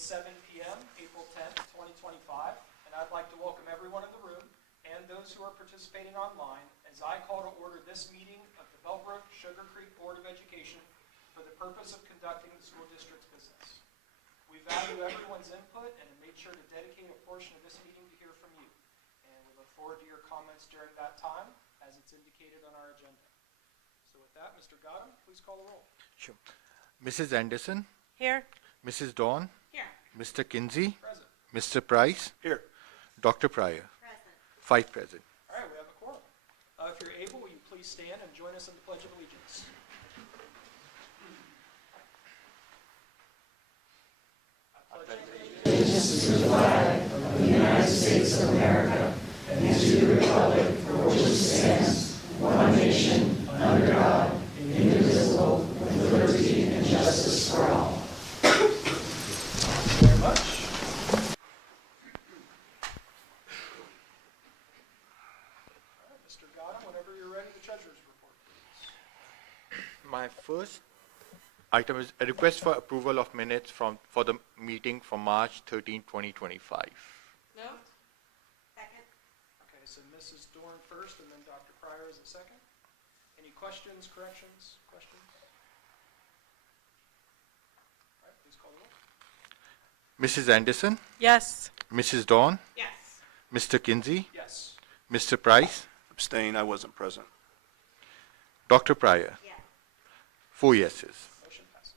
7 p.m., April 10th, 2025, and I'd like to welcome everyone in the room and those who are participating online as I call to order this meeting of the Bellbrook-Sugarcreek Board of Education for the purpose of conducting the school district's business. We value everyone's input and have made sure to dedicate a portion of this meeting to hear from you, and we look forward to your comments during that time as it's indicated on our agenda. So with that, Mr. Godham, please call the roll. Sure. Mrs. Anderson, Here. Mrs. Dawn, Here. Mr. Kinsey, Present. Mr. Price, Here. Dr. Pryor. Present. 5 present. All right, we have a quorum. If you're able, will you please stand and join us in the Pledge of Allegiance? Allegiance to the flag of the United States of America and to the republic for which it stands, one nation, under God, indivisible, with liberty and justice for all. Thank you very much. All right, Mr. Godham, whenever you're ready, the treasurer's report, please. My first item is a request for approval of minutes for the meeting from March 13, 2025. Moved. Second. Okay, so Mrs. Dorn first, and then Dr. Pryor is a second. Any questions, corrections, questions? All right, please call the roll. Mrs. Anderson, Yes. Mrs. Dawn, Yes. Mr. Kinsey, Yes. Mr. Price, Abstain, I wasn't present. Dr. Pryor. Yes. 4 yeses. Motion passes.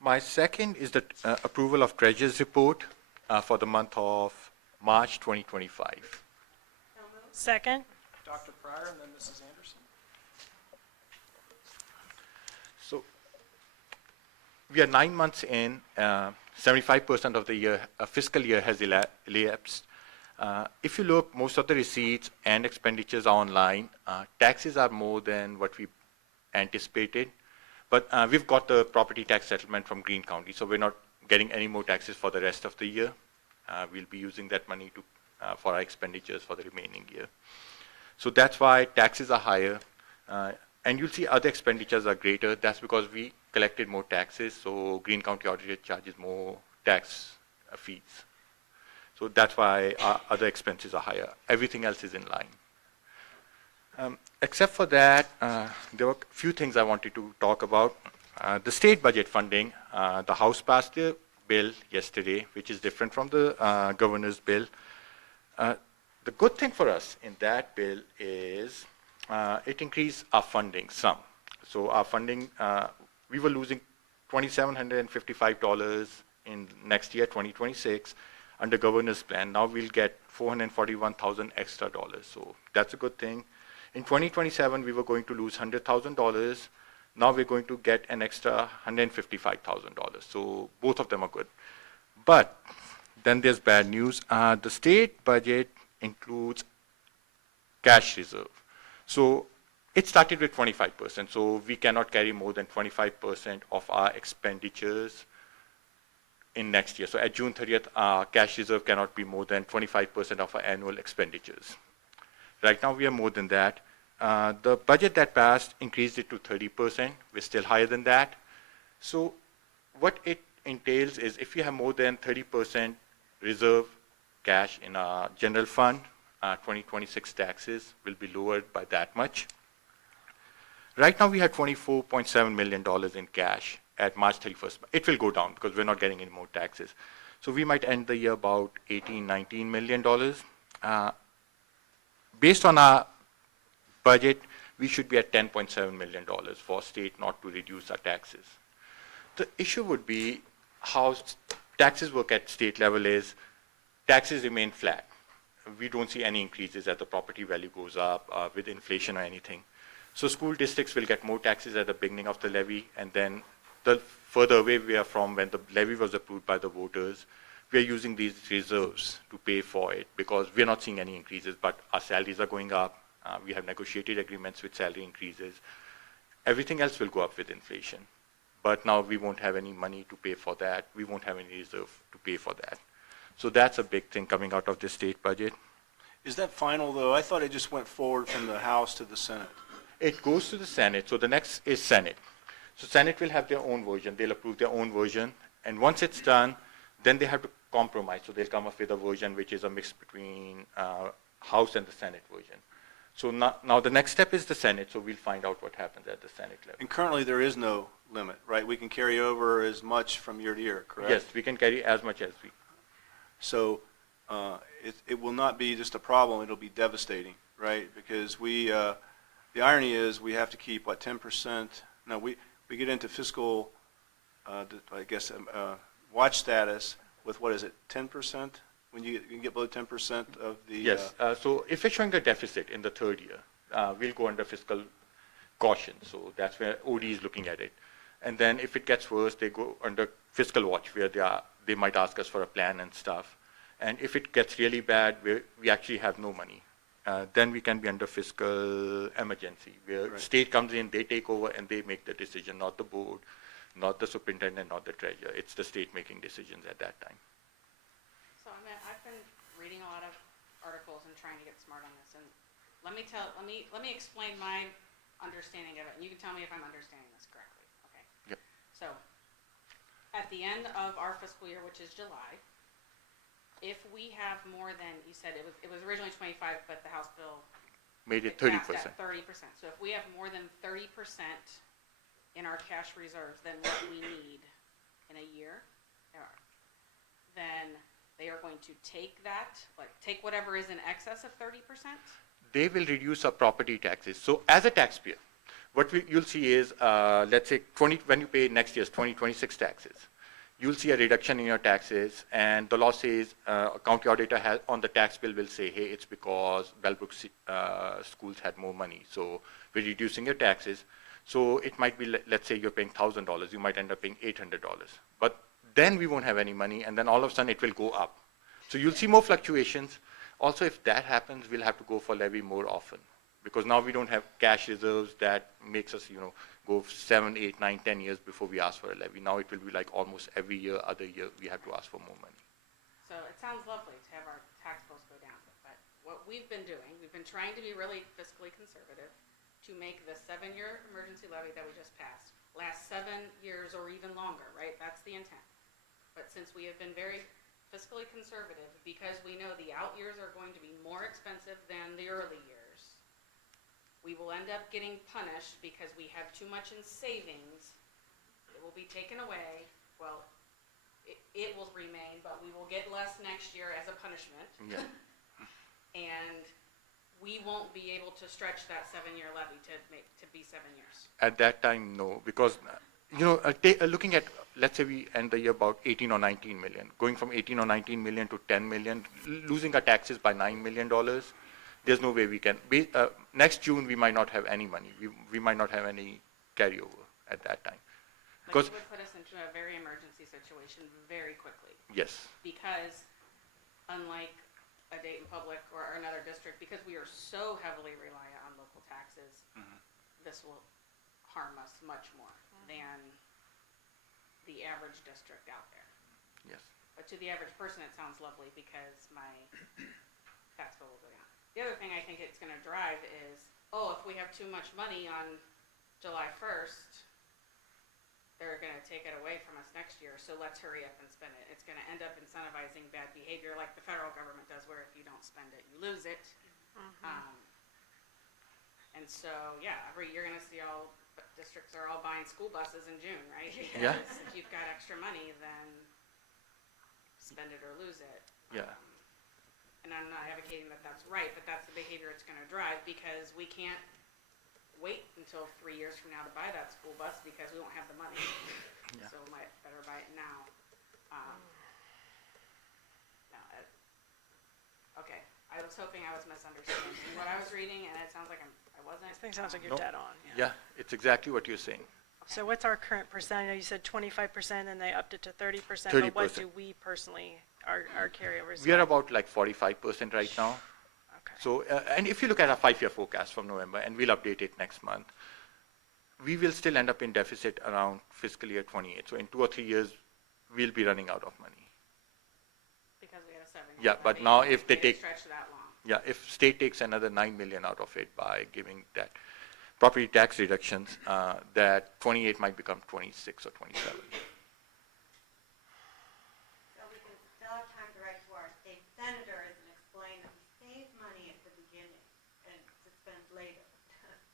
My second is the approval of treasurer's report for the month of March 2025. So moved. Second. Dr. Pryor and then Mrs. Anderson. So we are 9 months in, 75% of the year, fiscal year has elapsed. If you look, most of the receipts and expenditures are online. Taxes are more than what we anticipated, but we've got the property tax settlement from Greene County, so we're not getting any more taxes for the rest of the year. We'll be using that money to for our expenditures for the remaining year. So that's why taxes are higher, and you'll see other expenditures are greater. That's because we collected more taxes, so Greene County Auditor charges more tax fees. So that's why our other expenses are higher. Everything else is in line. Except for that, there were a few things I wanted to talk about. The state budget funding, the House passed the bill yesterday, which is different from the governor's bill. The good thing for us in that bill is it increased our funding some. So our funding, we were losing $2,755 in next year, 2026, under governor's plan. Now we'll get $441,000 extra dollars. So that's a good thing. In 2027, we were going to lose $100,000. Now we're going to get an extra $155,000. So both of them are good. But then there's bad news. The state budget includes cash reserve. So it started with 25%. So we cannot carry more than 25% of our expenditures in next year. So at June 30th, our cash reserve cannot be more than 25% of our annual expenditures. Right now, we are more than that. The budget that passed increased it to 30%. We're still higher than that. So what it entails is if you have more than 30% reserve cash in our general fund, 2026 taxes will be lowered by that much. Right now, we have $24.7 million in cash at March 31st. It will go down because we're not getting any more taxes. So we might end the year about $18, $19 million. Based on our budget, we should be at $10.7 million for state not to reduce our taxes. The issue would be how taxes work at state level is taxes remain flat. We don't see any increases as the property value goes up with inflation or anything. So school districts will get more taxes at the beginning of the levy, and then the further away we are from when the levy was approved by the voters, we are using these reserves to pay for it because we are not seeing any increases, but our salaries are going up. We have negotiated agreements with salary increases. Everything else will go up with inflation. But now we won't have any money to pay for that. We won't have any reserve to pay for that. So that's a big thing coming out of the state budget. Is that final, though? I thought it just went forward from the House to the Senate. It goes to the Senate. So the next is Senate. So Senate will have their own version. They'll approve their own version. And once it's done, then they have to compromise. So they'll come up with a version which is a mix between House and the Senate version. So now the next step is the Senate, so we'll find out what happens at the Senate level. And currently, there is no limit, right? We can carry over as much from year to year, correct? Yes, we can carry as much as we. So it will not be just a problem, it'll be devastating, right? Because the irony is we have to keep, what, 10%? No, we get into fiscal, I guess, watch status with, what is it, 10%? When you can get below 10% of the... Yes, so if we're showing a deficit in the third year, we'll go under fiscal caution. So that's where OD is looking at it. And then if it gets worse, they go under fiscal watch, where they might ask us for a plan and stuff. And if it gets really bad, where we actually have no money, then we can be under fiscal emergency, where state comes in, they take over, and they make the decision, not the board, not the superintendent, not the treasurer. It's the state making decisions at that time. So I've been reading a lot of articles and trying to get smart on this, and let me explain my understanding of it, and you can tell me if I'm understanding this correctly, okay? Yep. So, at the end of our fiscal year, which is July, if we have more than, you said it was originally 25, but the House bill Made it passed 30%. at 30%. So if we have more than 30% in our cash reserves than what we need in a year, then they are going to take that, like take whatever is in excess of 30%? They will reduce our property taxes. So as a taxpayer, what you'll see is, let's say when you pay next year's 2026 taxes, you'll see a reduction in your taxes, and the law says, county auditor on the tax bill will say, hey, it's because Bellbrook schools had more money, so we're reducing your taxes. So it might be, let's say you're paying $1,000, you might end up paying $800. But then we won't have any money, and then all of a sudden it will go up. So you'll see more fluctuations. Also, if that happens, we'll have to go for levy more often, because now we don't have cash reserves that makes us, go 7, 8, 9, 10 years before we ask for a levy. Now it will be like almost every other year, we have to ask for more money. So it sounds lovely to have our tax bills go down, but what we've been doing, we've been trying to be really fiscally conservative to make the 7-year emergency levy that we just passed last 7 years or even longer, right? That's the intent. But since we have been very fiscally conservative, because we know the out years are going to be more expensive than the early years, we will end up getting punished because we have too much in savings. It will be taken away. Well, it will remain, but we will get less next year as a punishment. Yeah. And we won't be able to stretch that 7-year levy to be 7 years. At that time, no, because looking at, let's say we end the year about 18 or 19 million, going from 18 or 19 million to 10 million, losing our taxes by $9 million, there's no way we can. Next June, we might not have any money. We might not have any carryover at that time. But it would put us into a very emergency situation very quickly. Yes. Because unlike a Dayton Public or another district, because we are so heavily reliant on local taxes, this will harm us much more than the average district out there. Yes. But to the average person, it sounds lovely because my tax bill will go down. The other thing I think it's going to drive is, if we have too much money on July 1st, they're going to take it away from us next year, so let's hurry up and spend it. It's going to end up incentivizing bad behavior like the federal government does, where if you don't spend it, you lose it. And so, every year you're going to see districts are all buying school buses in June, right? Yeah. Because if you've got extra money, then spend it or lose it. Yeah. And I'm not advocating that that's right, but that's the behavior it's going to drive, because we can't wait until 3 years from now to buy that school bus because we won't have the money. Yeah. So we might better buy it now. Okay, I was hoping I was misunderstanding what I was reading, and it sounds like I wasn't. I think it sounds like you're No. dead on. Yeah, it's exactly what you're saying. So what's our current percent? I know you said 25% and they upped it to 30%, but what 30%. do we personally, our carryovers? We are about like 45% right now. Okay. So, and if you look at our 5-year forecast from November, and we'll update it next month, we will still end up in deficit around fiscal year 28. So in 2 or 3 years, we'll be running out of money. Because we had a 7-year. Yeah, but levy, now and if they it take- stretched that long. Yeah, if state takes another 9 million out of it by giving that property tax reductions, that 28 might become 26 or 27.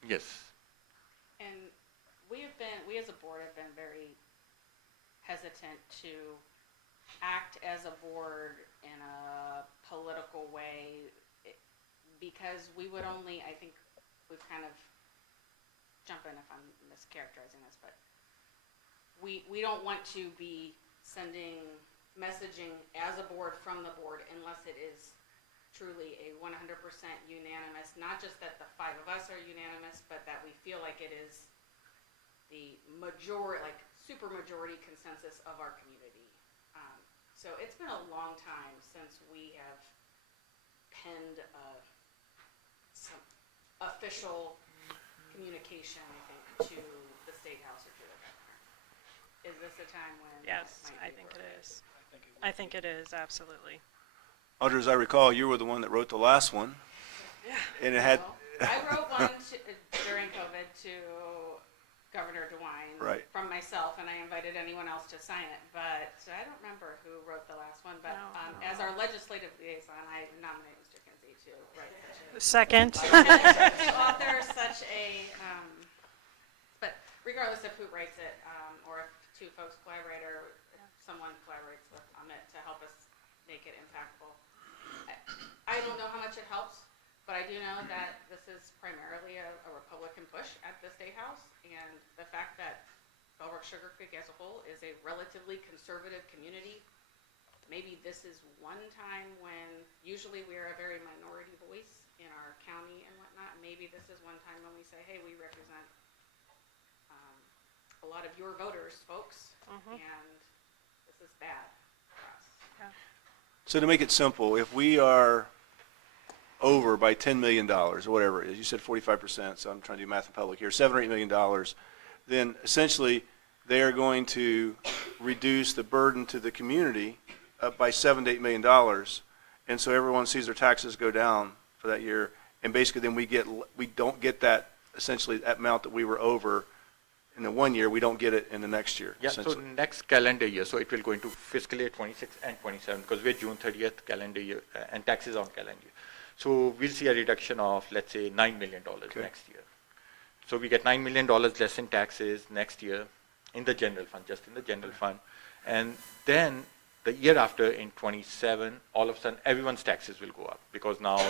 Yes. And we as a board have been very hesitant to act as a board in a political way because we would only, I think we've kind of, jump in if I'm mischaracterizing this, but we don't want to be sending messaging as a board from the board unless it is truly a 100% unanimous, not just that the 5 of us are unanimous, but that we feel like it is the majority, like super majority consensus of our community. So it's been a long time since we have penned some official communication, I think, to the State House or to the governor. Is this a time when? Yes, that I might be think it appropriate? is. I think it I think it is, absolutely. Audra, as I recall, you were the one that wrote the last one. Yeah. And it had, Well, I wrote one during COVID to Governor DeWine Right. from myself, and I invited anyone else to sign it, but I don't remember who wrote the last one, but No. as our legislative liaison, I nominate Mr. Kinsey to write such Second. to author such a, but regardless of who writes it, or if 2 folks collaborate, or if someone collaborates with Amit to help us make it impactful. I don't know how much it helps, but I do know that this is primarily a Republican push at the State House, and the fact that Bellbrook-Sugarcreek as a whole is a relatively conservative community, maybe this is one time when, usually we are a very minority voice in our county and whatnot, maybe this is one time when we say, hey, we represent a lot of your voters, folks, and this is bad for us. so to make it simple, if we are over by $10 million, or whatever it is, you said 45%, so I'm trying to do math in public here, $7 or $8 million, then essentially they are going to reduce the burden to the community up by $7 to $8 million. And so everyone sees their taxes go down for that year. And basically then we don't get that, essentially that amount that we were over in the one year, we don't get it in the next year, Yeah, so essentially. next calendar year, so it will go into fiscal year 26 and 27, because we're June 30th calendar year, and taxes on calendar year. So we'll see a reduction of, let's say, $9 million next year. So we get $9 million less in taxes next year in the general fund, just in the general fund. And then the year after, in 27, all of a sudden, everyone's taxes will go up, because now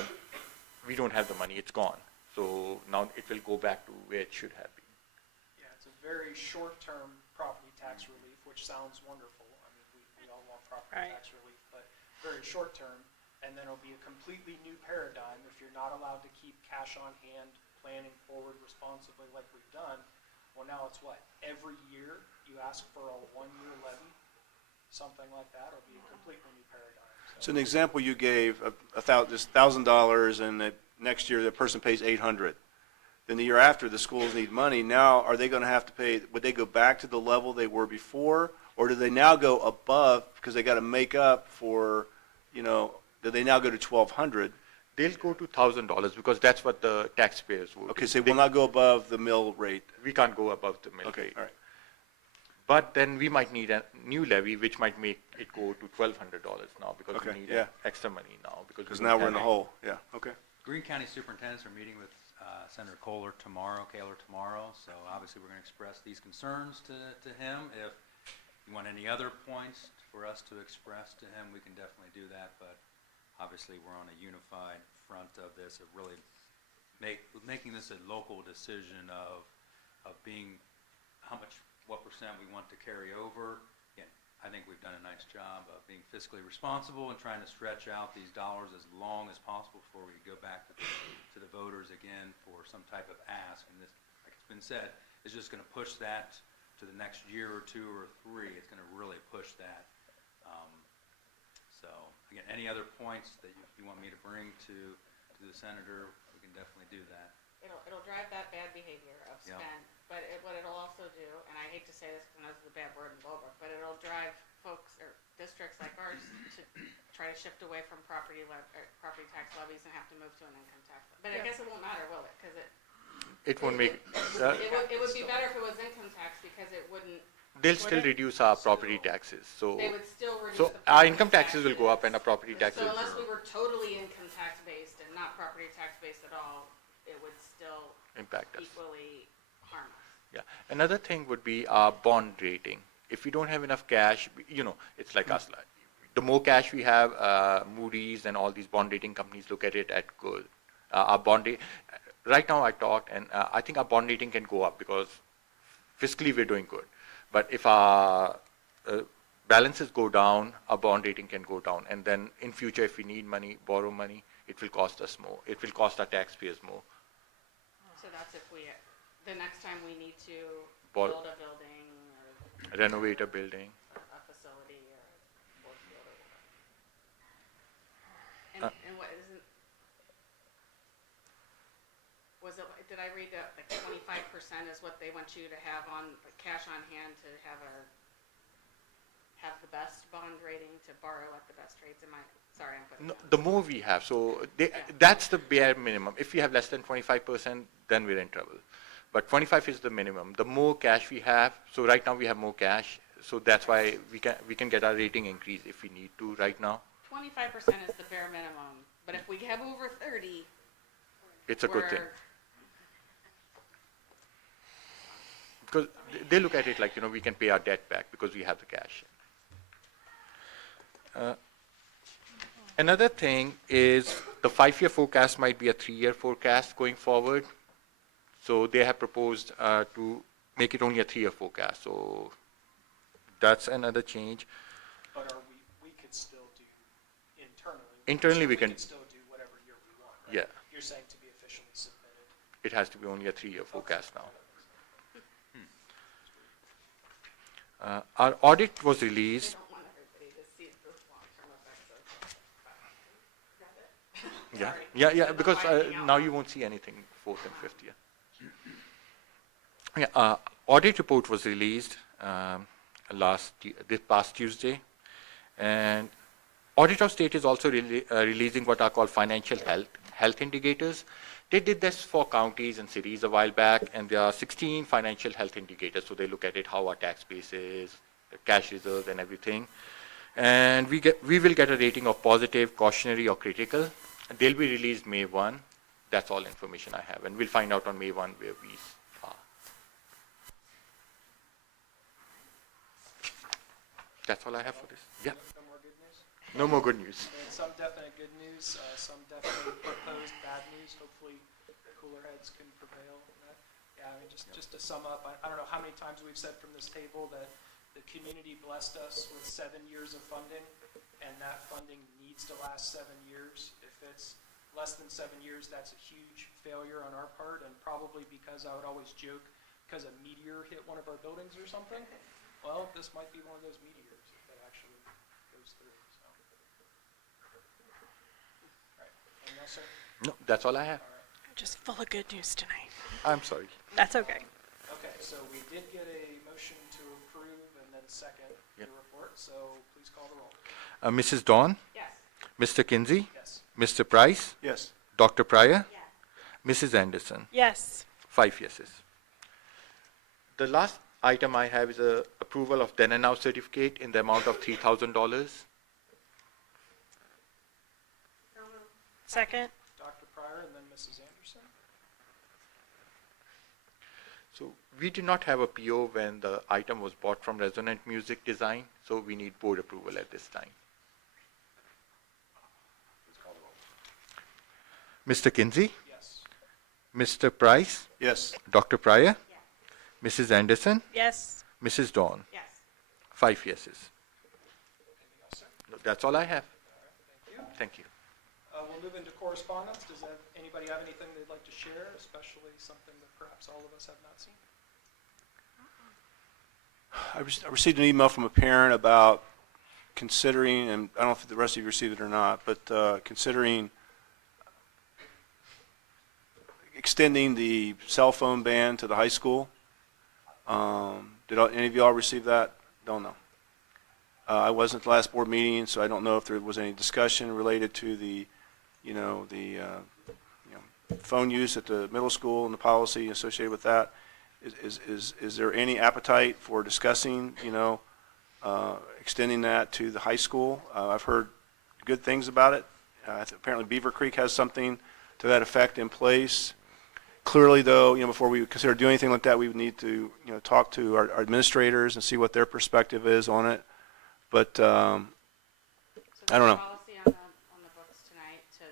we don't have the money, it's gone. So now it will go back to where it should have been. Yeah, it's a very short-term property tax relief, which sounds wonderful. I mean, we all want property Right. tax relief, but very short-term. And then it'll be a completely new paradigm if you're not allowed to keep cash on hand, planning forward responsibly like we've done. Well, now it's what? Every year you ask for a 1-year levy? Something like that. It'll be a completely new paradigm. So an example you gave, this $1,000, and the next year the person pays $800. Then the year after, the schools need money. Now, are they going to have to pay, would they go back to the level they were before? Or do they now go above, because they got to make up for, do they now go to $1,200? They'll go to $1,000 because that's what the taxpayers would. Okay, so they will not go above the mill rate. We can't go above the mill Okay, rate. all right. But then we might need a new levy, which might make it go to $1,200 now, because Okay, we need yeah. extra money now. Because we now don't we're in the have hole, yeah, okay. Greene County superintendents are meeting with Senator Kaler tomorrow, so obviously we're going to express these concerns to him. If you want any other points for us to express to him, we can definitely do that, but obviously we're on a unified front of this, of really making this a local decision of being what percent we want to carry over. Again, I think we've done a nice job of being fiscally responsible and trying to stretch out these dollars as long as possible before we go back to the voters again for some type of ask. And this, like it's been said, is just going to push that to the next year or 2 or 3. It's going to really push that. So again, any other points that you want me to bring to the senator, we can definitely do that. It'll drive that bad behavior of Yep. spend, but what it'll also do, and I hate to say this because it's a bad word in Bellbrook, but it'll drive folks or districts like ours to try to shift away from property tax levies and have to move to an income tax. But I guess it won't matter, will it? Because It won't make, it would be better if it was income tax because it wouldn't. they'll still reduce our property taxes. So, They would still reduce so the our property income taxes will go up and our property taxes. So unless we were totally income tax based and not property tax based at all, it would still impact us. equally harm us. Yeah. Another thing would be our bond rating. If we don't have enough cash, it's like us. Like, the more cash we have, Moody's and all these bond rating companies look at it at good. Our right now I talked, and I think our bond rating can go up because fiscally we're doing good. But if our balances go down, our bond rating can go down. And then in future, if we need money, borrow money, it will cost us more. It will cost our taxpayers more. So that's if the next time we need to Bor- build a building or Renovate a building. a facility or a sports field or whatever. And what isn't, did I read that like 25% is what they want you to have on, like cash on hand to have the best bond rating to borrow at the best rates? Sorry, I'm putting No, down. the more we have, that's the bare minimum. If we have less than 25%, then we're in trouble. But 25 is the minimum. The more cash we have, so right now we have more cash, so that's why we can get our rating increase if we need to right now. 25% is the bare minimum, but if we have over 30, It's a good thing. we're- Because they look at it like, we can pay our debt back because we have the cash. Another thing is the 5-year forecast might be a 3-year forecast going forward. So they have proposed to make it only a 3-year forecast. So that's another change. But we could still do internally. Internally we We can- could still do whatever year we want, right? Yeah. You're saying to be officially submitted. It has to be only a 3-year forecast now. Our audit was they released. don't want everybody to see the long-term effects of it. Yeah, Sorry. yeah, The because widening out. now you won't see anything 4th and 5th year. Yeah, audit report was released this past Tuesday, and Audit of State is also releasing what are called financial health indicators. They did this for counties and cities a while back, and there are 16 financial health indicators. So they look at it, how our tax base is, the cash reserves, and everything. And we will get a rating of positive, cautionary, or critical. They'll be released May 1. That's all information I have, and we'll find out on May 1 where we are. That's all I have for this. Yeah, No more good news? no more good news. And some definite good news, some definitely proposed bad news. Hopefully, cooler heads can prevail in that. Yeah, I mean, just to sum up, I don't know how many times we've said from this table that the community blessed us with 7 years of funding, and that funding needs to last 7 years. If it's less than 7 years, that's a huge failure on our part, and probably because I would always joke, because a meteor hit one of our buildings or something. Well, this might be one of those meteors that actually goes through, so. Right, anything else, sir? No, that's all I have. All right, Just full of good news tonight. I'm sorry. That's okay. okay, so we did get a motion to approve and then second Yep. your report, so please call the roll. Mrs. Dawn, Yes. Mr. Kinsey, Yes. Mr. Price, Yes. Dr. Pryor, Yes. Mrs. Anderson. Yes. 5 yeses. The last item I have is a approval of then and now certificate in the amount of $3,000. Second? Dr. Pryor and then Mrs. Anderson. So we did not have a PO when the item was bought from Resonant Music Design, so we need board approval at this time. Please call the roll. Mr. Kinsey, Yes. Mr. Price, Yes. Dr. Pryor, Yes. Mrs. Anderson, Yes. Mrs. Dawn. Yes. 5 yeses. Anything else, sir? No, that's all I have. All right, thank you. Thank you. We'll move into correspondence. Does anybody have anything they'd like to share, especially something that perhaps all of us have not seen? I received an email from a parent about considering, and I don't know if the rest of you received it or not, but considering extending the cell phone ban to the high school. Did any of y'all receive that? Don't know. I wasn't at the last board meeting, so I don't know if there was any discussion related to the phone use at the middle school and the policy associated with that. Is there any appetite for discussing, extending that to the high school? I've heard good things about it. Apparently Beaver Creek has something to that effect in place. Clearly, though, before we would consider doing anything like that, we would need to, talk to our administrators and see what their perspective is on it. But I don't know. Policy on the books tonight to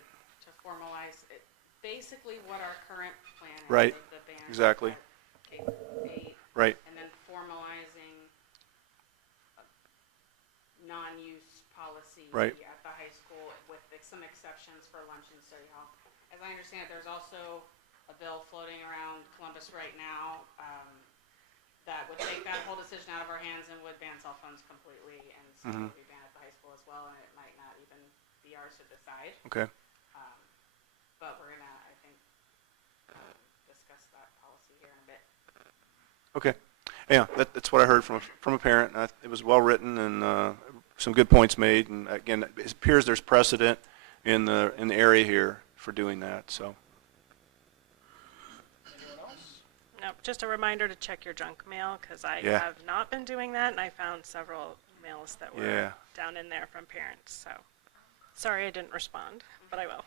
formalize it, basically what our current plan is. Right. Of the band. Exactly. K-8, Right. and then formalizing a non-use policy Right. at the high school with some exceptions for lunch and study hall. As I understand it, there's also a bill floating around Columbus right now that would take that whole decision out of our hands and would ban cell phones completely, and so it would be banned at the high school as well, and it might not even be ours to decide. Okay. But we're gonna, I think, discuss that policy here in a bit. Okay. Yeah, that's what I heard from a parent. It was well written and some good points made. And again, it appears there's precedent in the area here for doing that. So. Anyone else? No, just a reminder to check your junk mail, because I Yeah. have not been doing that, and I found several mails that were Yeah. down in there from parents, so sorry I didn't respond, but I will.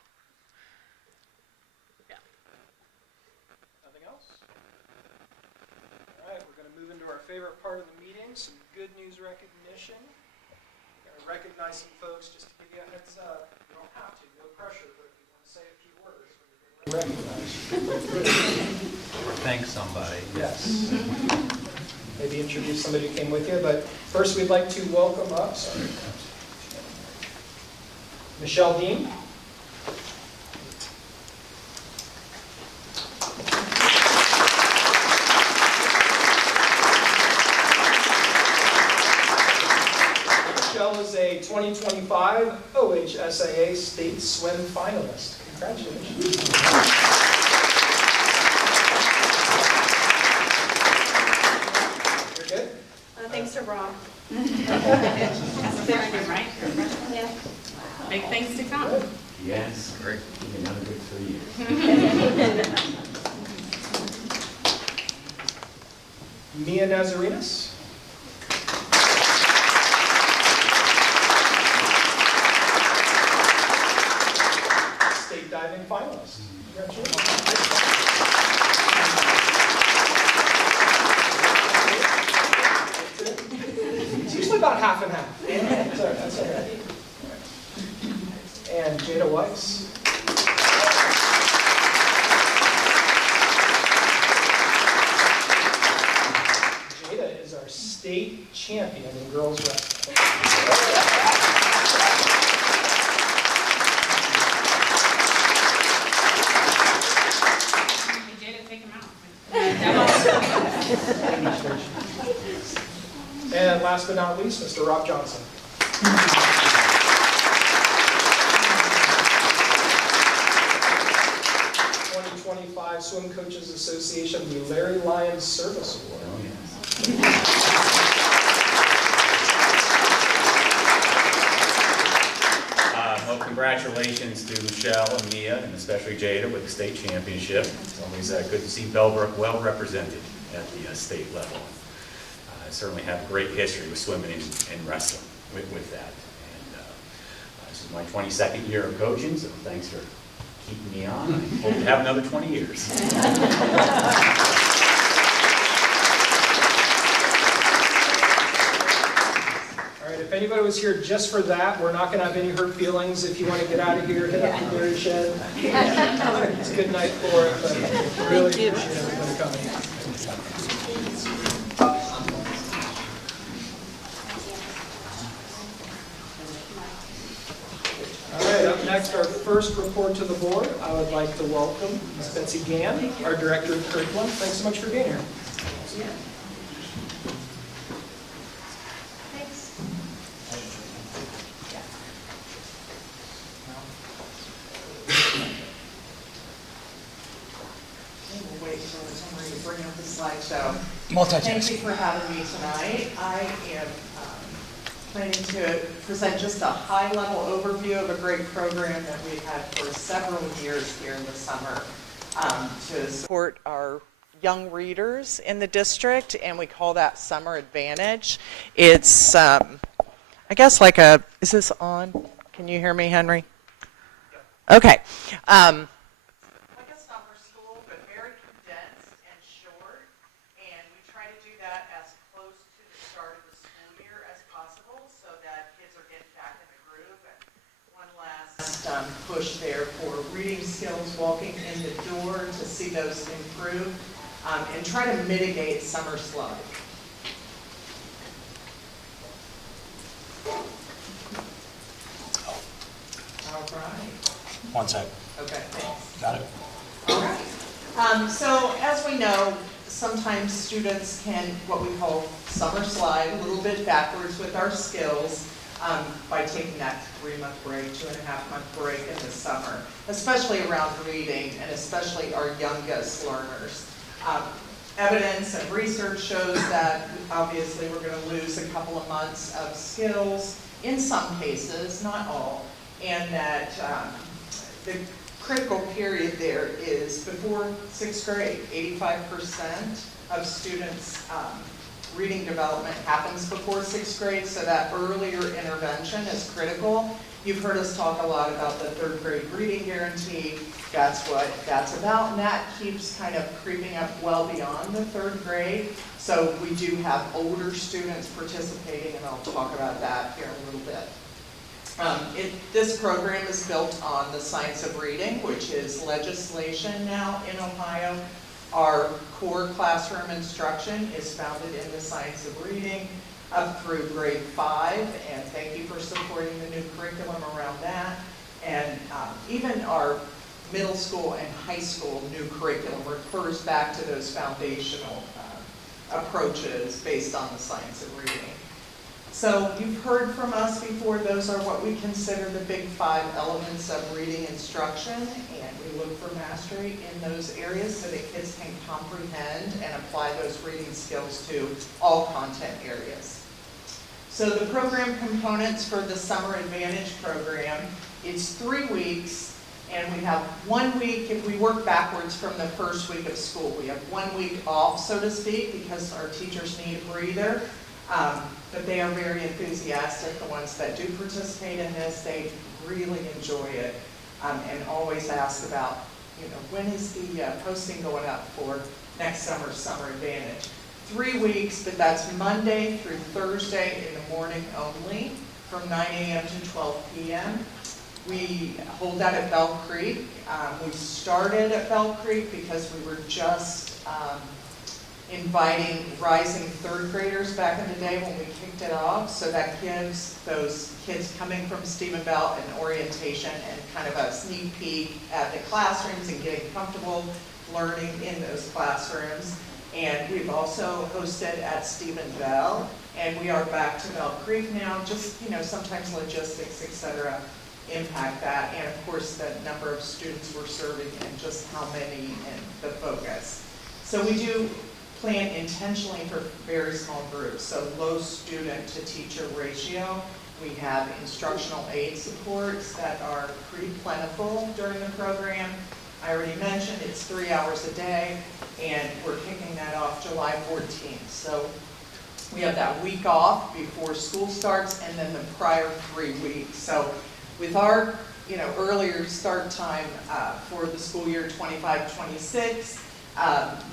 Yeah. Nothing else? All right, we're going to move into our favorite part of the meeting, some good news recognition. We're going to recognize some folks just to give you a heads up. You don't have to, no pressure, but if you want to say a few words, we're going to recognize you. Thank somebody. Yes. Maybe introduce somebody who came with you, but first we'd like to welcome up, Michelle Dean. Michelle is a 2025 OHSAA State Swim finalist. Congratulations. You're good? Thanks to Rob. That's very good, right? Yeah. Big things to come. Good. Yes, great. Another good 3 years. Mia Nazarinas. State diving finalist. It's usually about half and half. That's all right. And Jada Weiss. Jada is our state champion in girls wrestling. Hey, Jada, take him out. And last but not least, Mr. Rob Johnson. '25 Swim Coaches Association, the Larry Lyons Service Award. Well, congratulations to Michelle and Mia, and especially Jada with the state championship. It's always good to see Bellbrook well represented at the state level. I certainly have a great history with swimming and wrestling with that. And this is my 22nd year of coaching, so thanks for keeping me on. I hope to have another 20 years. All right, if anybody was here just for that, we're not going to have any hurt feelings. If you want to get out of here, head up to Dairy Shed. It's a good night for it, but really appreciate everybody coming. All right, up next, our first report to the board. I would like to welcome Ms. Betsy Gann, our Director of Curriculum. Thanks so much for being here. We'll wait for somebody to bring up the slideshow. Multitasking. Thank you for having me tonight. I am planning to present just a high-level overview of a great program that we've had for several years here in the summer to support our young readers in the district, and we call that Summer Advantage. It's, I guess, like a, is this on? Can you hear me, Henry? Okay. Like a summer school, but very push there for reading skills, walking in the door to see those improve, and try to mitigate summer slide. All right. One sec. Okay, thanks. Got it. All right. So as we know, sometimes students can, what we call summer slide, a little bit backwards with our skills by taking that 3-month break, 2.5-month break in the summer, especially around reading and especially our youngest learners. Evidence and research shows that obviously we're going to lose a couple of months of skills in some cases, not all, and that the critical period there is before 6th grade. 85% of students' reading development happens before 6th grade, so that earlier intervention is critical. You've heard us talk a lot about the 3rd grade reading guarantee. That's what that's about, and that keeps kind of creeping up well beyond the 3rd grade. So we do have older students participating, and I'll talk about that here in a little bit. This program is built on the science of reading, which is legislation now in Ohio. Our core classroom instruction is founded in the science of reading up through grade 5, and thank you for supporting the new curriculum around that. And even our middle school and high school new curriculum refers back to those foundational approaches based on the science of reading. So you've heard from us before, those are what we consider the big 5 elements of reading instruction, and we look for mastery in those areas so that kids can comprehend and apply those reading skills to all content areas. So the program components for the Summer Advantage program, it's 3 weeks, and we have 1 week, if we work backwards from the first week of school, we have 1 week off, so to speak, because our teachers need a breather. But they are very enthusiastic. The ones that do participate in this, they really enjoy it, and always ask about, when is the posting going up for next summer's Summer Advantage? 3 weeks, but that's Monday through Thursday in the morning only, from 9 a.m. to 12 p.m. We hold that at Bell Creek. We started at Bell Creek because we were just inviting rising 3rd graders back in the day when we kicked it off. So that gives those kids coming from Stephen Bell an orientation and kind of a sneak peek at the classrooms and getting comfortable learning in those classrooms. And we've also hosted at Stephen Bell, and we are back to Bell Creek now. Just, sometimes logistics, etc., impact that, and of course the number of students we're serving and just how many and the focus. So we do plan intentionally for very small groups, so low student to teacher ratio. We have instructional aid supports that are pretty plentiful during the program. I already mentioned it's 3 hours a day, and we're kicking that off July 14th. So we have that week off before school starts, and then the prior 3 weeks. So with our earlier start time for the school year 25-26,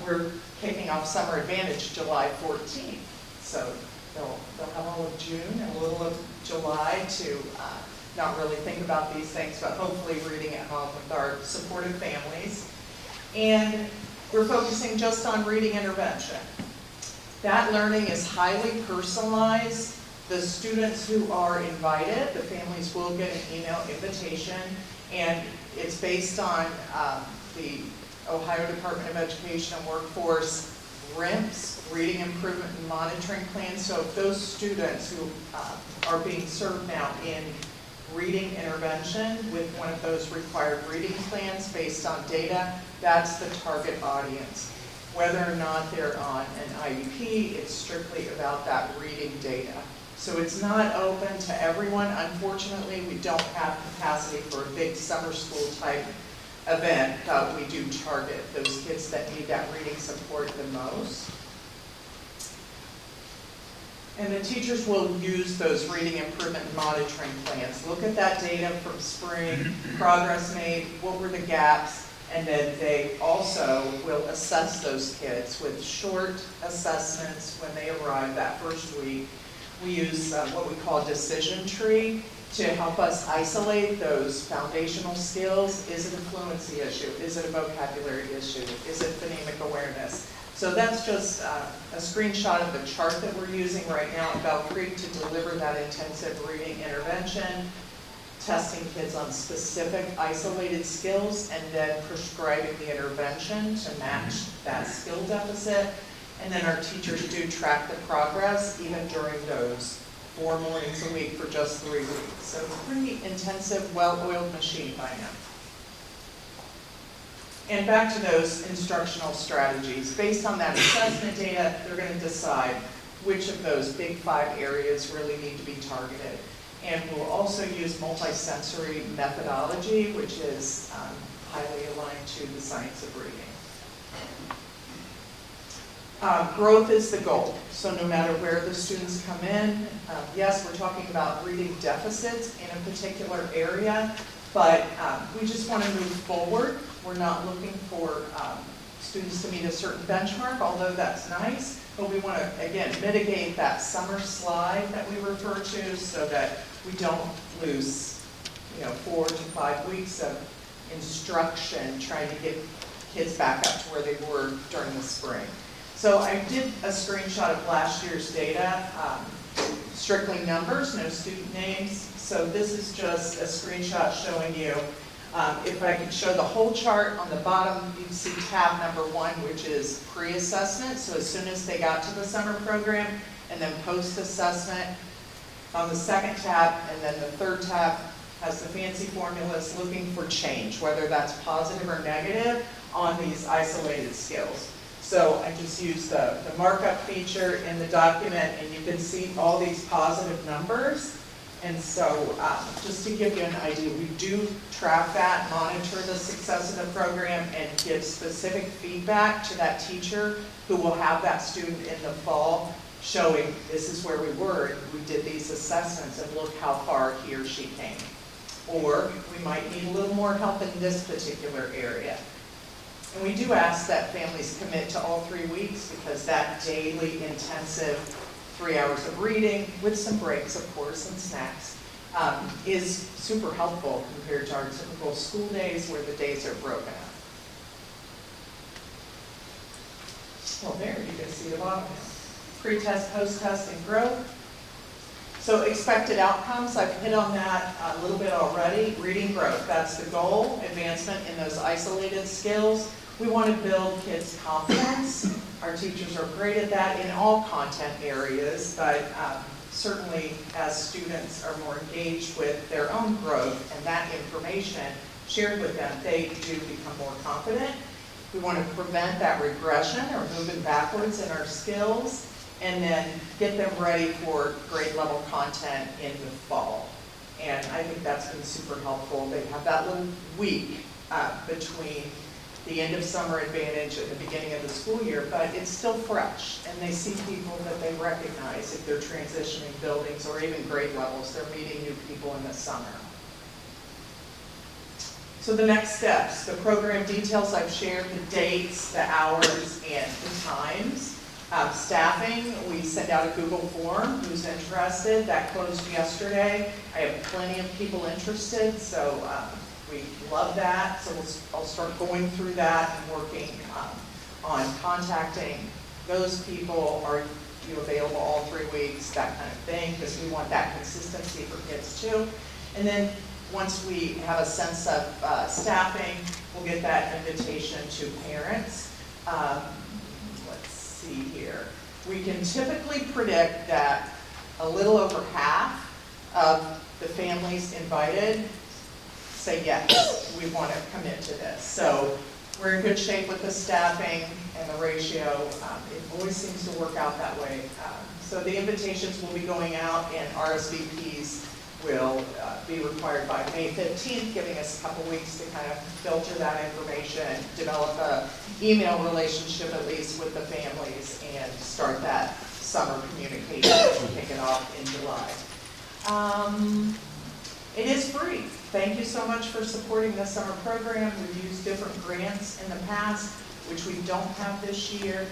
we're kicking off Summer Advantage July 14th. So they'll have all of June and a little of July to not really think about these things, but hopefully reading at home with our supportive families. And we're focusing just on reading intervention. That learning is highly personalized. The students who are invited, the families will get an email invitation, and it's based on the Ohio Department of Education and Workforce RIMPS, Reading Improvement and Monitoring Plan. So if those students who are being served now in reading intervention with one of those required reading plans based on data, that's the target audience. Whether or not they're on an IEP, it's strictly about that reading data. So it's not open to everyone. Unfortunately, we don't have capacity for a big summer school type event, but we do target those kids that need that reading support the most. And the teachers will use those reading improvement monitoring plans. Look at that data from spring, progress made, what were the gaps, and then they also will assess those kids with short assessments when they arrive that first week. We use what we call a decision tree to help us isolate those foundational skills. Is it a fluency issue? Is it a vocabulary issue? Is it phonemic awareness? So that's just a screenshot of the chart that we're using right now at Bell Creek to deliver that intensive reading intervention, testing kids on specific isolated skills, and then prescribing the intervention to match that skill deficit. And then our teachers do track the progress even during those 4 mornings a week for just 3 weeks. So it's a pretty intensive, well-oiled machine by now. And back to those instructional strategies. Based on that assessment data, they're going to decide which of those big 5 areas really need to be targeted. And we'll also use multisensory methodology, which is highly aligned to the science of reading. Growth is the goal. So no matter where the students come in, yes, we're talking about reading deficits in a particular area, but we just want to move forward. We're not looking for students to meet a certain benchmark, although that's nice, but we want to, again, mitigate that summer slide that we refer to so that we don't lose, 4 to 5 weeks of instruction trying to get kids back up to where they were during the spring. So I did a screenshot of last year's data, strictly numbers, no student names. So this is just a screenshot showing you, if I could show the whole chart, on the bottom you see tab number 1, which is pre-assessment. So as soon as they got to the summer program, and then post-assessment on the second tab, and then the third tab has the fancy formulas looking for change, whether that's positive or negative on these isolated skills. So I just used the markup feature in the document, and you can see all these positive numbers. And so just to give you an idea, we do track that, monitor the success of the program, and give specific feedback to that teacher who will have that student in the fall, showing this is where we were, and we did these assessments, and look how far he or she came. Or we might need a little more help in this particular area. And we do ask that families commit to all 3 weeks, because that daily intensive 3 hours of reading, with some breaks of course and snacks, is super helpful compared to our typical school days where the days are broken up. Well, there you can see the bottom now. Pre-test, post-test, and growth. So expected outcomes, I've hit on that a little bit already. Reading growth, that's the goal. Advancement in those isolated skills. We want to build kids' confidence. Our teachers are great at that in all content areas, but certainly as students are more engaged with their own growth and that information shared with them, they do become more confident. We want to prevent that regression or moving backwards in our skills, and then get them ready for grade level content in the fall. And I think that's been super helpful. They have that little week between the end of summer advantage at the beginning of the school year, but it's still fresh, and they see people that they recognize if they're transitioning buildings or even grade levels. They're meeting new people in the summer. So the next steps, the program details I've shared, the dates, the hours, and the times. Staffing, we send out a Google form, who's interested. That closed yesterday. I have plenty of people interested, so we love that. So I'll start going through that and working on contacting those people. Are you available all 3 weeks, that kind of thing, because we want that consistency for kids too. And then once we have a sense of staffing, we'll get that invitation to parents. See here. We can typically predict that a little over half of the families invited say yes, we want to commit to this. So we're in good shape with the staffing and the ratio. It always seems to work out that way. So the invitations will be going out, and RSVPs will be required by May 15th, giving us a couple weeks to kind of filter that information, develop an email relationship at least with the families, and start that summer communication, kick it off in July. It is free. Thank you so much for supporting the summer program. We've used different grants in the past, which we don't have this year,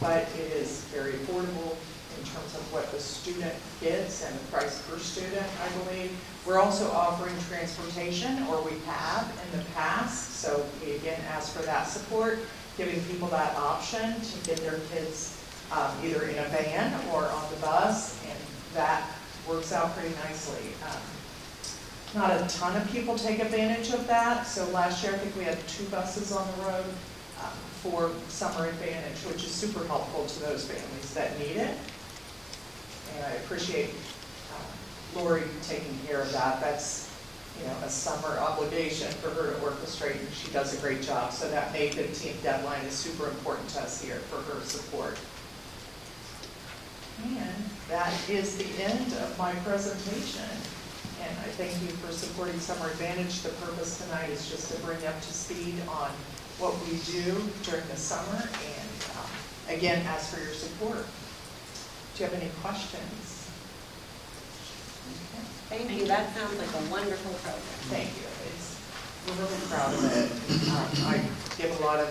but it is very affordable in terms of what the student gets and the price per student, I believe. We're also offering transportation, or we have in the past, so we again ask for that support, giving people that option to get their kids either in a van or on the bus, and that works out pretty nicely. Not a ton of people take advantage of that, so last year I think we had 2 buses on the road for Summer Advantage, which is super helpful to those families that need it. And I appreciate Lori taking care of that. That's, you know, a summer obligation for her to orchestrate, and she does a great job. So that May 15th deadline is super important to us here for her support. And that is the end of my presentation. And I thank you for supporting Summer Advantage. The purpose tonight is just to bring you up to speed on what we do during the summer, and again, ask for your support. Do you have any questions? Okay. Thank you, that sounds like a wonderful program. Thank you. We're really proud of it. I give a lot of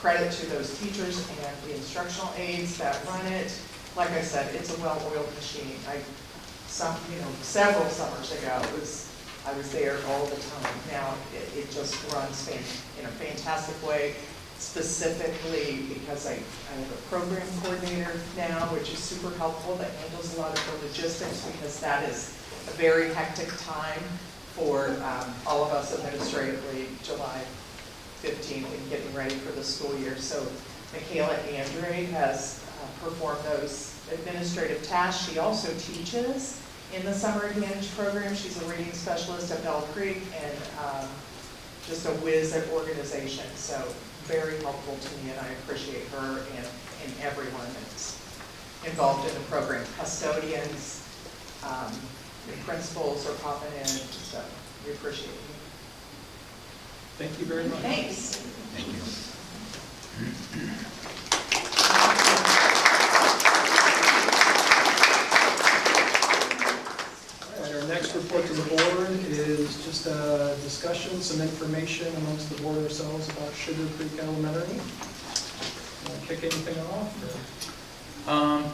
credit to those teachers and the instructional aides that run it. Like I said, it's a well-oiled machine. Several summers ago, I was there all the time. Now it just runs in a fantastic way, specifically because I have a program coordinator now, which is super helpful, that handles a lot of the logistics, because that is a very hectic time for all of us administratively, July 15th, and getting ready for the school year. So Michaela Andre has performed those administrative tasks. She also teaches in the Summer Advantage program. She's a reading specialist at Bellbrook-Sugarcreek, and just a whiz at organization. So very helpful to me, and I appreciate her and everyone that's involved in the program. Custodians, the principals are popping in, so we appreciate you. Thank you very much. Thanks. Thank you. Our next report to the board is just a discussion, some information amongst the board ourselves about Sugar Creek Elementary. Want to kick anything off?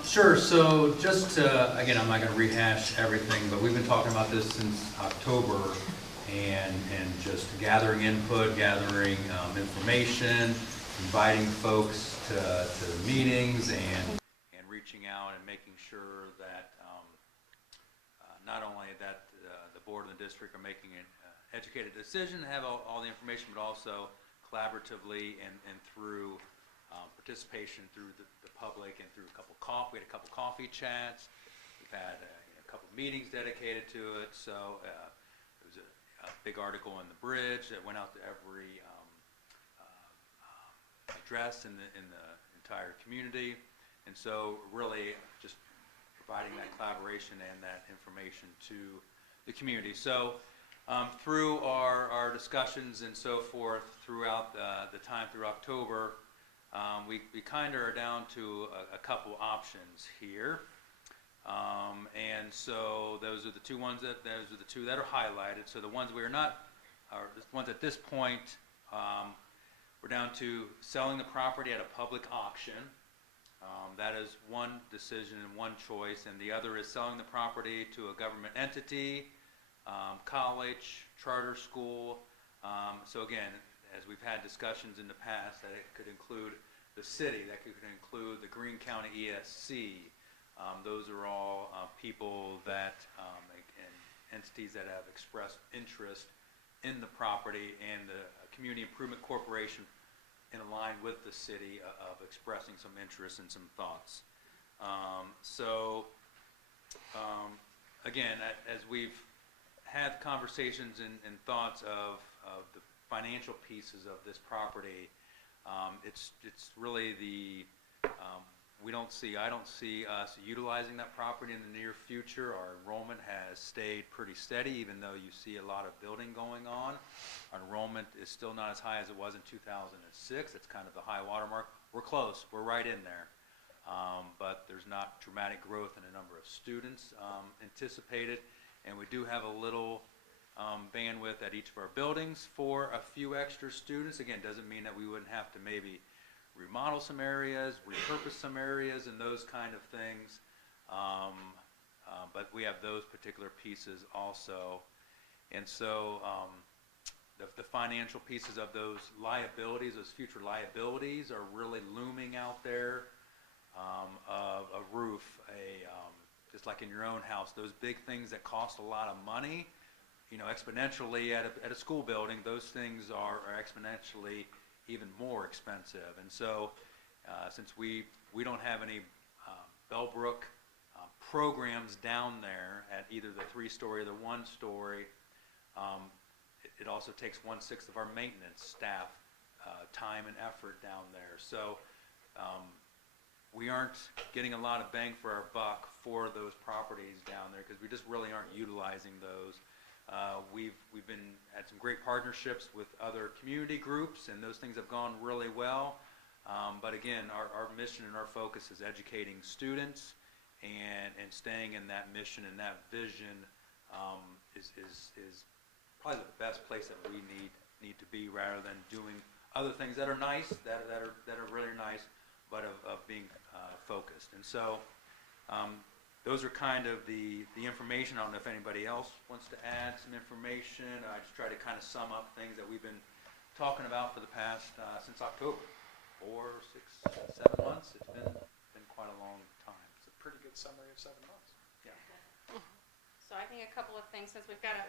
Sure. So just to, again, I'm not going to rehash everything, but we've been talking about this since October, and just gathering input, gathering information, inviting folks to meetings, and reaching out and making sure that not only that the board and the district are making an educated decision, have all the information, but also collaboratively and through participation through the public and through we had a couple coffee chats. We've had a couple meetings dedicated to it. So there was a big article in the Bridge that went out to every address in the entire community, and so really just providing that collaboration and that information to the community. So through our discussions and so forth throughout the time through October, we kind of are down to a couple options here. And so those are the two that are highlighted. So the ones we are not, or the ones at this point, we're down to selling the property at a public auction. That is one decision and one choice, and the other is selling the property to a government entity, college, charter school. So again, as we've had discussions in the past, that it could include the city, that could include the Greene County ESC. Those are all people that and entities that have expressed interest in the property, and the Community Improvement Corporation in line with the city of expressing some interest and some thoughts. Again, as we've had conversations and thoughts of the financial pieces of this property, it's really I don't see us utilizing that property in the near future. Our enrollment has stayed pretty steady, even though you see a lot of building going on. Our enrollment is still not as high as it was in 2006. It's kind of the high water mark. We're close. We're right in there. But there's not dramatic growth in the number of students anticipated. And we do have a little bandwidth at each of our buildings for a few extra students. Again, doesn't mean that we wouldn't have to maybe remodel some areas, repurpose some areas, and those kind of things. But we have those particular pieces also. And so the financial pieces of those liabilities, those future liabilities, are really looming out there. Of a roof, just like in your own house, those big things that cost a lot of money, exponentially at a school building, those things are exponentially even more expensive. And so, since we don't have any Bellbrook programs down there at either the 3-story or the 1-story, it also takes 1/6 of our maintenance staff time and effort down there. So we aren't getting a lot of bang for our buck for those properties down there because we just really aren't utilizing those. We've had some great partnerships with other community groups, and those things have gone really well. But again, our mission and our focus is educating students and staying in that mission and that vision is probably the best place that we need to be, rather than doing other things that are nice, that are really nice, but of being focused. And so those are kind of the information. I don't know if anybody else wants to add some information. I just try to kind of sum up things that we've been talking about for the past, since October, 4, 6, 7 months. It's been quite a long time. It's a pretty good summary of 7 months. Yeah. So I think a couple of things, since we've got a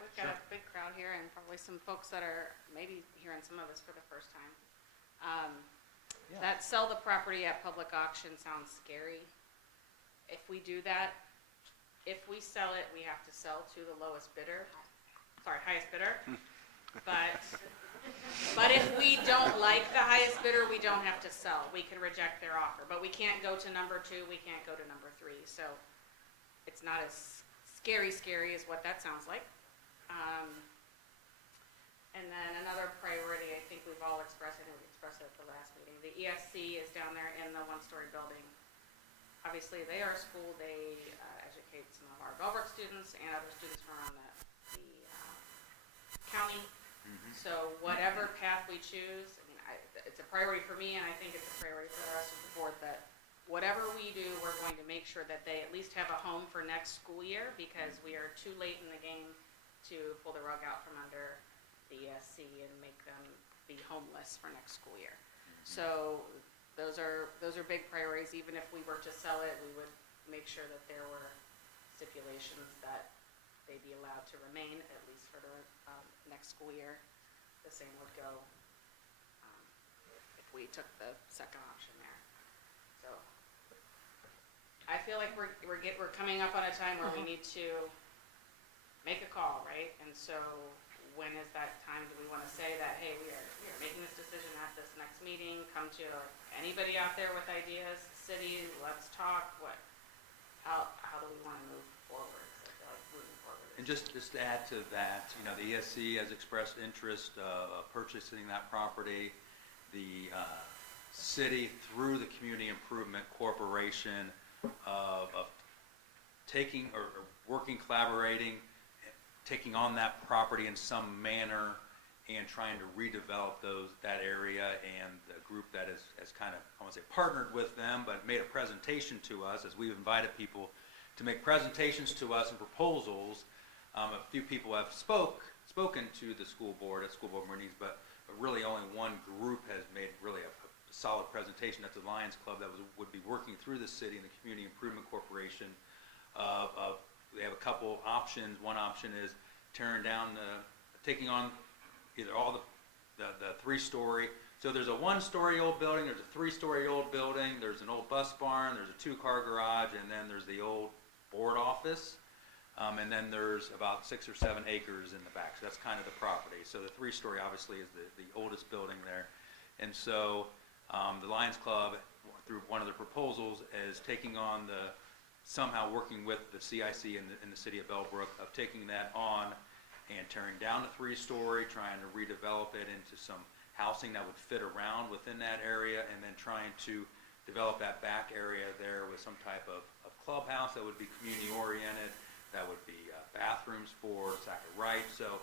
big crowd here and probably some folks that are maybe hearing some of this for the first time. That sell the property at public auction sounds scary. If we do that, if we sell it, we have to sell to the highest bidder. But if we don't like the highest bidder, we don't have to sell. We can reject their offer, but we can't go to number 2, we can't go to number 3. So it's not as scary as what that sounds like. And then another priority, I think we've all expressed, I think we expressed it at the last meeting, the ESC is down there in the 1-story building. Obviously, they are a school, they educate some of our Bellbrook students and other students from around the county. Mm-hmm. So whatever path we choose, I mean, it's a priority for me, and I think it's a priority for the rest of the board, that whatever we do, we're going to make sure that they at least have a home for next school year, because we are too late in the game to pull the rug out from under the ESC and make them be homeless for next school year. So those are big priorities. Even if we were to sell it, we would make sure that there were stipulations that they be allowed to remain at least for the next school year. The same would go if we took the second option there. So I feel like we're coming up on a time where we need to make a call, right? And so when is that time? Do we want to say that, hey, we are making this decision at this next meeting? Come to anybody out there with ideas, city, let's talk. How do we want to move forward? So I feel like moving forward. And just to add to that, the ESC has expressed interest of purchasing that property. The city, through the Community Improvement Corporation, of taking or working, collaborating, taking on that property in some manner and trying to redevelop that area, and the group that has kind of, I won't say partnered with them, but made a presentation to us, as we've invited people to make presentations to us and proposals. A few people have spoken to the school board at school board meetings, but really only one group has made really a solid presentation. That's the Lions Club that would be working through the city and the Community Improvement Corporation. They have a couple options. One option is taking on either all the 3-story. So there's a 1-story old building, there's a 3-story old building, there's an old bus barn, there's a 2-car garage, and then there's the old board office. And then there's about 6 or 7 acres in the back. So that's kind of the property. So the 3-story obviously is the oldest building there. And so the Lions Club, through one of the proposals, is taking on somehow working with the CIC in the city of Bellbrook, of taking that on and tearing down the 3-story, trying to redevelop it into some housing that would fit around within that area, and then trying to develop that back area there with some type of clubhouse that would be community oriented, that would be bathrooms for Sacker Wright, so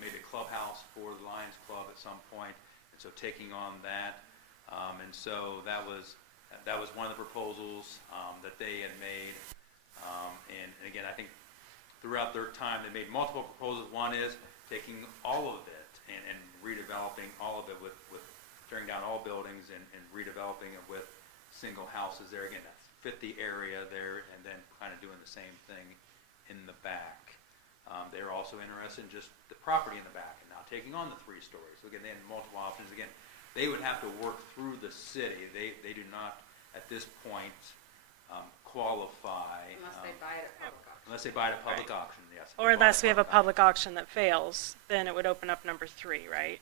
maybe a clubhouse for the Lions Club at some point. And so taking on that, And so that was one of the proposals that they had made. And again, I think throughout their time, they made multiple proposals. One is taking all of it and redeveloping all of it with tearing down all buildings and redeveloping it with single houses there. Again, that's fit the area there, and then kind of doing the same thing in the back. They were also interested in just the property in the back and not taking on the 3 stories. So again, they had multiple options. Again, they would have to work through the city. They do not, at this point, qualify. Unless they buy it at public auction. Unless they buy it at public auction, yes. Or unless we have a public auction that fails, then it would open up number 3, right?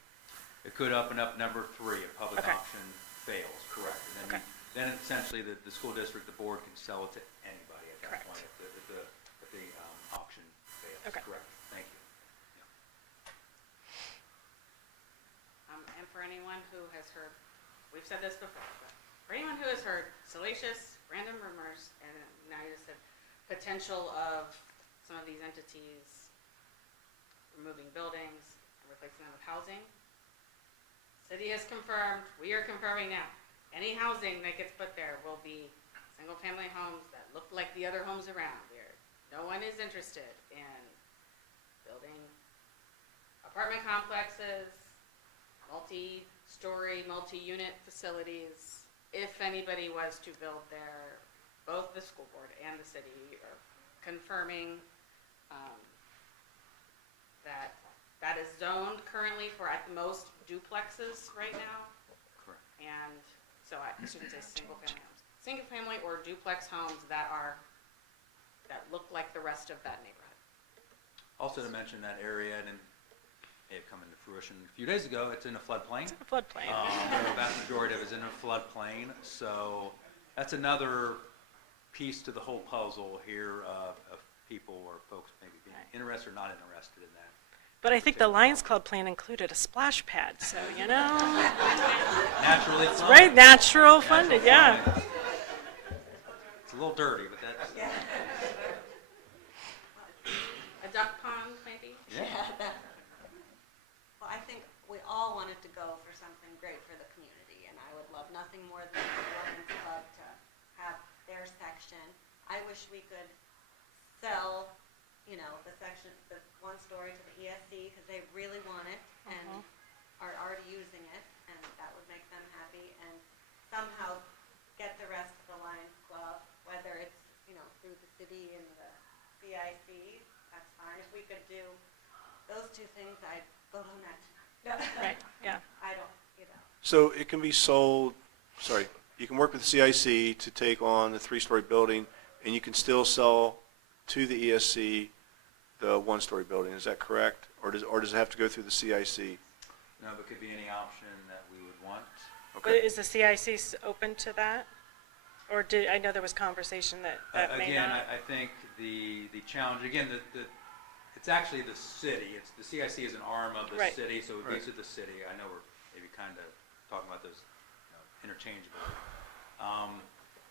It could open up number 3, a public Okay. auction fails, correct. And then, Okay. then essentially the school district, the board can sell it to anybody at that Correct. point if the auction fails. Okay. Correct, thank you. And for anyone who has heard, we've said this before, but for anyone who has heard salacious, random rumors, and now you just said potential of some of these entities removing buildings and replacing them with housing, city has confirmed, we are confirming now, any housing that gets put there will be single-family homes that look like the other homes around here. No one is interested in building apartment complexes, multi-story, multi-unit facilities. If anybody was to build there, both the school board and the city are confirming that is zoned currently for at the most duplexes right now. Correct. And so I shouldn't say single-family homes. Single-family or duplex homes that look like the rest of that neighborhood. Also to mention that area, and it come into fruition a few days ago, it's in a floodplain. A floodplain. The vast majority of it is in a floodplain, so that's another piece to the whole puzzle here of people or folks maybe being interested or not interested in that. But I think the Lions Club plan included a splash pad, so, you know. Naturally It's funded. right, natural funded, yeah. Funded. It's a little dirty, but that's, A duck pond, maybe? yeah. Well, I think we all wanted to go for something great for the community, and I would love nothing more than the Lions Club to have their section. I wish we could sell, the section, the 1 story to the ESC, because they really want it and are already using it, and that would make them happy, and somehow get the rest of the Lions Club, whether it's, through the city and the CIC, that's fine. If we could do those 2 things, I'd go to next. Right, yeah. I don't, So it can be sold, you can work with the CIC to take on the 3-story building, and you can still sell to the ESC the 1-story building. Is that correct? Or does it have to go through the CIC? No, but could be any option that we would want. But is the CIC open to that? Or I know there was conversation that may Again, not. I think the challenge, again, it's actually the city. It's the CIC is an arm of the Right. city, so it Right. goes to the city. I know we're maybe kind of talking about those interchangeably.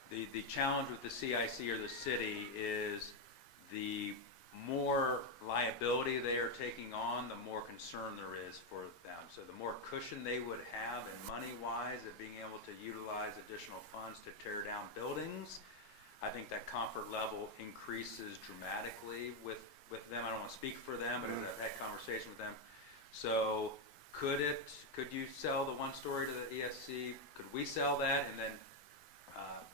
The challenge with the CIC or the city is the more liability they are taking on, the more concern there is for them. So the more cushion they would have in money-wise of being able to utilize additional funds to tear down buildings, I think that comfort level increases dramatically with them. I don't want to speak for them, but I've had conversation with them. So could you sell the 1-story to the ESC? Could we sell that and then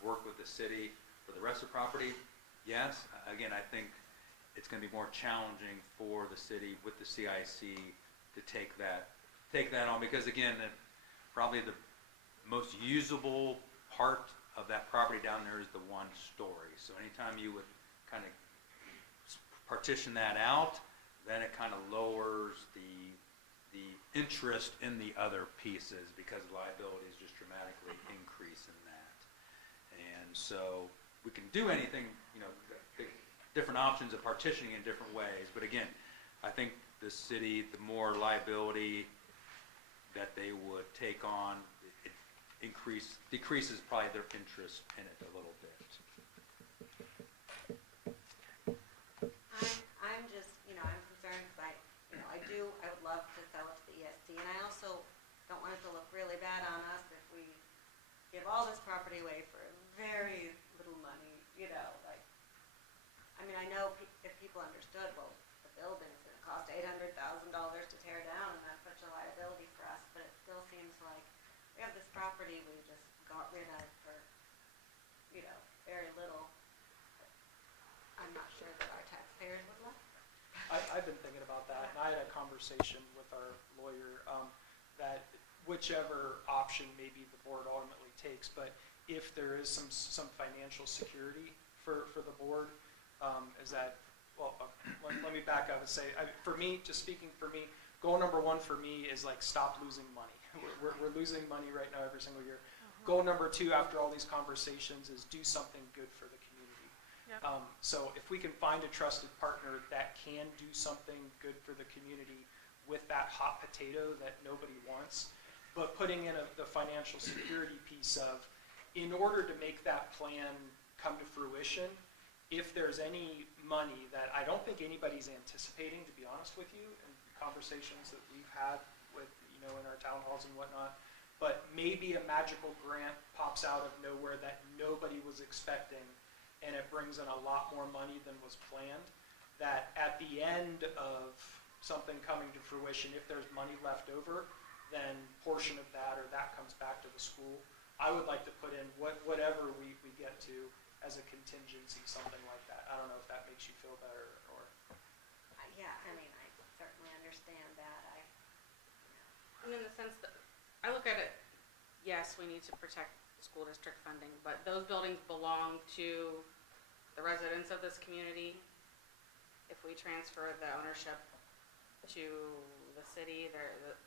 work with the city for the rest of the property? Yes. Again, I think it's going to be more challenging for the city with the CIC to take that on, because again, probably the most usable part of that property down there is the 1-story. So anytime you would kind of partition that out, then it kind of lowers the interest in the other pieces, because liabilities just dramatically increase in that. And so we can do anything, different options of partitioning in different ways. But again, I think the city, the more liability that they would take on, it decreases probably their interest in it a little bit. I'm just, I'm concerned because I would love to sell it to the ESC, and I also don't want it to look really bad on us if we give all this property away for very little money, you know, like, I mean, I know if people understood, well, the building's gonna cost $800,000 to tear down, and that's such a liability for us, but it still seems like we have this property we just got rid of for, you know, very little. I'm not sure that our taxpayers would like that. I've been thinking about that, and I had a conversation with our lawyer, that whichever option maybe the board ultimately takes, but if there is some financial security for the board, is that, well, let me back up and say, for me, just speaking for me, goal number one for me is like stop losing money. We're losing money right now every single year. Goal number two after all these conversations is do something good for the community. Yep. So if we can find a trusted partner that can do something good for the community with that hot potato that nobody wants, but putting in the financial security piece of, in order to make that plan come to fruition, if there's any money that I don't think anybody's anticipating, to be honest with you, in conversations that we've had with, you know, in our town halls and whatnot, but maybe a magical grant pops out of nowhere that nobody was expecting, and it brings in a lot more money than was planned, that at the end of something coming to fruition, if there's money left over, then portion of that or that comes back to the school. I would like to put in whatever we get to as a contingency, something like that. I don't know if that makes you feel better or. Yeah, I mean, I certainly understand that. And in the sense that, I look at it, yes, we need to protect school district funding, but those buildings belong to the residents of this community. If we transfer the ownership to the city,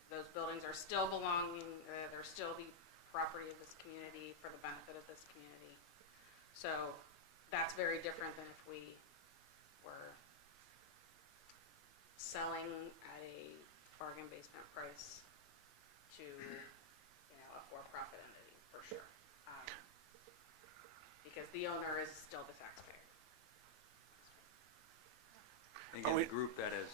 those buildings are still belonging, they're still the property of this community for the benefit of this community. So that's very different than if we were selling at a bargain basement price to, you know, a for-profit entity, for sure. Because the owner is still the taxpayer. Again, the group that has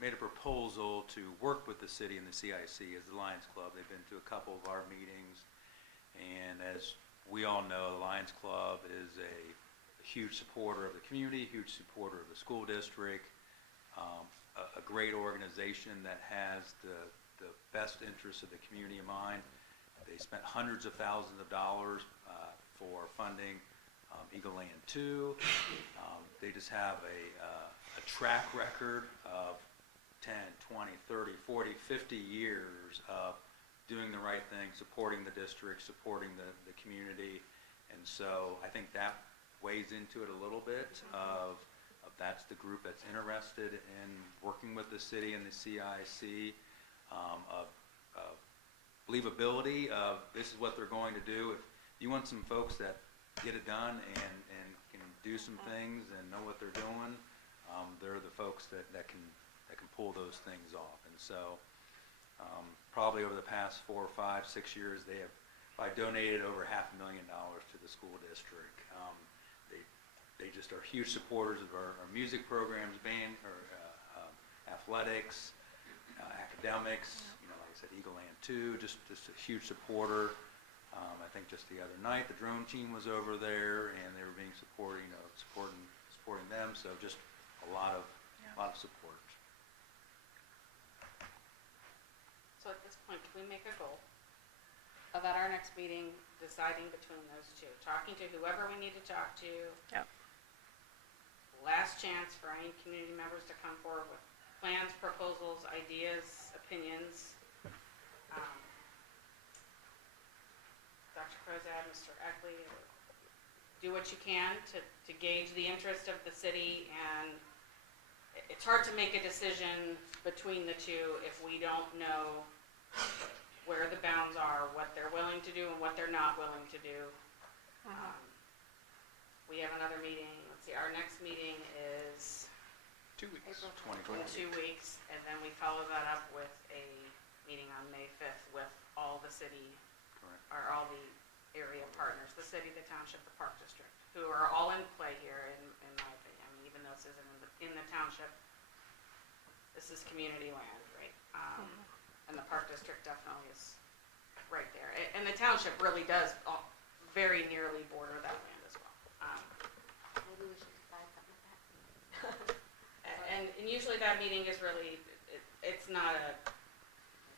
made a proposal to work with the city and the CIC is the Lions Club. They've been to a couple of our meetings, and as we all know, the Lions Club is a huge supporter of the community, huge supporter of the school district, a great organization that has the best interests of the community in mind. They spent hundreds of thousands of dollars for funding Eagle Land 2. They just have a track record of 10, 20, 30, 40, 50 years of doing the right thing, supporting the district, supporting the community. And so I think that weighs into it a little bit of that's the group that's interested in working with the city and the CIC, of believability of this is what they're going to do. If you want some folks that get it done and can do some things and know what they're doing, they're the folks that can pull those things off. And so probably over the past 4, 5, 6 years, they have donated over $500,000 to the school district. They just are huge supporters of our music programs, band, or athletics, academics. You know, like I said, Eagle Land 2, just a huge supporter. I think just the other night, the drone team was over there, and they were being supporting them. So just a lot of support. So at this point, can we make a goal of at our next meeting deciding between those two, talking to whoever we need to talk to? Yep. Last chance for any community members to come forward with plans, proposals, ideas, opinions. Dr. Crozad, Mr. Eckley, do what you can to gauge the interest of the city, and it's hard to make a decision between the two if we don't know where the bounds are, what they're willing to do and what they're not willing to do. We have another meeting, let's see, our next meeting is 2 weeks. April 2020. in 2 weeks, and then we follow that up with a meeting on May 5th with all the city, Correct. or all the area partners, the city, the township, the park district, who are all in play here, in my opinion. I mean, even though this isn't in the township, this is community land, right? And the park district definitely is right there. And the township really does very nearly border that land as well. Maybe we should decide something like that. And usually that meeting is really, it's not a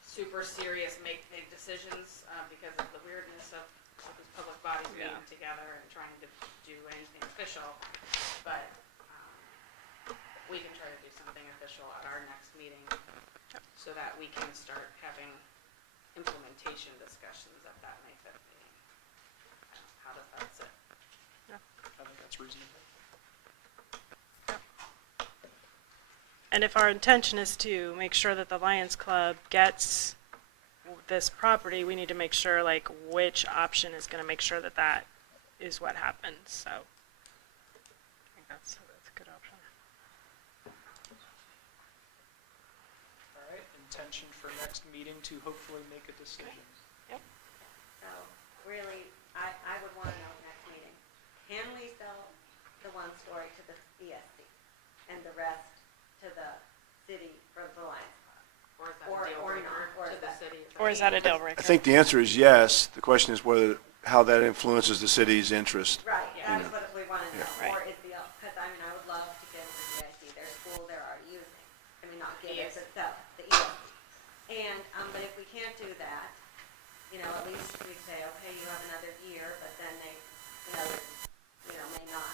super serious make big decisions because of the weirdness of these public bodies Yeah. meeting together and trying to do anything official. But we can try to do something official at our next meeting so that we can start having implementation discussions at that May 5th meeting. How does that sit? I think that's reasonable. And if our intention is to make sure that the Lions Club gets this property, we need to make sure, like, which option is going to make sure that that is what happens, so. I think that's a good option. All right, intention for next meeting to hopefully make a decision. So really, I would want to know next meeting, can we sell the one story to the ESC and the rest to the city for the Lions Club? Or is that Or- a deal or breaker not, or to is the that- city? Or is that a deal breaker? I think the answer is yes. The question is how that influences the city's interest. Right, Yeah. that's what we want to know. Right. Or is because I mean, I would love to give it to the ESC, their school they're already using. I mean, not give it, but sell it, the ESC. And, but if we can't do that, at least we say, okay, you have another year, but then they, may not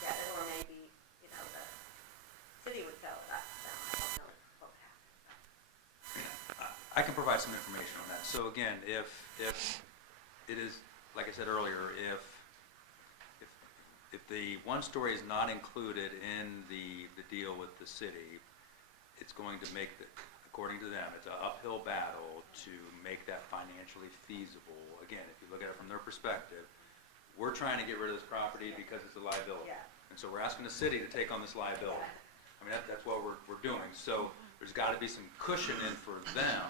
get it, or maybe, the city would sell it up to them. I don't know what would happen. I can provide some information on that. So again, if it is, like I said earlier, if the one story is not included in the deal with the city, it's going to make according to them, it's an uphill battle to make that financially feasible. Again, if you look at it from their perspective, we're trying to get rid of this property because it's a liability. Yeah. And so we're asking the city to take on this liability. I mean, that's what we're doing. So there's got to be some cushion in for them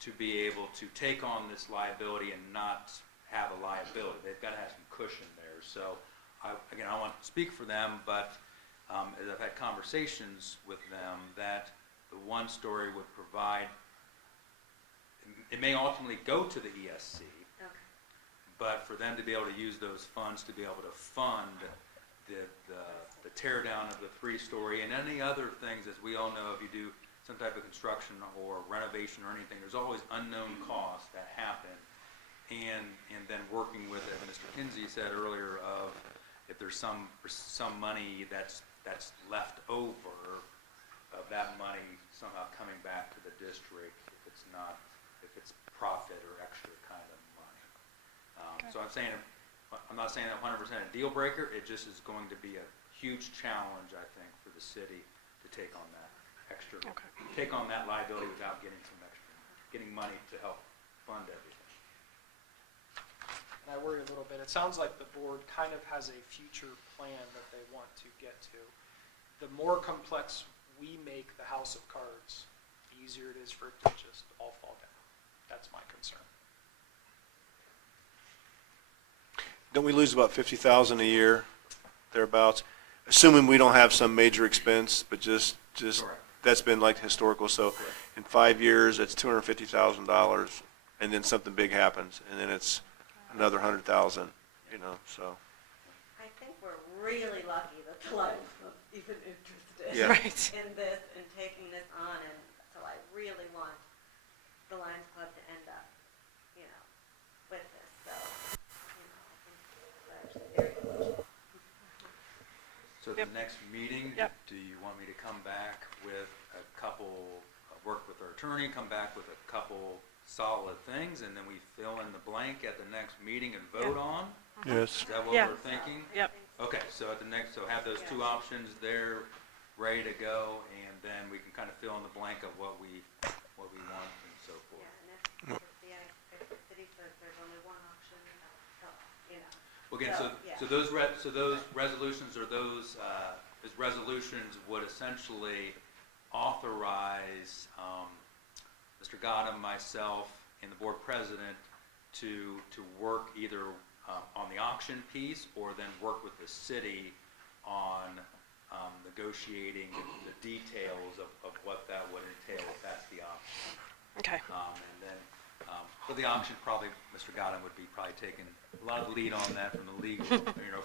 to be able to take on this liability and not have a liability. They've got to have some cushion there. So, I don't want to speak for them, but as I've had conversations with them, that the one story would provide, it may ultimately go to the ESC, Okay. but for them to be able to use those funds to be able to fund the tear down of the 3-story and any other things, as we all know, if you do some type of construction or renovation or anything, there's always unknown costs that happen. And then working with, as Mr. Kinsey said earlier, of if there's some money that's left over, of that money somehow coming back to the district, if it's profit or extra kind of money. So I'm not saying that 100% a deal breaker. It just is going to be a huge challenge, I think, for the city to take on that take on that liability without getting money to help fund everything. And I worry a little bit. It sounds like the board kind of has a future plan that they want to get to. The more complex we make the house of cards, the easier it is for it to just all fall down. That's my concern. Don't we lose about 50,000 a year, thereabouts? Assuming we don't have some major expense, but just Correct. that's been like historical. So in 5 years, it's $250,000, and then something big happens, and then it's another 100,000. So. I think we're really lucky that the Lions Club is even interested Yeah. Right. in this and taking this on, and so I really want the Lions Club to end up, with this, so, I think they're actually very good. So the next meeting, Yep. do you want me to come back with a couple, work with our attorney, come back with a couple solid things, and then we fill in the blank at the next meeting and vote on? Yes. Is that what Yeah. we're thinking? Yep. Okay, so have those two options there, ready to go, and then we can kind of fill in the blank of what we want and so forth. Yeah, and if the city says there's only one option, Well, again, So, yeah. so those resolutions or those resolutions would essentially authorize Mr. Goddam, myself, and the board president to work either on the auction piece or then work with the city on negotiating the details of what that would entail if that's the option. Okay. And then For the auction, probably Mr. Godin would be probably taking a lot of the lead on that from the legal,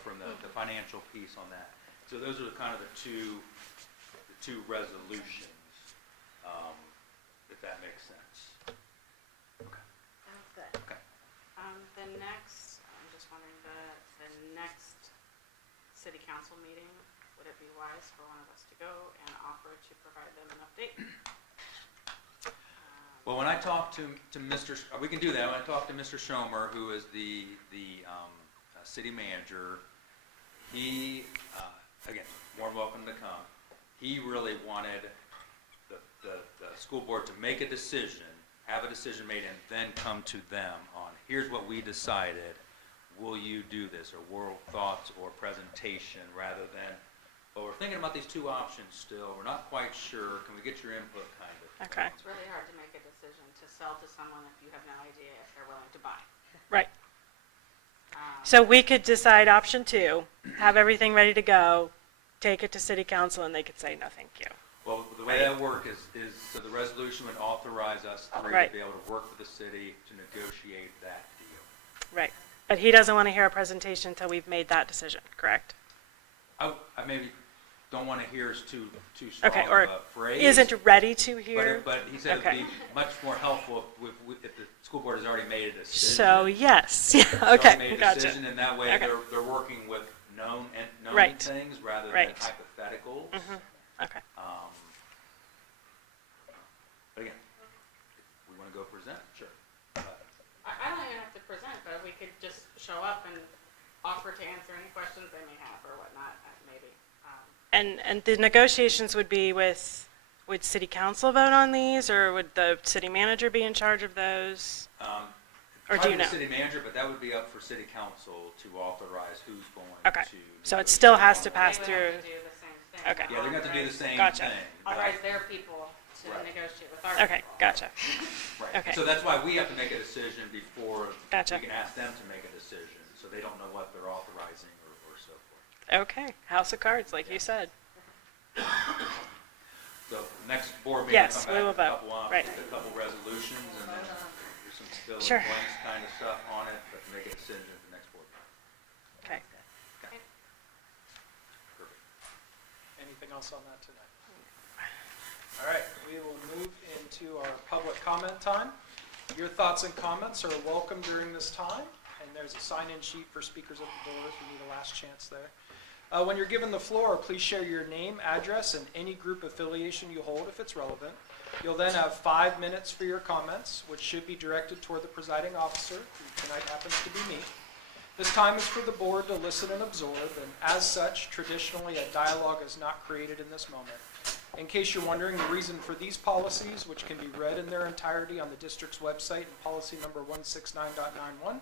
from the financial piece on that. So those are kind of the two resolutions, if that makes sense. Sounds good. Okay. The next, I'm just wondering, the next city council meeting, would it be wise for one of us to go and offer to provide them an update? Well, when I talk to Mr., we can do that. When I talk to Mr. Schomer, who is the city manager, he, again, more than welcome to come. He really wanted the school board to make a decision, have a decision made, and then come to them on, here's what we decided. Will you do this, or world thoughts, or presentation, rather than, but we're thinking about these two options still. We're not quite sure. Can we get your input, kind of? Okay, It's really hard to make a decision to sell to someone if you have no idea if they're willing to buy. right. Um, So we could decide option 2, have everything ready to go, take it to city council, and they could say, no, thank you. Well, the way that works is so the resolution would authorize us three Right. to be able to work with the city to negotiate that deal. Right. But he doesn't want to hear a presentation until we've made that decision, correct? I maybe don't want to hear is too strong Okay, of or a phrase. isn't ready to hear? But he said Okay. it'd be much more helpful if the school board has already made a decision. So, yes, It's already okay, made a gotcha. decision, and that way Okay. they're working with known Right. things rather than Right. hypotheticals. Okay, But again, if we want to go present, sure. But I don't even have to present, but we could just show up and offer to answer any questions they may have or whatnot, maybe. and the negotiations would be would city council vote on these, or would the city manager be in charge of those? Or do you probably know? the city manager, but that would be up for city council to authorize who's going Okay. to. So it still has to They pass would through, have to do the same thing. Okay. Yeah, they're going to have to do the same Gotcha. thing. but- Authorize their people to Right. negotiate with our people. okay, gotcha, Right. Okay. So that's why we have to make a decision before Gotcha. we can ask them to make a decision, so they don't know what they're authorizing or so forth. okay, house of cards, like you said. So next board meeting, Yes, come we back will with a vote. couple Right. options, a couple resolutions, and then there's some fill in Sure. blanks kind of stuff on it, but make a decision at the next board meeting. Okay. Perfect. Anything else on that tonight? All right, we will move into our public comment time. Your thoughts and comments are welcome during this time, and there's a sign-in sheet for speakers at the door if you need a last chance there. When you're given the floor, please share your name, address, and any group affiliation you hold if it's relevant. You'll then have 5 minutes for your comments, which should be directed toward the presiding officer, who tonight happens to be me. This time is for the board to listen and absorb, and as such, traditionally, a dialogue is not created in this moment. In case you're wondering, the reason for these policies, which can be read in their entirety on the district's website in policy number 169.91,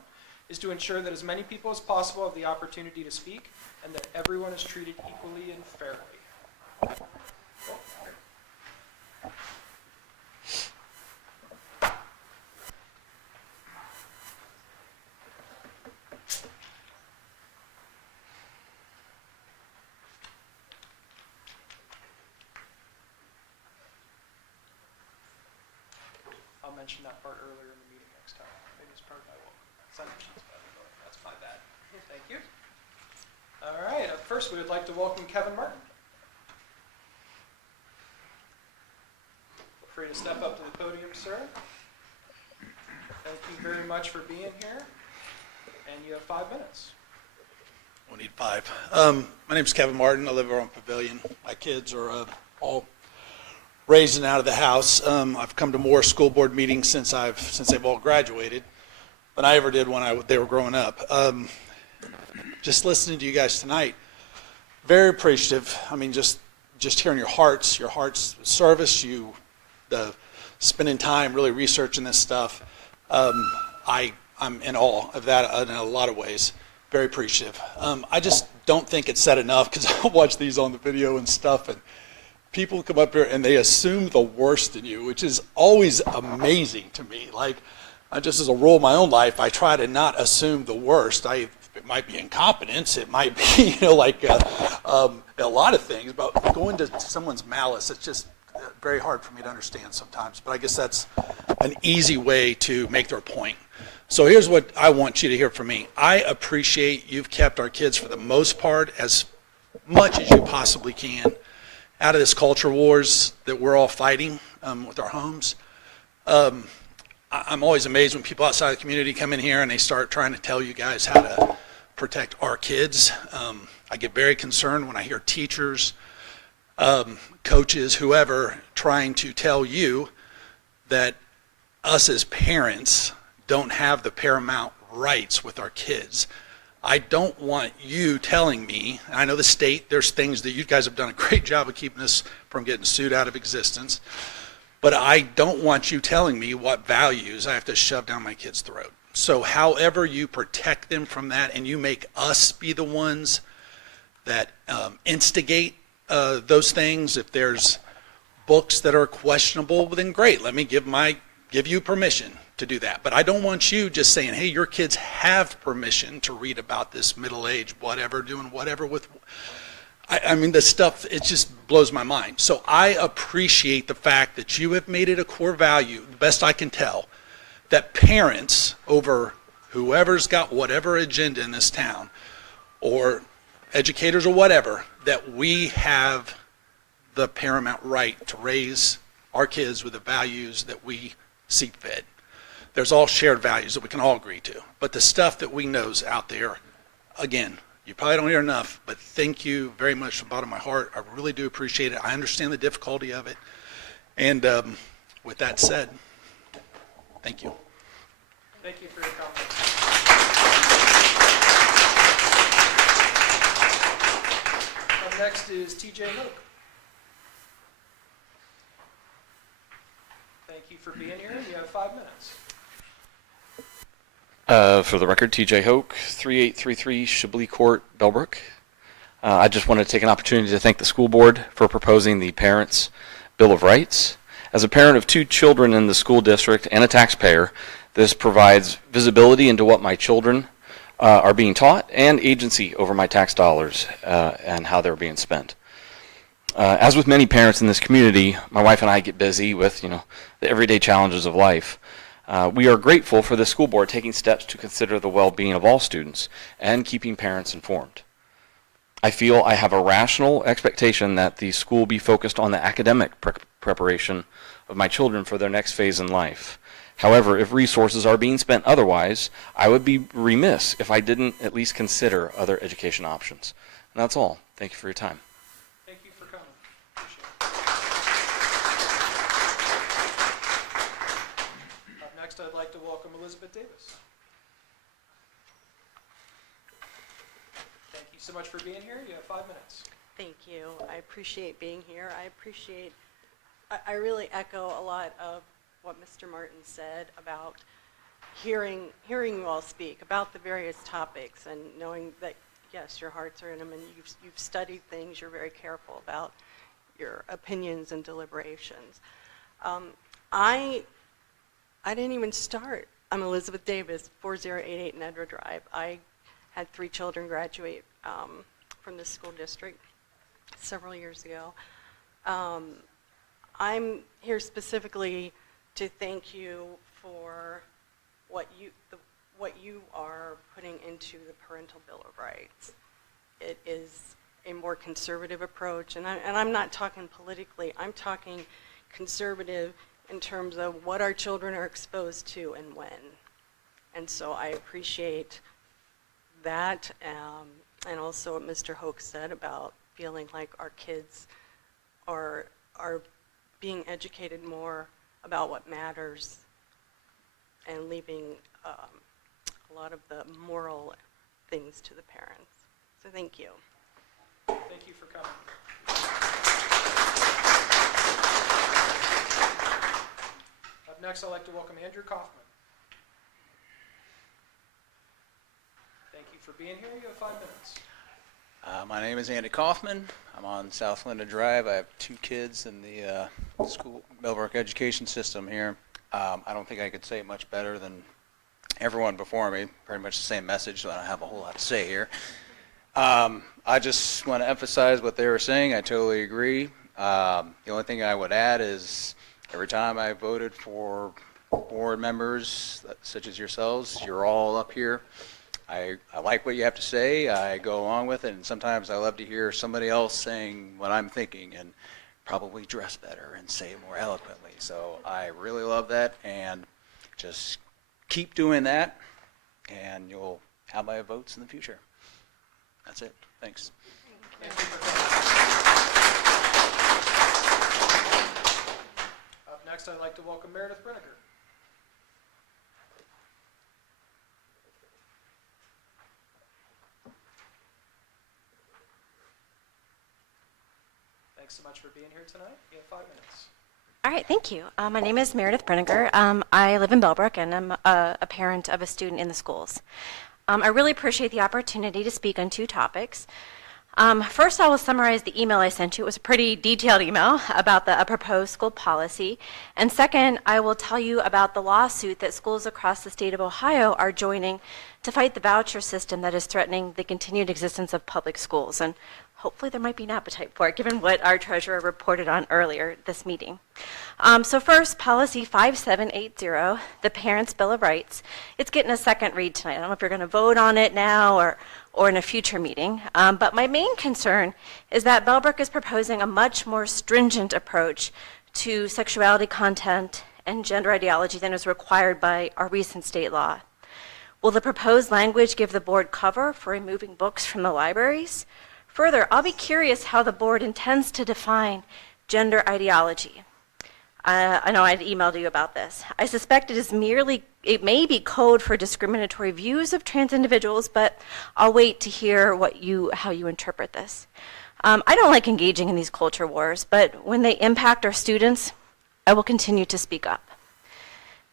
is to ensure that as many people as possible have the opportunity to speak and that everyone is treated equally and fairly. I'll mention that part earlier in the meeting next time. Maybe it's part of my sign-in sheets, but that's my bad. Thank you. All right, up first, we would like to welcome Kevin Martin. Feel free to step up to the podium, sir. Thank you very much for being here, and you have 5 minutes. We'll need 5. My name's Kevin Martin. I live over on Pavilion. My kids are all raised and out of the house. I've come to more school board meetings since they've all graduated than I ever did when they were growing up. Just listening to you guys tonight, very appreciative. I mean, just hearing your heart's service, the spending time really researching this stuff. I'm in awe of that in a lot of ways. Very appreciative. I just don't think it's said enough because I watch these on the video and stuff, and people come up here and they assume the worst in you, which is always amazing to me. Like, I just as a rule in my own life, I try to not assume the worst. It might be incompetence, it might be, a lot of things, but going to someone's malice, it's just very hard for me to understand sometimes, but I guess that's an easy way to make their point. So here's what I want you to hear from me. I appreciate you've kept our kids, for the most part, as much as you possibly can out of this culture wars that we're all fighting with our homes. I'm always amazed when people outside the community come in here and they start trying to tell you guys how to protect our kids. I get very concerned when I hear teachers, coaches, whoever, trying to tell you that us as parents don't have the paramount rights with our kids. I don't want you telling me, and I know the state, there's things that you guys have done a great job of keeping us from getting sued out of existence, but I don't want you telling me what values I have to shove down my kid's throat. So however you protect them from that, and you make us be the ones that instigate those things, if there's books that are questionable, well, then great, let me give you permission to do that. But I don't want you just saying, hey, your kids have permission to read about this middle-aged whatever, doing whatever with, I mean, the stuff, it just blows my mind. So I appreciate the fact that you have made it a core value, the best I can tell, that parents, over whoever's got whatever agenda in this town, or educators or whatever, that we have the paramount right to raise our kids with the values that we see fit. There's all shared values that we can all agree to. But the stuff that we know's out there, again, you probably don't hear enough, but thank you very much from the bottom of my heart. I really do appreciate it. I understand the difficulty of it. And with that said, thank you. Thank you for your comments. Up next is TJ Hoke. Thank you for being here. You have 5 minutes. For the record, TJ Hoke, 3833 Shibley Court, Bellbrook. I just want to take an opportunity to thank the school board for proposing the Parents' Bill of Rights. As a parent of 2 children in the school district and a taxpayer, this provides visibility into what my children are being taught and agency over my tax dollars and how they're being spent. As with many parents in this community, my wife and I get busy with, the everyday challenges of life. We are grateful for the school board taking steps to consider the well-being of all students and keeping parents informed. I feel I have a rational expectation that the school be focused on the academic preparation of my children for their next phase in life. However, if resources are being spent otherwise, I would be remiss if I didn't at least consider other education options. And that's all. Thank you for your time. Thank you for coming. Appreciate it. Up next, I'd like to welcome Elizabeth Davis. Thank you so much for being here. You have 5 minutes. Thank you. I appreciate being here. I really echo a lot of what Mr. Martin said about hearing you all speak about the various topics and knowing that, yes, your hearts are in them and you've studied things, you're very careful about your opinions and deliberations. I didn't even start. I'm Elizabeth Davis, 4088 Nedra Drive. I had 3 children graduate from this school district several years ago. I'm here specifically to thank you for what you are putting into the Parental Bill of Rights. It is a more conservative approach, and I'm not talking politically. I'm talking conservative in terms of what our children are exposed to and when. And so I appreciate that, and also what Mr. Hoke said about feeling like our kids are being educated more about what matters and leaving a lot of the moral things to the parents. So thank you. Thank you for coming. Up next, I'd like to welcome Andrew Kaufman. Thank you for being here. You have 5 minutes. My name is Andy Kaufman. I'm on South Linda Drive. I have 2 kids in the school Bellbrook education system here. I don't think I could say it much better than everyone before me. Pretty much the same message, so I don't have a whole lot to say here. I just want to emphasize what they were saying. I totally agree. The only thing I would add is every time I voted for board members such as yourselves, you're all up here. I like what you have to say. I go along with it, and sometimes I love to hear somebody else saying what I'm thinking and probably dress better and say it more eloquently. So I really love that, and just keep doing that, and you'll have my votes in the future. That's it. Thanks. Up next, I'd like to welcome Meredith Brineker. Thanks so much for being here tonight. You have 5 minutes. All right, thank you. My name is Meredith Brineker. I live in Bellbrook, and I'm a parent of a student in the schools. I really appreciate the opportunity to speak on 2 topics. First, I will summarize the email I sent you. It was a pretty detailed email about a proposed school policy. And second, I will tell you about the lawsuit that schools across the state of Ohio are joining to fight the voucher system that is threatening the continued existence of public schools. And hopefully there might be an appetite for it, given what our treasurer reported on earlier this meeting. So first, Policy 5780, the Parents' Bill of Rights. It's getting a second read tonight. I don't know if you're going to vote on it now or in a future meeting. But my main concern is that Bellbrook is proposing a much more stringent approach to sexuality content and gender ideology than is required by our recent state law. Will the proposed language give the board cover for removing books from the libraries? Further, I'll be curious how the board intends to define gender ideology. I know I'd emailed you about this. I suspect it may be code for discriminatory views of trans individuals, but I'll wait to hear how you interpret this. I don't like engaging in these culture wars, but when they impact our students, I will continue to speak up.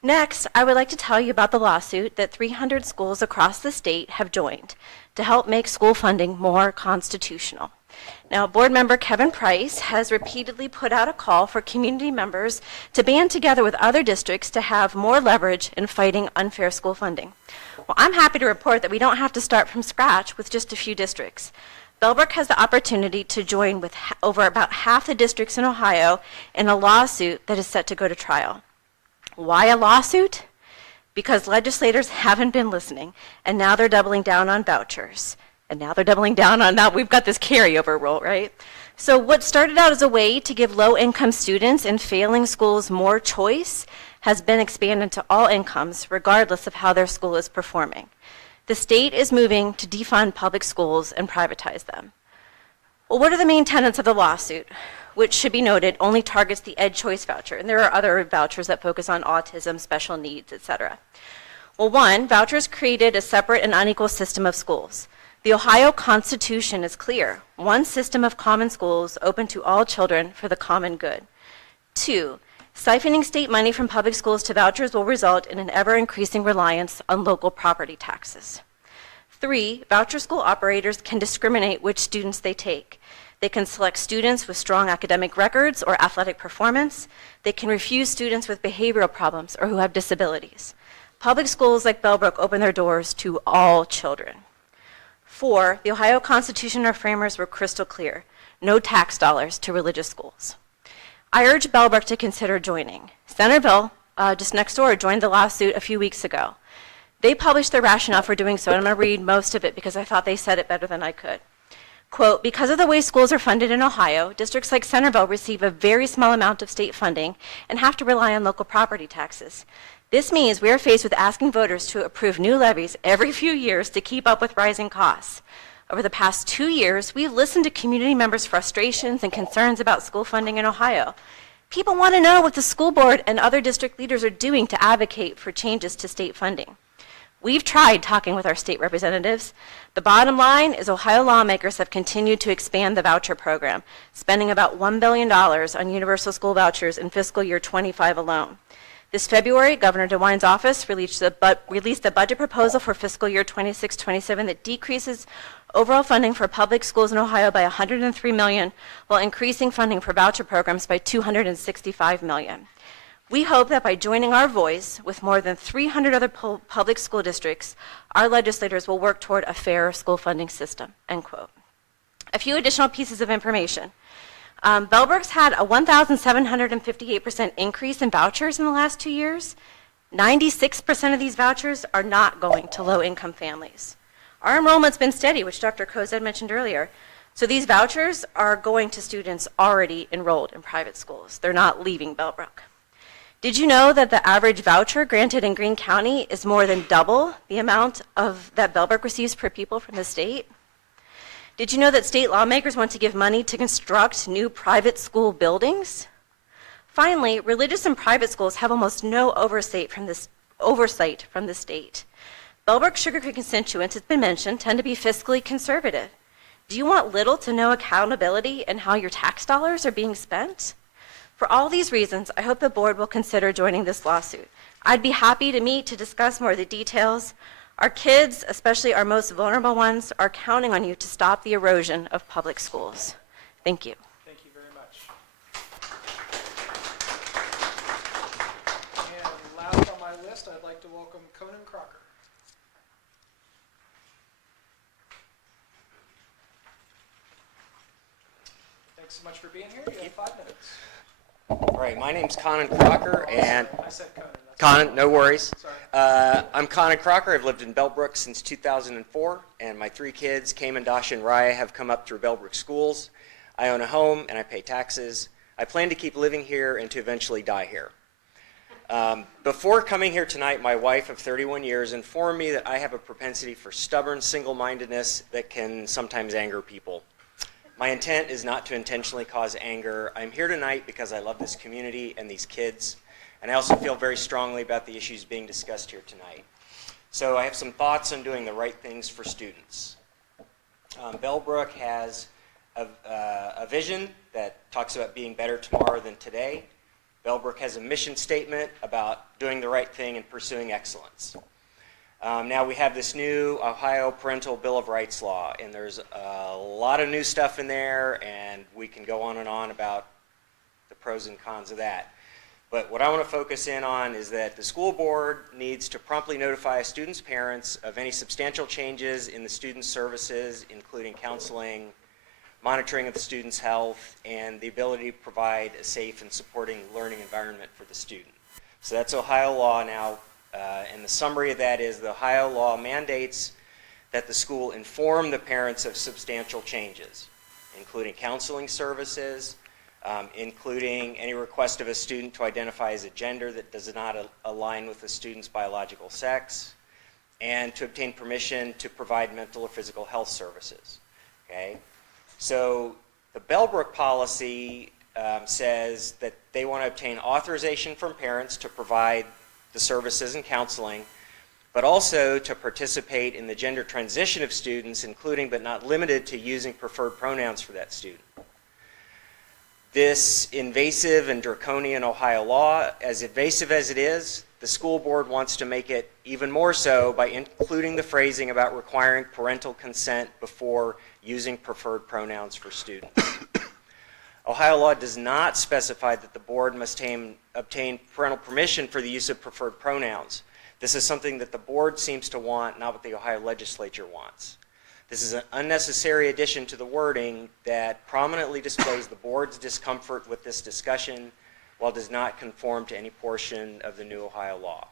Next, I would like to tell you about the lawsuit that 300 schools across the state have joined to help make school funding more constitutional. Now, board member Kevin Price has repeatedly put out a call for community members to band together with other districts to have more leverage in fighting unfair school funding. Well, I'm happy to report that we don't have to start from scratch with just a few districts. Bellbrook has the opportunity to join with over about half the districts in Ohio in a lawsuit that is set to go to trial. Why a lawsuit? Because legislators haven't been listening, and now they're doubling down on vouchers. And now they're doubling down on now we've got this carryover rule, right? So what started out as a way to give low-income students in failing schools more choice has been expanded to all incomes, regardless of how their school is performing. The state is moving to defund public schools and privatize them. Well, what are the main tenets of the lawsuit? Which should be noted only targets the EdChoice voucher, and there are other vouchers that focus on autism, special needs, etc. Well, one, vouchers created a separate and unequal system of schools. The Ohio Constitution is clear: one system of common schools open to all children for the common good. 2, siphoning state money from public schools to vouchers will result in an ever-increasing reliance on local property taxes. 3, voucher school operators can discriminate which students they take. They can select students with strong academic records or athletic performance. They can refuse students with behavioral problems or who have disabilities. Public schools like Bellbrook open their doors to all children. 4, the Ohio Constitution and our framers were crystal clear: no tax dollars to religious schools. I urge Bellbrook to consider joining. Centerville, just next door, joined the lawsuit a few weeks ago. They published their rationale for doing so, and I'm going to read most of it because I thought they said it better than I could. Quote, because of the way schools are funded in Ohio, districts like Centerville receive a very small amount of state funding and have to rely on local property taxes. This means we are faced with asking voters to approve new levies every few years to keep up with rising costs. Over the past 2 years, we've listened to community members' frustrations and concerns about school funding in Ohio. People want to know what the school board and other district leaders are doing to advocate for changes to state funding. We've tried talking with our state representatives. The bottom line is Ohio lawmakers have continued to expand the voucher program, spending about $1 billion on universal school vouchers in fiscal year 25 alone. This February, Governor DeWine's office released a budget proposal for fiscal year 26-27 that decreases overall funding for public schools in Ohio by $103 million, while increasing funding for voucher programs by $265 million. We hope that by joining our voice with more than 300 other public school districts, our legislators will work toward a fair school funding system, end quote. A few additional pieces of information. Bellbrook's had a 1,758% increase in vouchers in the last 2 years. 96% of these vouchers are not going to low-income families. Our enrollment's been steady, which Dr. Kozad mentioned earlier. So these vouchers are going to students already enrolled in private schools. They're not leaving Bellbrook. Did you know that the average voucher granted in Greene County is more than double the amount that Bellbrook receives per pupil from the state? Did you know that state lawmakers want to give money to construct new private school buildings? Finally, religious and private schools have almost no oversight from the state. Bellbrook-Sugarcreek constituents, it's been mentioned, tend to be fiscally conservative. Do you want little to no accountability in how your tax dollars are being spent? For all these reasons, I hope the board will consider joining this lawsuit. I'd be happy to meet to discuss more of the details. Our kids, especially our most vulnerable ones, are counting on you to stop the erosion of public schools. Thank you. Thank you very much. And last on my list, I'd like to welcome Conan Crocker. Thanks so much for being here. You have 5 minutes. All right, my name's Conan Crocker, and I said Conan. Conan, no worries. Sorry. I'm Conan Crocker. I've lived in Bellbrook since 2004, and my 3 kids, Cayman, Dasha, and Raya, have come up through Bellbrook schools. I own a home, and I pay taxes. I plan to keep living here and to eventually die here. Before coming here tonight, my wife of 31 years informed me that I have a propensity for stubborn single-mindedness that can sometimes anger people. My intent is not to intentionally cause anger. I'm here tonight because I love this community and these kids, and I also feel very strongly about the issues being discussed here tonight. So I have some thoughts on doing the right things for students. Bellbrook has a vision that talks about being better tomorrow than today. Bellbrook has a mission statement about doing the right thing and pursuing excellence. Now we have this new Ohio Parental Bill of Rights law, and there's a lot of new stuff in there, and we can go on and on about the pros and cons of that. But what I want to focus in on is that the school board needs to promptly notify a student's parents of any substantial changes in the student's services, including counseling, monitoring of the student's health, and the ability to provide a safe and supporting learning environment for the student. So that's Ohio law now. And the summary of that is the Ohio law mandates that the school inform the parents of substantial changes, including counseling services, including any request of a student to identify as a gender that does not align with the student's biological sex, and to obtain permission to provide mental or physical health services. Okay? So the Bellbrook policy says that they want to obtain authorization from parents to provide the services and counseling, but also to participate in the gender transition of students, including but not limited to using preferred pronouns for that student. This invasive and draconian Ohio law, as invasive as it is, the school board wants to make it even more so by including the phrasing about requiring parental consent before using preferred pronouns for students. Ohio law does not specify that the board must obtain parental permission for the use of preferred pronouns. This is something that the board seems to want, not what the Ohio legislature wants. This is an unnecessary addition to the wording that prominently displays the board's discomfort with this discussion while does not conform to any portion of the new Ohio law.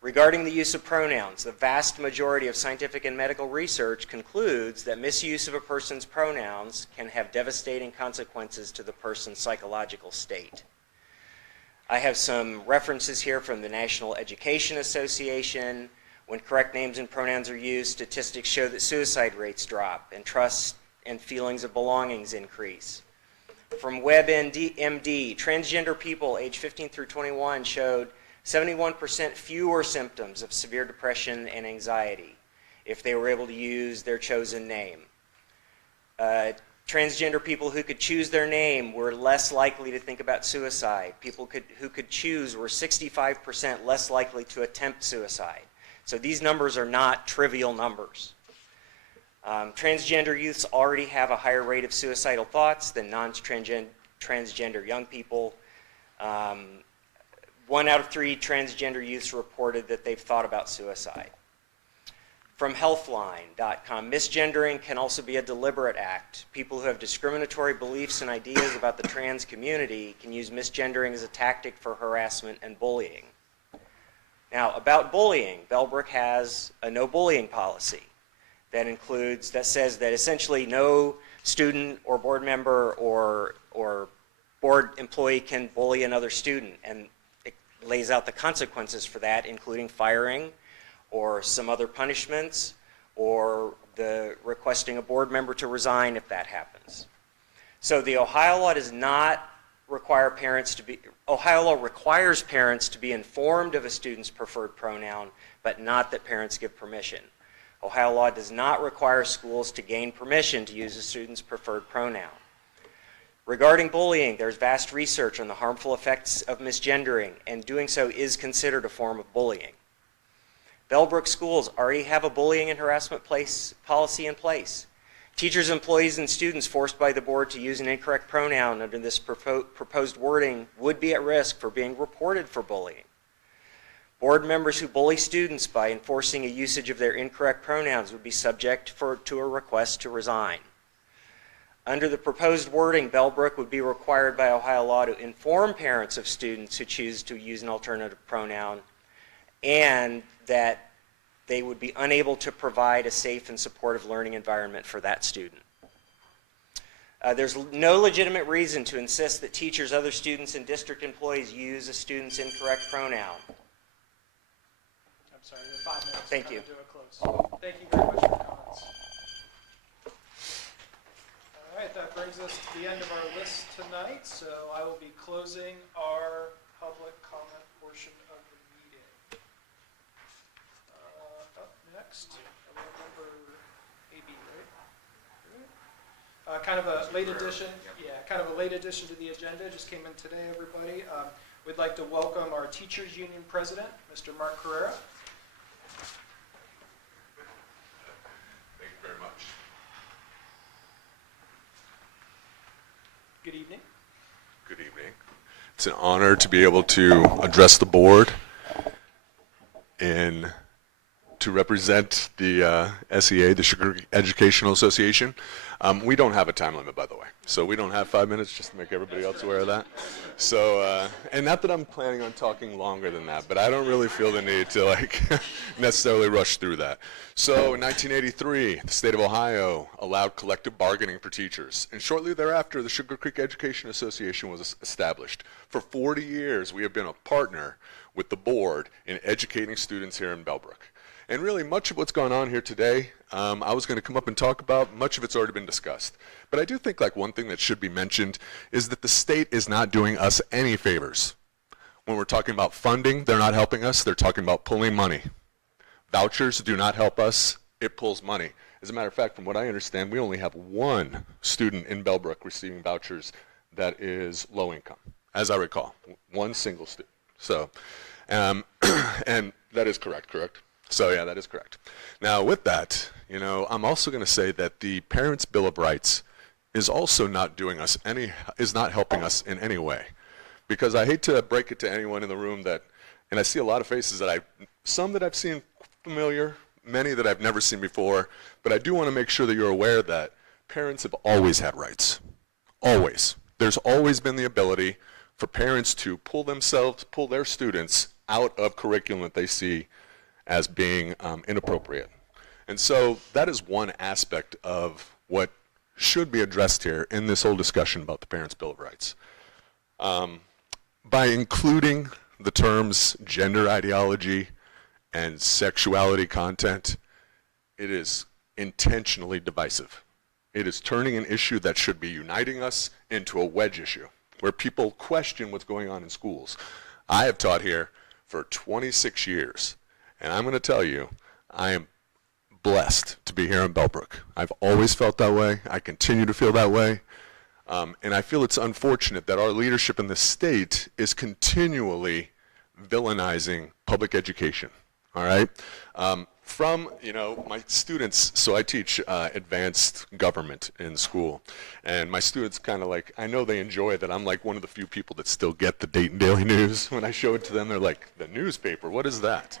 Regarding the use of pronouns, the vast majority of scientific and medical research concludes that misuse of a person's pronouns can have devastating consequences to the person's psychological state. I have some references here from the National Education Association. When correct names and pronouns are used, statistics show that suicide rates drop and trust and feelings of belongings increase. From WebMD, transgender people aged 15 through 21 showed 71% fewer symptoms of severe depression and anxiety if they were able to use their chosen name. Transgender people who could choose their name were less likely to think about suicide. People who could choose were 65% less likely to attempt suicide. So these numbers are not trivial numbers. Transgender youths already have a higher rate of suicidal thoughts than non-transgender young people. 1 out of 3 transgender youths reported that they've thought about suicide. From healthline.com, misgendering can also be a deliberate act. People who have discriminatory beliefs and ideas about the trans community can use misgendering as a tactic for harassment and bullying. Now, about bullying, Bellbrook has a no bullying policy that says that essentially no student or board member or board employee can bully another student, and it lays out the consequences for that, including firing or some other punishments, or the requesting a board member to resign if that happens. So the Ohio law does not require parents to be, Ohio law requires parents to be informed of a student's preferred pronoun, but not that parents give permission. Ohio law does not require schools to gain permission to use a student's preferred pronoun. Regarding bullying, there's vast research on the harmful effects of misgendering, and doing so is considered a form of bullying. Bellbrook schools already have a bullying and harassment policy in place. Teachers, employees, and students forced by the board to use an incorrect pronoun under this proposed wording would be at risk for being reported for bullying. Board members who bully students by enforcing a usage of their incorrect pronouns would be subject to a request to resign. Under the proposed wording, Bellbrook would be required by Ohio law to inform parents of students who choose to use an alternative pronoun, and that they would be unable to provide a safe and supportive learning environment for that student. There's no legitimate reason to insist that teachers, other students, and district employees use a student's incorrect pronoun. I'm sorry, you have 5 minutes. Thank you. To a close. Thank you very much for your comments. All right, that brings us to the end of our list tonight, so I will be closing our public comment portion of the meeting. Up next, we have number AB, right? Kind of a late addition, kind of a late addition to the agenda, just came in today, everybody. We'd like to welcome our Teachers Union President, Mr. Mark Carrera. Thank you very much. Good evening. Good evening. It's an honor to be able to address the board and to represent the SEA, the Sugar Educational Association. We don't have a time limit, by the way, so we don't have 5 minutes, just to make everybody else aware of that. So, and not that I'm planning on talking longer than that, but I don't really feel the need to necessarily rush through that. So in 1983, the state of Ohio allowed collective bargaining for teachers, and shortly thereafter, the Sugarcreek Education Association was established. For 40 years, we have been a partner with the board in educating students here in Bellbrook. And really, much of what's gone on here today, I was going to come up and talk about. Much of it's already been discussed. But I do think one thing that should be mentioned is that the state is not doing us any favors. When we're talking about funding, they're not helping us. They're talking about pulling money. Vouchers do not help us. It pulls money. As a matter of fact, from what I understand, we only have one student in Bellbrook receiving vouchers that is low income, as I recall. One single student. So, and that is correct? So yeah, that is correct. Now with that, I'm also going to say that the Parents' Bill of Rights is also not helping us in any way. Because I hate to break it to anyone in the room and I see a lot of faces some that I've seen familiar, many that I've never seen before, but I do want to make sure that you're aware that parents have always had rights. Always. There's always been the ability for parents to pull their students out of curriculum that they see as being inappropriate. And so that is one aspect of what should be addressed here in this whole discussion about the Parents' Bill of Rights. By including the terms gender ideology and sexuality content, it is intentionally divisive. It is turning an issue that should be uniting us into a wedge issue, where people question what's going on in schools. I have taught here for 26 years. And I'm going to tell you, I am blessed to be here in Bellbrook. I've always felt that way. I continue to feel that way. And I feel it's unfortunate that our leadership in the state is continually villainizing public education. All right? From my students, so I teach advanced government in school. And my students I know they enjoy that I'm one of the few people that still get the Dayton Daily News. When I show it to them, they're like, the newspaper, what is that?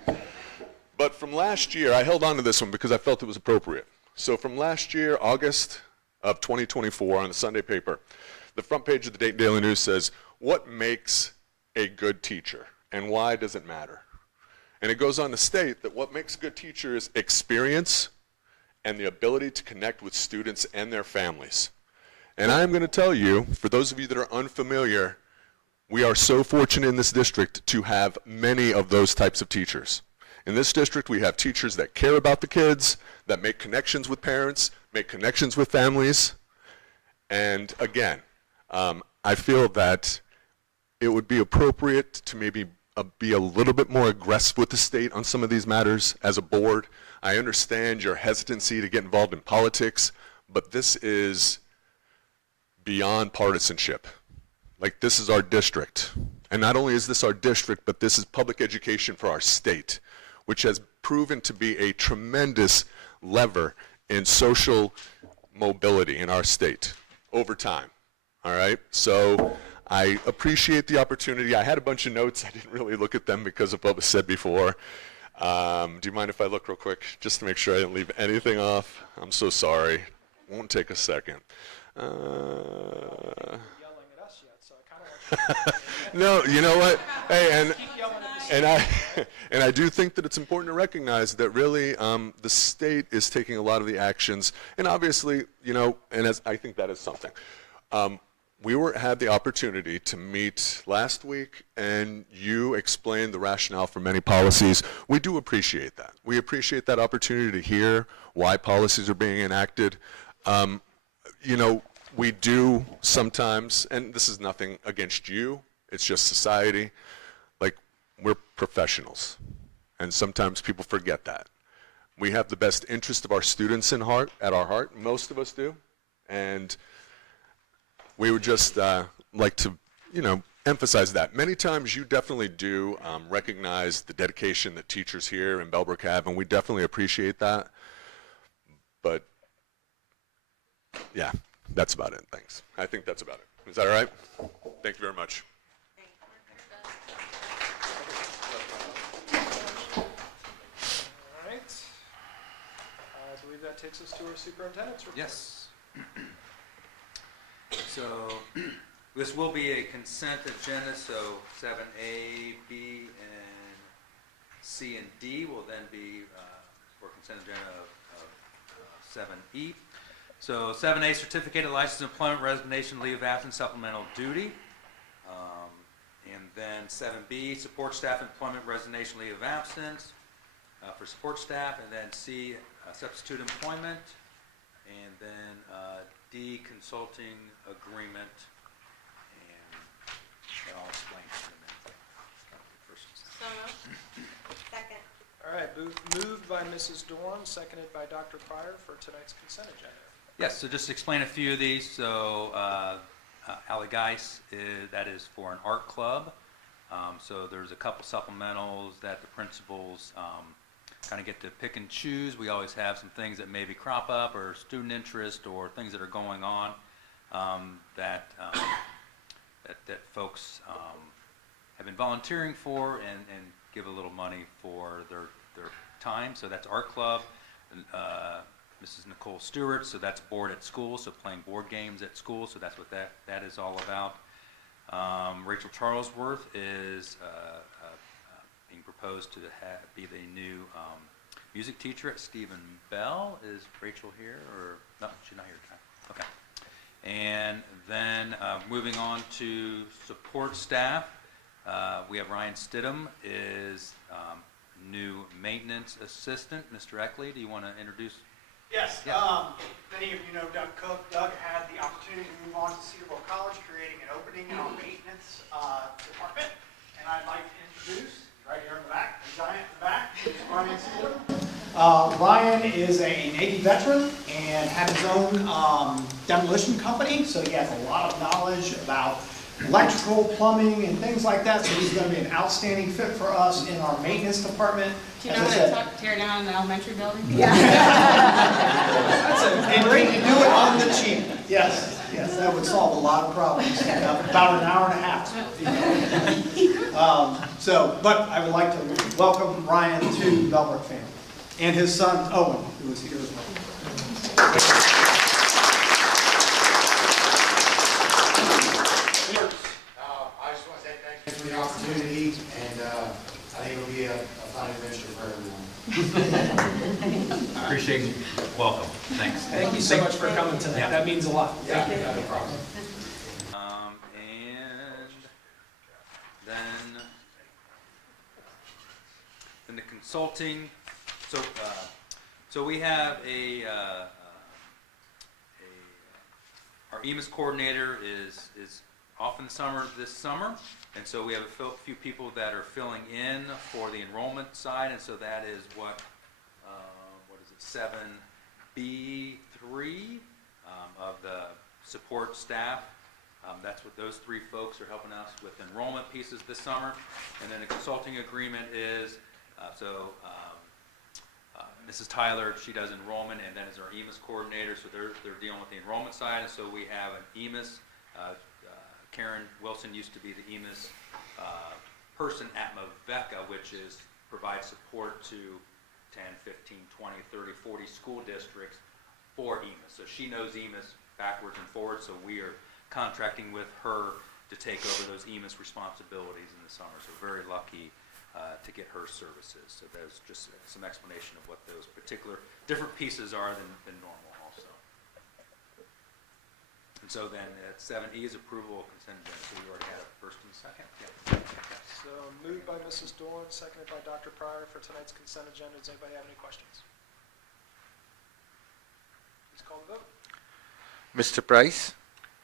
But from last year, I held on to this one because I felt it was appropriate. So from last year, August of 2024, on the Sunday paper, the front page of the Dayton Daily News says, "What makes a good teacher and why does it matter?" And it goes on to state that what makes a good teacher is experience and the ability to connect with students and their families. And I'm going to tell you, for those of you that are unfamiliar, we are so fortunate in this district to have many of those types of teachers. In this district, we have teachers that care about the kids, that make connections with parents, make connections with families. And again, I feel that it would be appropriate to maybe be a little bit more aggressive with the state on some of these matters as a board. I understand your hesitancy to get involved in politics, but this is beyond partisanship. Like, this is our district. And not only is this our district, but this is public education for our state, which has proven to be a tremendous lever in social mobility in our state over time. All right? So I appreciate the opportunity. I had a bunch of notes. I didn't really look at them because of what was said before. Do you mind if I look real quick, just to make sure I didn't leave anything off? I'm so sorry. Won't take a second. No, you know what? Hey, and I do think that it's important to recognize that really the state is taking a lot of the actions, and obviously, you know, and as I think that is something. We had the opportunity to meet last week, and you explained the rationale for many policies. We do appreciate that. We appreciate that opportunity to hear why policies are being enacted. You know, we do sometimes, and this is nothing against you, it's just society, like, we're professionals, and sometimes people forget that. We have the best interest of our students at our heart, most of us do, and we would just like to, you know, emphasize that. Many times you definitely do recognize the dedication that teachers here in Bellbrook have, and we definitely appreciate that. But yeah, that's about it. Thanks. I think that's about it. Is that all right? Thank you very much. All right. I believe that takes us to our superintendent's report. Yes. So this will be a consent agenda, so 7A, B, and C and D will then be for consent agenda of 7E. So 7A, certificate of license, employment, resignation, leave of absence, supplemental duty. And then 7B, support staff, employment, resignation, leave of absence for support staff. And then C, substitute employment. And then D, consulting agreement. And I'll explain in a minute. So moved. Second. All right, moved by Mrs. Dorn, seconded by Dr. Pryor for tonight's consent agenda. Yes, so just to explain a few of these. So Ally Geis, that is for an art club. So there's a couple supplementals that the principals kind of get to pick and choose. We always have some things that maybe crop up, or student interest, or things that are going on that folks have been volunteering for and give a little money for their time. So that's art club. Mrs. Nicole Stewart, so that's board at school, so playing board games at school, so that's what that is all about. Rachel Charlesworth is being proposed to be the new music teacher at Stephen Bell. Is Rachel here, or no, she's not here tonight. Okay. And then moving on to support staff, we have Ryan Stidham is new maintenance assistant. Mr. Eckley, do you want to introduce? Yes, Yeah. Many of you know Doug Cook. Doug had the opportunity to move on to Cedarville College, creating an opening in our maintenance department. And I'd like to introduce, right here in the back, the giant in the back, is Ryan Stidham. Ryan is a Navy veteran and had his own demolition company, so he has a lot of knowledge about electrical, plumbing, and things like that, so he's going to be an outstanding fit for us in our maintenance department. Do you know how to tear down an elementary building? Yeah. And we can do it on the cheap. Yes, that would solve a lot of problems. About an hour and a half. But I would like to welcome Ryan to Bellbrook family, and his son Owen, who is here as well. I just want to say thank you for the opportunity, and I think it'll be a fun adventure for everyone. Appreciate you. Welcome. Thanks. Thank you so much for coming tonight. Yeah. That means a lot. Yeah, no problem. And then the consulting, so we have our EMIS coordinator is off in the summer this summer, and so we have a few people that are filling in for the enrollment side, and so that is what is it, 7B3 of the support staff. That's what those three folks are helping us with enrollment pieces this summer. And then the consulting agreement is, Mrs. Tyler, she does enrollment, and then is our EMIS coordinator, so they're dealing with the enrollment side. And so we have an EMIS, Karen Wilson used to be the EMIS person at Mavecca, which provides support to 10, 15, 20, 30, 40 school districts for EMIS. So she knows EMIS backwards and forwards, so we are contracting with her to take over those EMIS responsibilities in the summer. So very lucky to get her services. So there's just some explanation of what those particular different pieces are than normal also. And so then at 7E is approval of consent agenda. So we already had a first and a second. Yeah. So moved by Mrs. Dolan, seconded by Dr. Pryor for tonight's consent agenda. Does anybody have any questions? Please call the vote. Mr. Price,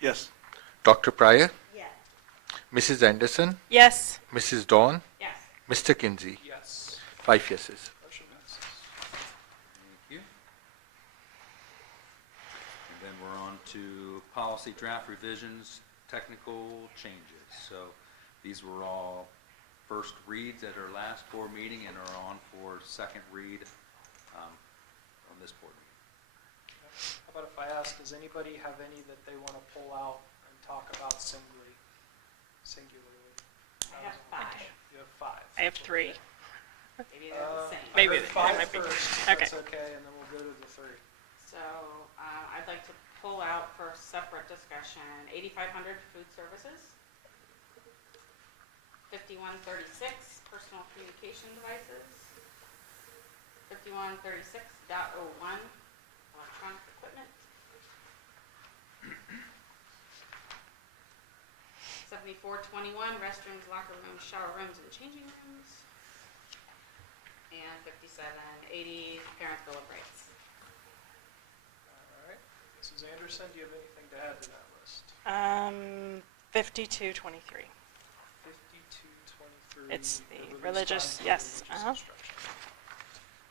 Yes. Dr. Pryor, Yes. Mrs. Anderson, Yes. Mrs. Dawn, Yes. Mr. Kinsey. Yes. 5 yeses. Motion passes. Thank you. And then we're on to policy draft revisions, technical changes. So these were all first reads at our last board meeting and are on for second read on this board meeting. How about if I ask, does anybody have any that they want to pull out and talk about singularly? I have 5. You have 5. I have 3. Maybe they're the same. Maybe I heard they 5 might be. first, if Okay. that's okay, and then we'll go to the 3. So I'd like to pull out for separate discussion 8500 food services, 5136 personal communication devices, 5136.01 electronic equipment, 7421 restrooms, locker rooms, shower rooms, and changing rooms, and 5780 parent bill of rights. All right. Mrs. Anderson, do you have anything to add to that list? 5223. 5223. It's the religious, time for yes, religious uh-huh. instruction.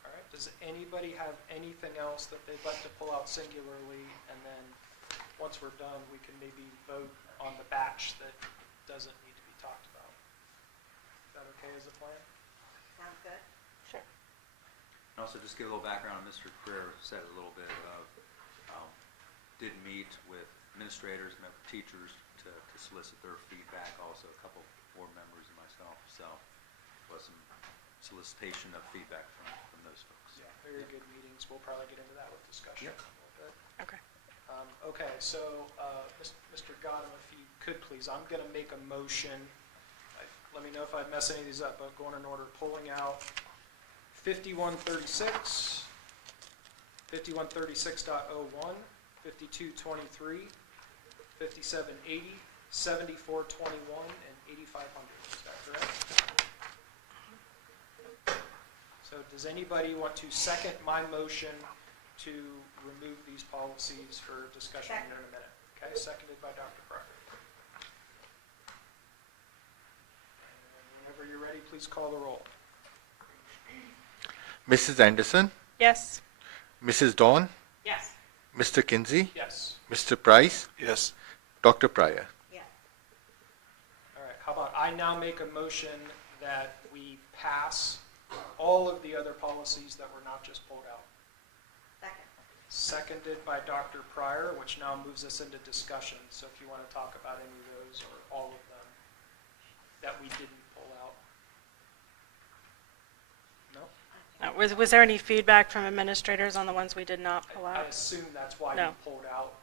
All right. Does anybody have anything else that they'd like to pull out singularly, and then once we're done, we can maybe vote on the batch that doesn't need to be talked about? Is that okay as a plan? Sounds good. Sure. And also just give a little background, Mr. Career said a little bit of, did meet with administrators, met with teachers to solicit their feedback, also a couple board members and myself, so was some solicitation of feedback from those folks. Yeah, very good meetings. We'll probably get into that with discussion Yep. a little bit. Okay. Okay, so Mr. Godum, if you could please, I'm going to make a motion. Let me know if I mess any of these up, but going in order, pulling out 5136, 5136.01, 5223, 5780, 7421, and 8500. Is that correct? So does anybody want to second my motion to remove these policies for discussion here in a minute? Okay, seconded by Dr. Pryor. And whenever you're ready, please call the roll. Mrs. Anderson, Yes. Mrs. Dawn, Yes. Mr. Kinsey, Yes. Mr. Price, Yes. Dr. Pryor. Yes. All right, how about I now make a motion that we pass all of the other policies that were not just pulled out. Second. Seconded by Dr. Pryor, which now moves us into discussion. So if you want to talk about any of those or all of them that we didn't pull Was there any feedback from administrators on the ones we did not pull I out? assume that's why No. you pulled out.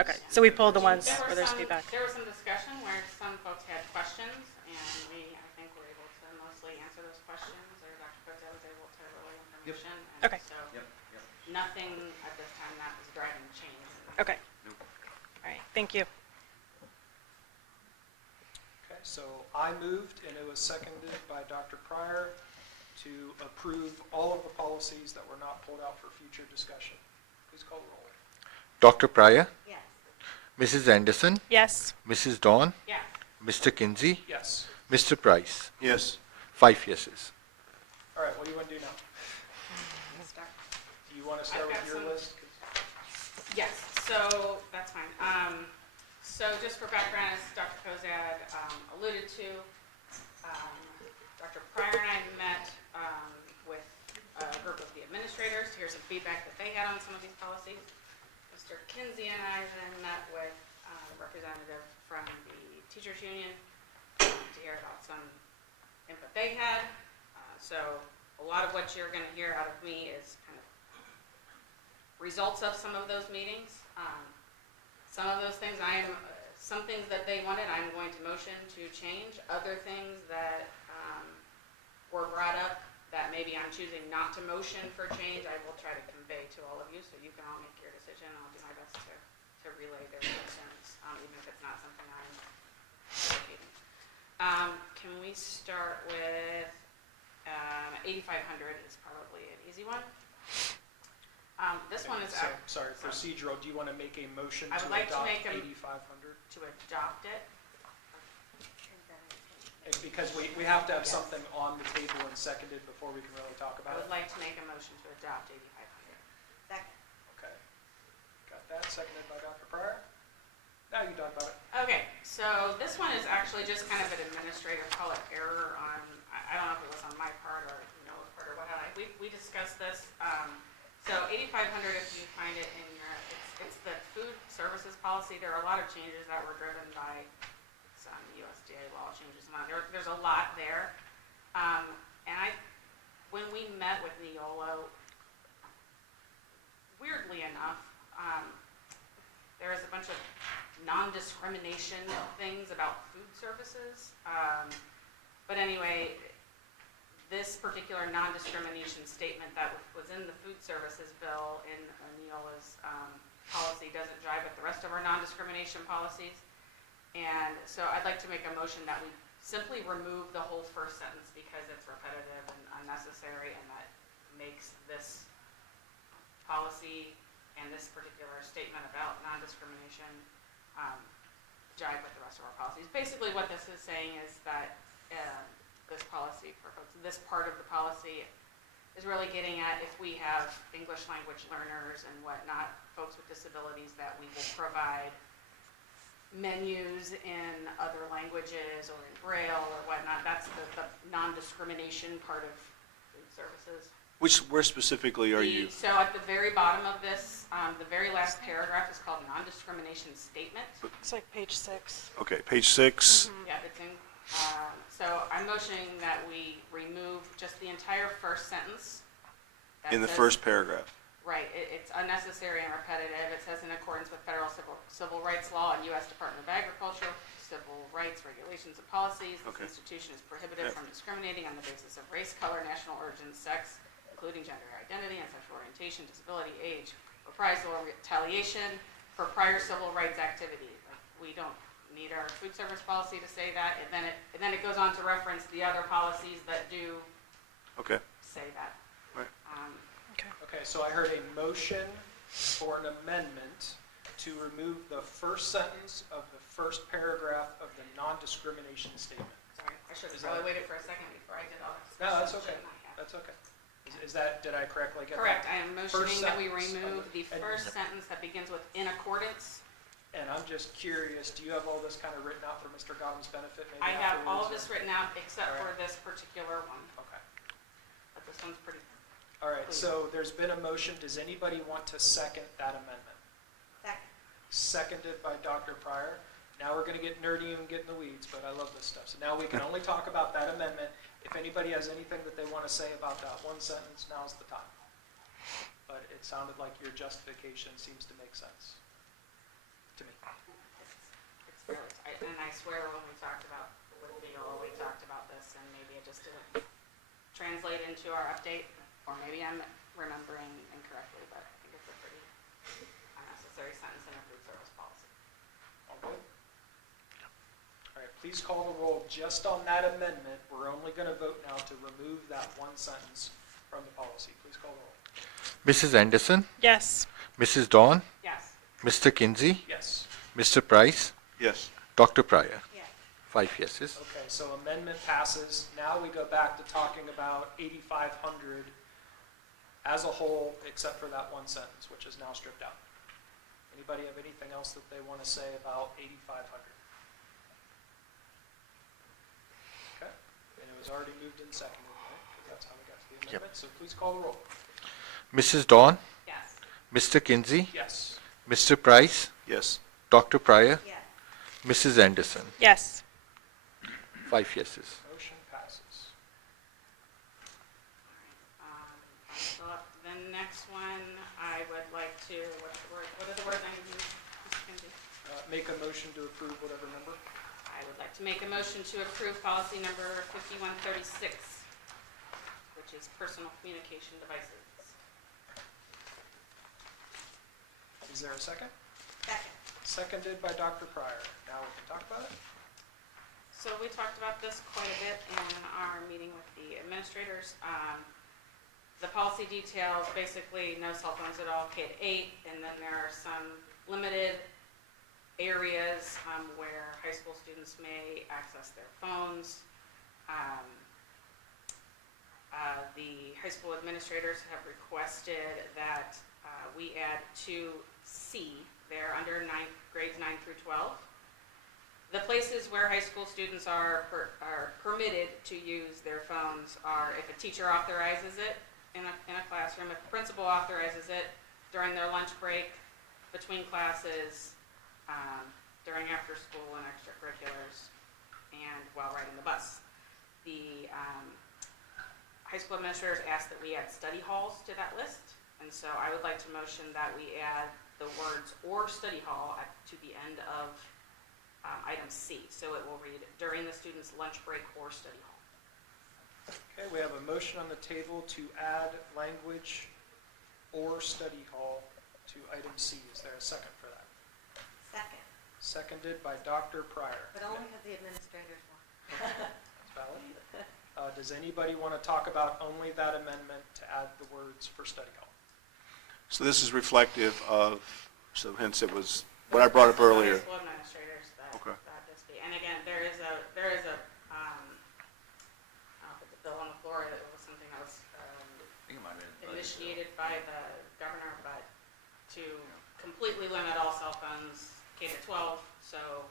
Okay, so we pulled the ones There where was there's some, feedback. there was some discussion where some folks had questions, and we, I think, were able to mostly answer those questions, or Dr. Cote was able to relay information. And Okay. so Yep, yep. nothing at this time that was driving change. Okay. All right, thank you. Okay, so I moved, and it was seconded by Dr. Pryor to approve all of the policies that were not pulled out for future discussion. Please call the roll. Dr. Pryor, Yes. Mrs. Anderson, Yes. Mrs. Dawn, Yes. Mr. Kinsey, Yes. Mr. Price. Yes. 5 yeses. All right, what do you want to do now? Do you want to start I've with got your some- list? Yes, so that's fine. So just for background, as Dr. Kozad alluded to, Dr. Pryor and I met with a group of the administrators to hear some feedback that they had on some of these policies. Mr. Kinsey and I then met with a representative from the teachers union to hear about some input they had. So a lot of what you're going to hear out of me is kind of results of some of those meetings. Some of those things some things that they wanted, I'm going to motion to change. Other things that were brought up that maybe I'm choosing not to motion for change, I will try to convey to all of you so you can all make your decision. I'll do my best to relay their concerns, even if it's not something I'm advocating. Can we start with 8,500 is probably an easy one. This one is Sorry, procedural. Do you want to make a motion I to would like to adopt make a- 8,500? to adopt it. Because we have to have something on the table and seconded before we can really talk I about it. would like to make a motion to adopt 8,500. Second. Okay. Got that, seconded by Dr. Pryor. Now you can talk about it. Okay, so this one is actually just kind of an administrative, call it error on, I don't know if it was on my part or Noah's part or what have I. We discussed this. So 8,500, if you find it in your, it's the food services policy. There are a lot of changes that were driven by some USDA law changes. There's a lot there. And when we met with Neolo, weirdly enough, there is a bunch of non-discrimination things about food services. But anyway, this particular non-discrimination statement that was in the food services bill in Neola's policy doesn't jive with the rest of our non-discrimination policies. And so I'd like to make a motion that we simply remove the whole first sentence because it's repetitive and unnecessary, and that makes this policy and this particular statement about non-discrimination jive with the rest of our policies. Basically what this is saying is that this policy for folks, this part of the policy is really getting at if we have English language learners and whatnot, folks with disabilities, that we will provide menus in other languages or in Braille or whatnot. That's the non-discrimination part of food services. Where specifically are you? So at the very bottom of this, the very last paragraph is called non-discrimination statement. It's like page 6. Okay, page 6. Yeah, it's in, so I'm motioning that we remove just the entire first sentence. that In the says- first paragraph. Right, it's unnecessary and repetitive. It says in accordance with federal civil rights law and U.S. Department of Agriculture, civil rights regulations and policies. Okay. This institution is prohibited Yep. from discriminating on the basis of race, color, national origin, sex, including gender identity and sexual orientation, disability, age, reprisal or retaliation for prior civil rights activity. Like, we don't need our food service policy to say that, and then it goes on to reference the other policies that do Okay. say that. Right. Okay, so I heard a motion for an amendment to remove the first sentence of the first paragraph of the non-discrimination statement. Sorry, I should have Is probably that- waited for a second before I did all this. No, that's okay. Shouldn't I have? That's okay. Is that, did I correctly get that? Correct, I am motioning that we sentence of remove the and- first sentence that begins with "in accordance." And I'm just curious, do you have all this kind of written out for Mr. Godwin's benefit? Maybe I have all of afterwards, this or- written out except All for right. this particular one, Okay. but this one's pretty. All right, so there's been a motion. Does anybody want to second that amendment? Second. Seconded by Dr. Pryor. Now we're gonna get nerdy and get in the weeds, but I love this stuff. So now we can only talk about that amendment. If anybody has anything that they want to say about that one sentence, now's the time. But it sounded like your justification seems to make sense to me. It's really, and I swear when we talked about, with Beal, we talked about this, and maybe it just didn't translate into our update, or maybe I'm remembering incorrectly, but I think it's a pretty unnecessary sentence in a food service policy. All good? All right, please call the roll just on that amendment. We're only going to vote now to remove that one sentence from the policy. Please call the roll. Mrs. Anderson, Yes. Mrs. Dawn, Yes. Mr. Kinsey, Yes. Mr. Price, Yes. Dr. Pryor. Yes. 5 yeses. Okay, so amendment passes. Now we go back to talking about 8,500 as a whole, except for that one sentence, which is now stripped out. Anybody have anything else that they want to say about 8,500? Okay, and it was already moved and seconded, right? Because that's how we got to the amendment. So please call the roll. Mrs. Dawn, Yes. Mr. Kinsey, Yes. Mr. Price, Yes. Dr. Pryor, Yes. Mrs. Anderson. Yes. 5 yeses. Motion passes. So the next one, I would like to, what are the words I need, Mr. Kinsey? Make a motion to approve whatever number. I would like to make a motion to approve policy number 5136, which is personal communication devices. Is there a second? Second. Seconded by Dr. Pryor. Now we can talk about it. So we talked about this quite a bit in our meeting with the administrators. The policy details basically no cell phones at all, K to 8, and then there are some limited areas where high school students may access their phones. The high school administrators have requested that we add 2C there under grades 9 through 12. The places where high school students are permitted to use their phones are if a teacher authorizes it in a classroom, if the principal authorizes it during their lunch break, between classes, during after school and extracurriculars, and while riding the bus. The high school administrators asked that we add study halls to that list, and so I would like to motion that we add the words "or study hall" to the end of item C. So it will read during the student's lunch break or study hall. Okay, we have a motion on the table to add language "or study hall" to item C. Is there a second for that? Second. Seconded by Dr. Pryor. But only because the administrators want. That's valid. Does anybody want to talk about only that amendment to add the words "for study hall"? So this is reflective of, so hence it was, what I brought up earlier. High school administrators Okay. that this be. And again, there is a I'll put the bill on the floor, that was something that was I think it might have been initiated by the governor, but to completely limit all cell phones K to 12, so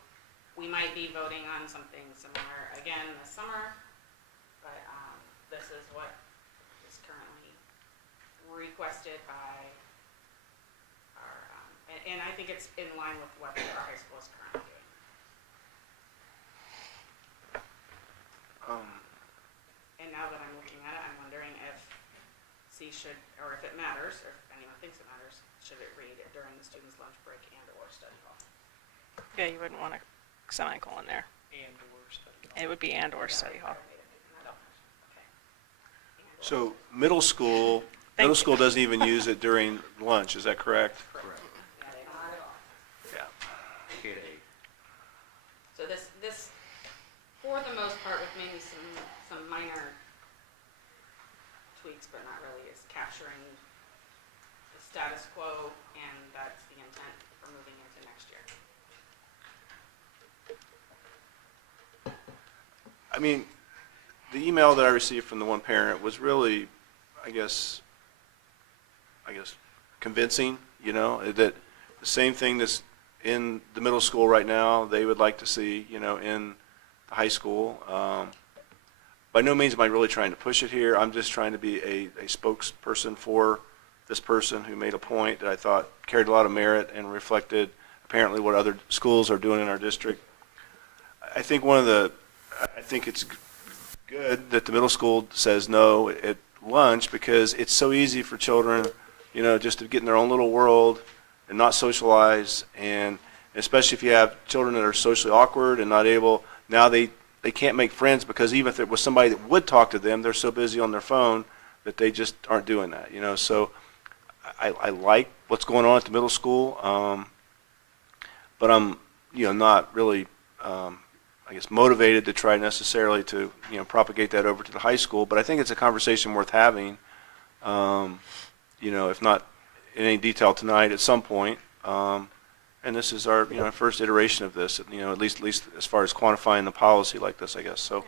we might be voting on something similar again this summer, but this is what is currently requested by our, and I think it's in line with what our high school is currently doing. And now that I'm looking at it, I'm wondering if C should, or if it matters, or if anyone thinks it matters, should it read during the student's lunch break and or study hall? Yeah, you wouldn't want a semicolon there. And or study hall. It would be and or study hall. So middle school doesn't even use it during lunch, is that correct? correct. Yeah. K to 8. So this, for the most part, with maybe some minor tweaks, but not really, is capturing the status quo, and that's the intent for moving into next year. I mean, the email that I received from the one parent was really, I guess, convincing, you know, that the same thing that's in the middle school right now, they would like to see, you know, in the high school. By no means am I really trying to push it here. I'm just trying to be a spokesperson for this person who made a point that I thought carried a lot of merit and reflected a apparently what other schools are doing in our district. I think I think it's good that the middle school says no at lunch, because it's so easy for children, just to get in their own little world and not socialize, and especially if you have children that are socially awkward and not able, now they can't make friends, because even if it was somebody that would talk to them, they're so busy on their phone that they just aren't doing that, So I like what's going on at the middle school, but I'm, not really, I guess, motivated to try necessarily to, propagate that over to the high school. But I think it's a conversation worth having, if not in any detail tonight, at some point. And this is our, first iteration of this, at least as far as quantifying the policy like this, I guess. So,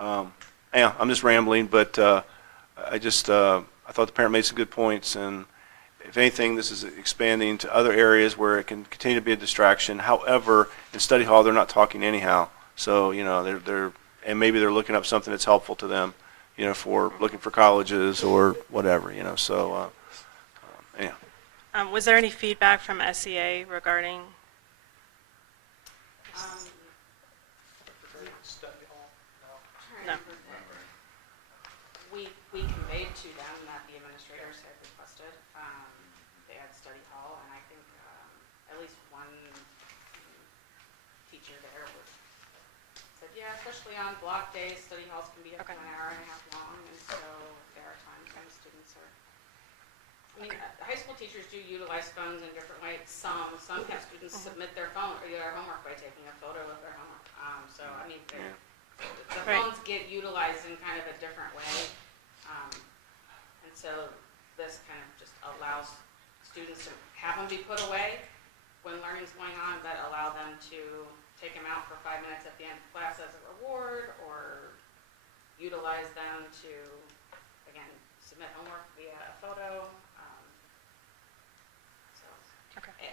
yeah, I'm just rambling, but I thought the parent made some good points, and if anything, this is expanding to other areas where it can continue to be a distraction. However, in study hall, they're not talking anyhow. So, and maybe they're looking up something that's helpful to them, for looking for colleges or whatever, So, yeah. Was there any feedback from SEA regarding? Study hall? No. We conveyed to them that the administrators had requested, they had study hall, and I think, at least one teacher there said, yeah, especially on block days, study halls can be up to an hour and a half long, and so there are times when students are, high school teachers do utilize phones in different ways. Some have students submit their homework by taking a photo of their homework. The phones get utilized in kind of a different way. And so this kind of just allows students to have them be put away when learning's going on, but allow them to take them out for 5 minutes at the end of class as a reward, or utilize them to, again, submit homework via a photo.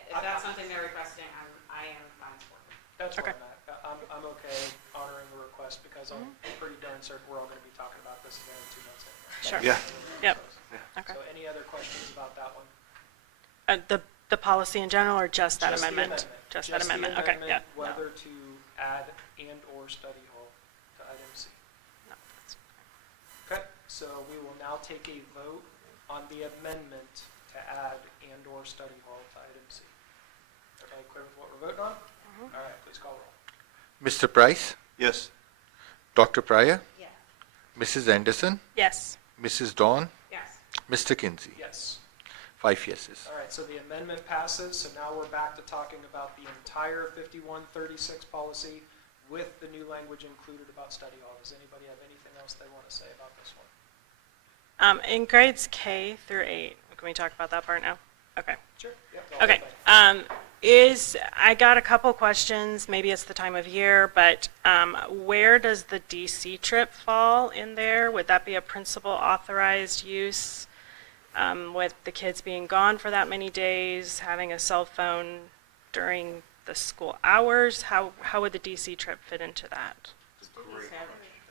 If that's something they're requesting, I am fine supporting. That's where I'm at. I'm okay honoring the request, because I'm pretty darn certain we're all going to be talking about this again in 2 months anyway. Sure. Yeah. Yep. Okay. So any other questions about that one? The policy in general, or just that Just the amendment? Just that the amendment. Okay. Yeah. No. Whether to add and/or study hall to item C. No, that's Okay, so we will now take a vote on the amendment to add and/or study hall to item C. Everybody clear with what we're voting on? All right, please call roll. Mr. Price, Yes. Dr. Pryor, Yes. Mrs. Anderson, Yes. Mrs. Dawn, Yes. Mr. Kinsey. Yes. 5 yeses. All right, so the amendment passes, so now we're back to talking about the entire 5136 policy with the new language included about study hall. Does anybody have anything else they want to say about this one? In grades K through 8, can we talk about that part now? Okay. Sure. Yep, the whole Okay. thing. I got a couple questions, maybe it's the time of year, but where does the DC trip fall in there? Would that be a principal authorized use with the kids being gone for that many days, having a cell phone during the school hours? How would the DC trip fit into that?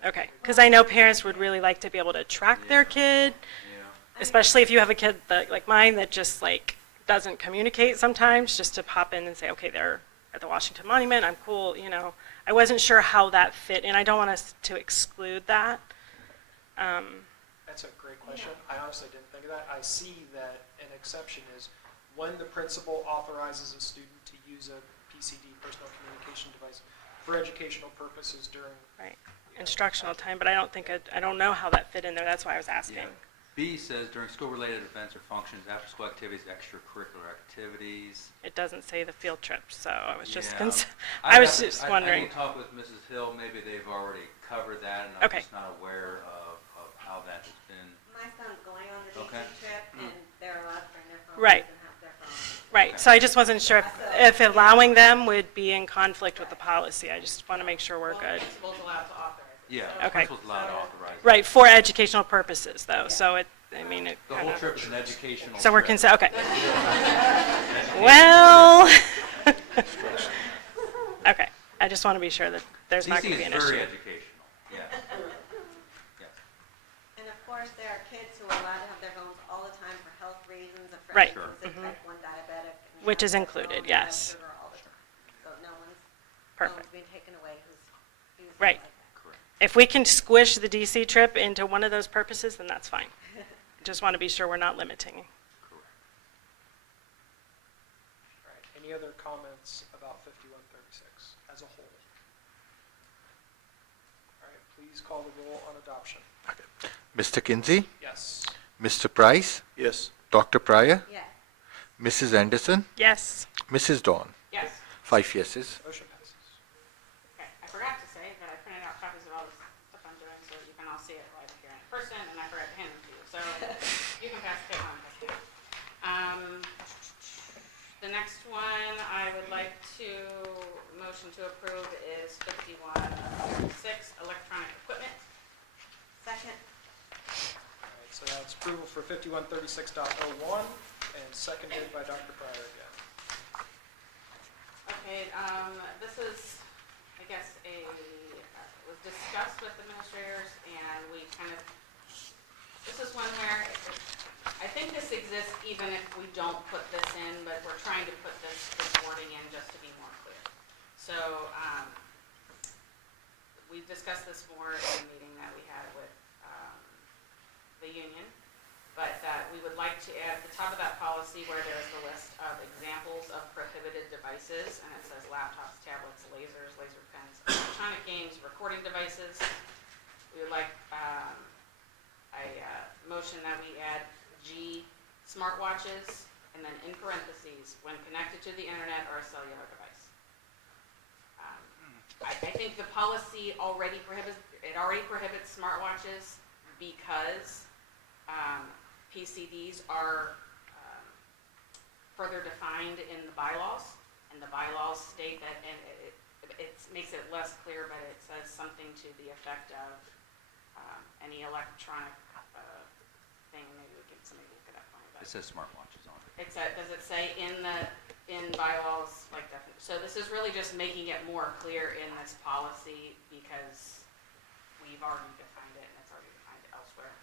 Okay, because I know parents would really like to be able to track their kid, especially if you have a kid that, like mine, that just doesn't communicate sometimes, just to pop in and say, okay, they're at the Washington Monument, I'm cool, I wasn't sure how that fit, and I don't want us to exclude that. That's a great question. I honestly didn't think of that. I see that an exception is when the principal authorizes a student to use a PCD, personal communication device, for educational purposes during Instructional time, but I don't know how that fit in there, that's why I was asking. B says during school-related events or functions, after-school activities, extracurricular activities. It doesn't say the field trip, so I was just Yeah. I was just wondering. I can talk with Mrs. Hill, maybe they've already covered that, and I'm Okay. just not aware of how that has been. My son's going on the Okay. DC trip, and they're allowed to bring their phones Right. and have their phones. Right, so I just wasn't sure if allowing them would be in conflict with the policy. I just want to make sure we're Well, good. the principal's allowed to authorize it. Yeah, Okay. principal's allowed to authorize it. Right, for educational purposes, though, so it The whole trip is an educational So we're trip. okay. Well, okay, I just want to be sure that there's not going to be an DC is very issue. educational, yes. Yes. And of course, there are kids who are allowed to have their phones all the time for health reasons, and for Right. instance, Mhm. like one diabetic. and they Which have is their included, phone, they have yes. sugar all the Right. If we can squish the DC trip into one of those purposes, then that's fine. Just want to be sure we're not limiting. All right, any other comments about 5136 as a whole? All right, please call the roll on adoption. Mr. Kinsey, Yes. Mr. Price, Yes. Dr. Pryor, Yes. Mrs. Anderson, Yes. Mrs. Dawn. Yes. 5 yeses. Motion passes. Okay, I forgot to say that I printed out copies of all the stuff I'm doing so you can all see it right here in person, and I forgot to hand them to you. So you can pass it on. The next one I would like to motion to approve is 5136, electronic equipment. Second. All right, so that's approval for 5136.01 and seconded by Dr. Pryor again. Okay, this is, I guess, was discussed with administrators, and we kind of, this is one where I think this exists even if we don't put this in, but we're trying to put this wording in just to be more clear. So, we discussed this more in the meeting that we had with the union, but that we would like to add at the top of that policy where there's the list of examples of prohibited devices, and it says laptops, tablets, lasers, laser pens, electronic games, recording devices. We would like a motion that we add G, smartwatches, and then in parentheses, when connected to the internet or a cellular device. I think the policy already prohibits smartwatches because PCDs are further defined in the bylaws, and the bylaws state that, and it makes it less clear, but it says something to the effect of any electronic thing. Maybe somebody look it up for me. It says smartwatches on it. Does it say in bylaws, like definition? So this is really just making it more clear in this policy because we've already defined it and it's already defined elsewhere.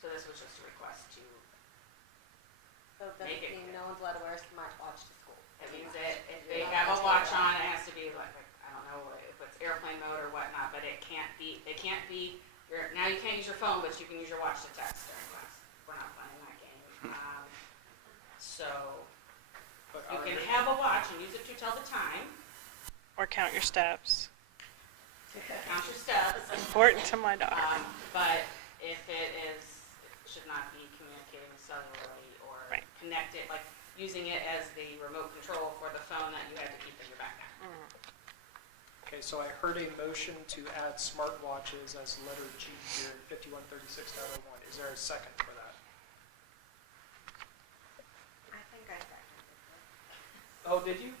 So this was just a request to So it doesn't make it mean clear. no one's allowed to wear a smartwatch to school. It means that if they have a watch on, it has to be like, I don't know if it's airplane mode or whatnot, but they can't be, now you can't use your phone, but you can use your watch to text during class. We're not playing that game. So But you are can there- have a watch and use it to tell the time, Or count your steps. count your steps. Important to my daughter. But if it should not be communicating cellularly or Right. connected, like using it as the remote control for the phone that you had to keep in your backpack. Okay, so I heard a motion to add smartwatches as letter G here in 5136.01. Is there a second for that? I think I seconded it. Oh, did you?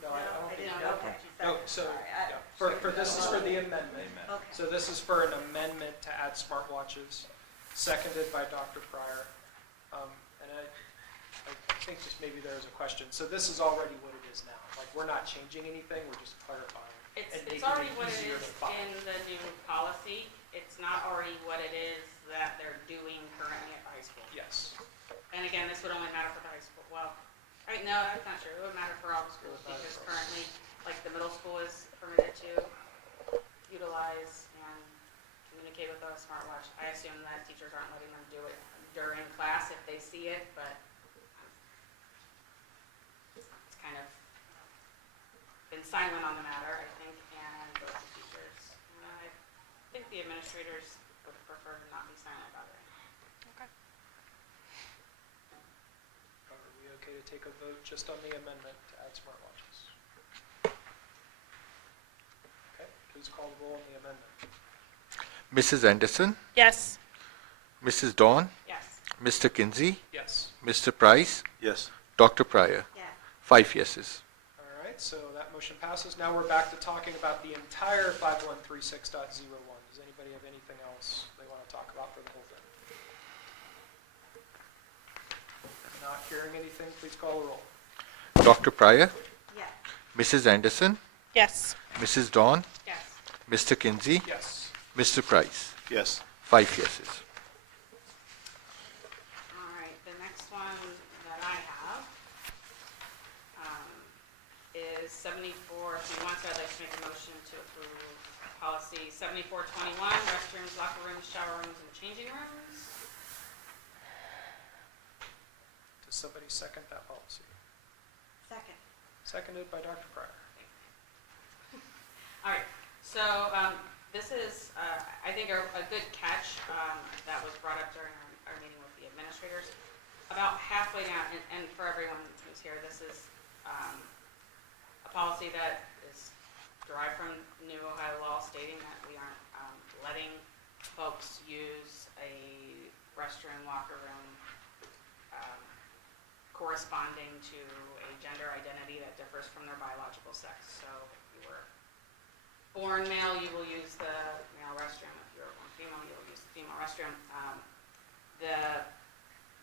No, I No, don't I think. didn't no. know what you No, said. so, Sorry, yeah, this is for the amendment. Okay. So this is for an amendment to add smartwatches, seconded by Dr. Pryor. And I think just maybe there is a question. So this is already what it is now. Like, we're not changing anything, we're just clarifying. and It's making already it what it easier is to follow. in the new policy. It's not already what it is that they're doing currently at the high school. Yes. And again, this would only matter for the high school. Well, right, no, that's not true. It would matter for all the schools because currently, like the middle school is permitted to utilize and communicate with a smartwatch. I assume that teachers aren't letting them do it during class if they see it, but it's kind of been silent on the matter, I think, and both the teachers. And I think the administrators would prefer to not be silent about it. Are we okay to take a vote just on the amendment to add smartwatches? Okay, please call the roll on the amendment. Mrs. Anderson, Yes. Mrs. Dawn, Yes. Mr. Kinsey, Yes. Mr. Price, Yes. Dr. Pryor. Yes. 5 yeses. All right, so that motion passes. Now we're back to talking about the entire 5136.01. Does anybody have anything else they want to talk about for the whole thing? Not hearing anything, please call the roll. Dr. Pryor, Yes. Mrs. Anderson, Yes. Mrs. Dawn, Yes. Mr. Kinsey, Yes. Mr. Price. Yes. 5 yeses. All right, the next one that I have is 74, if you want to, I'd like to make a motion to approve policy 7421, restrooms, locker rooms, shower rooms, and changing rooms. Does somebody second that policy? Second. Seconded by Dr. Pryor. All right, so this is, I think, a good catch that was brought up during our meeting with the administrators. About halfway down, and for everyone who's here, this is a policy that is derived from New Ohio law stating that we aren't letting folks use a restroom, locker room corresponding to a gender identity that differs from their biological sex. So if you were born male, you will use the male restroom. If you're born female, you will use the female restroom.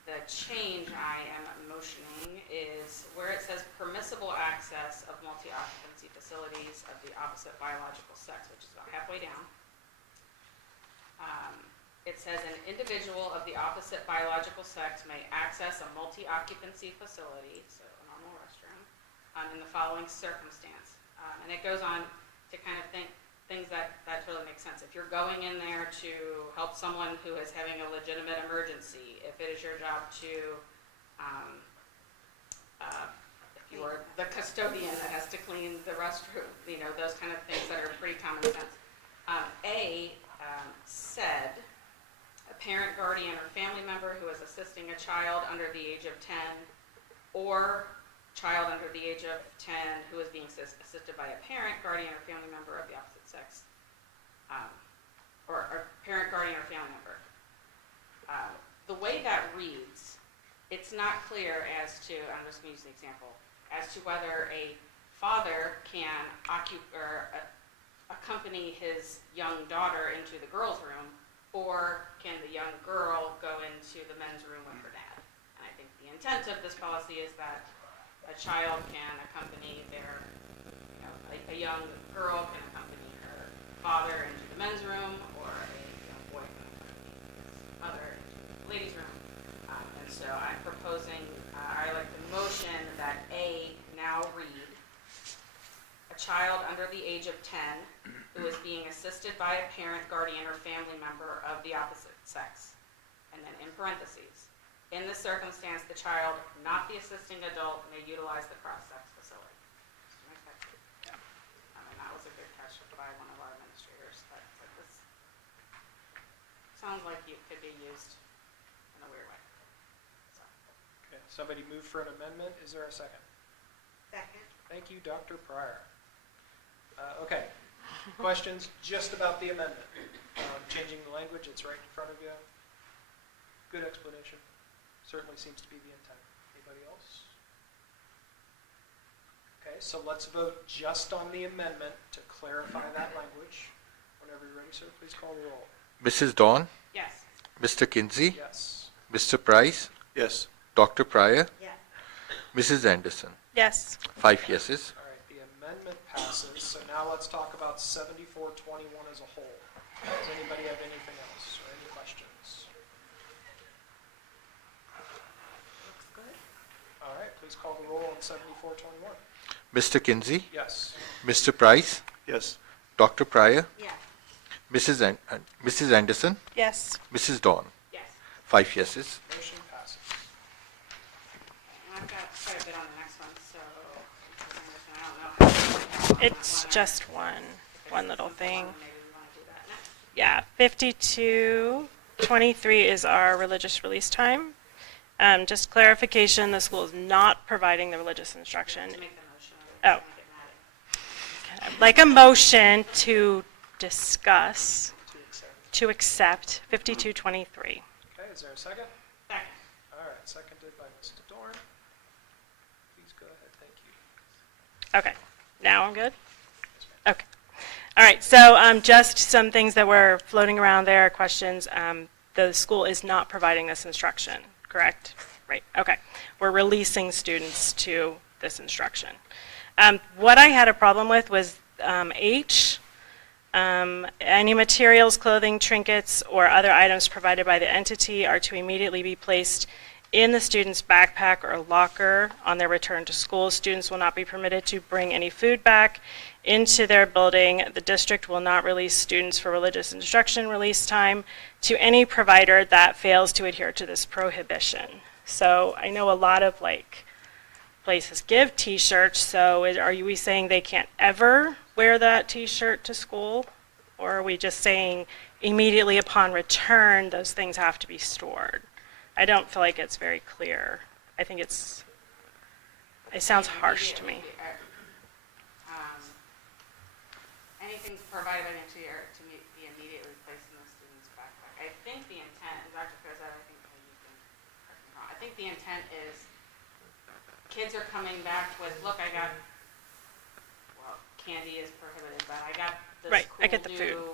The change I am motioning is where it says permissible access of multi-occupancy facilities of the opposite biological sex, which is about halfway down. It says an individual of the opposite biological sex may access a multi-occupancy facility, so a normal restroom, in the following circumstance. And it goes on to kind of things that totally make sense. If you're going in there to help someone who is having a legitimate emergency, if it is your job to, if you are the custodian that has to clean the restroom, you know, those kind of things that are pretty common sense. Said, a parent, guardian, or family member who is assisting a child under the age of 10 or child under the age of 10 who is being assisted by a parent, guardian, or family member of the opposite sex, or parent, guardian, or family member. The way that reads, it's not clear as to, I'm just going to use the example, as to whether a father can accompany his young daughter into the girls' room, or can the young girl go into the men's room with her dad. And I think the intent of this policy is that a child can accompany their, you know, a young girl can accompany her father into the men's room, or a young boy can accompany his mother into the ladies' room. And so I'm proposing, I like the motion that A now read, a child under the age of 10 who is being assisted by a parent, guardian, or family member of the opposite sex. And then in parentheses, in this circumstance, the child, not the assisting adult, may utilize the cross-sex facility. Yeah. I mean, that was a good catch by one of our administrators. But this sounds like it could be used in a weird way. So. Okay, somebody move for an amendment. Is there a second? Second. Thank you, Dr. Pryor. Okay, questions just about the amendment? Changing the language, it's right in front of you. Good explanation. Certainly seems to be the intent. Anybody else? Okay, so let's vote just on the amendment to clarify that language. Whenever you're ready, sir, please call the roll. Mrs. Dawn? Yes. Mr. Kinsey? Yes. Mr. Price? Yes. Dr. Pryor? Yes. Mrs. Anderson? Yes. 5 yeses. All right, the amendment passes. So now let's talk about 7421 as a whole. Does anybody have anything else or any questions? Looks good. All right, please call the roll on 7421. Mr. Kinsey? Yes. Mr. Price? Yes. Dr. Pryor? Yes. Mrs. Anderson? Yes. Mrs. Dawn? Yes. 5 yeses. Motion passes. And I've got quite a bit on the next one, so I don't know. It's just one little thing. Maybe we want to do that next. Yeah, 5223 is our religious release time. Just clarification, the school is not providing the religious instruction. To make the motion. Oh. I'm gonna get mad at I'd like a motion to discuss, to accept 5223. Okay, is there a second? Second. All right, seconded by Mr. Dorn. Please go ahead, thank you. Okay, now I'm good? Okay. All right, so just some things that were floating around there, questions. The school is not providing this instruction, correct? Right, okay. We're releasing students to this instruction. What I had a problem with was H, any materials, clothing, trinkets, or other items provided by the entity are to immediately be placed in the student's backpack or locker on their return to school. Students will not be permitted to bring any food back into their building. The district will not release students for religious instruction release time to any provider that fails to adhere to this prohibition. So I know a lot of places give t-shirts, so are we saying they can't ever wear that t-shirt to school? Or are we just saying immediately upon return, those things have to be stored? I don't feel like it's very clear. I think it sounds harsh to me. Anything provided by the interior to be immediately placed in the student's backpack. I think the intent, and Dr. Kozak, I think you can correct me wrong. I think the intent is kids are coming back with, look, I got, well, candy is prohibited, but I got this Right, cool I get the food new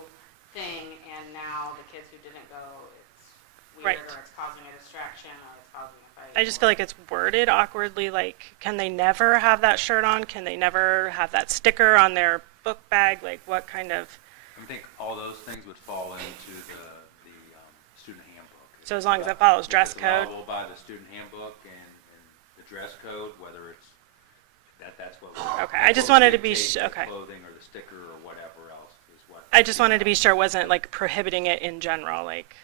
thing, and now the kids who didn't go, it's weird, Right. or it's causing a distraction, or it's causing a fight. I just feel like it's worded awkwardly, like, can they never have that shirt on? Can they never have that sticker on their book bag? Like, what kind of, I think all those things would fall into the student handbook. so as long as it follows If dress it's code? allowable by the student handbook and the dress code, whether it's, that's what. Okay, I just wanted to be, dictates the okay. Clothing or the sticker or whatever else is what. I just wanted to be sure it wasn't like prohibiting it in general, like,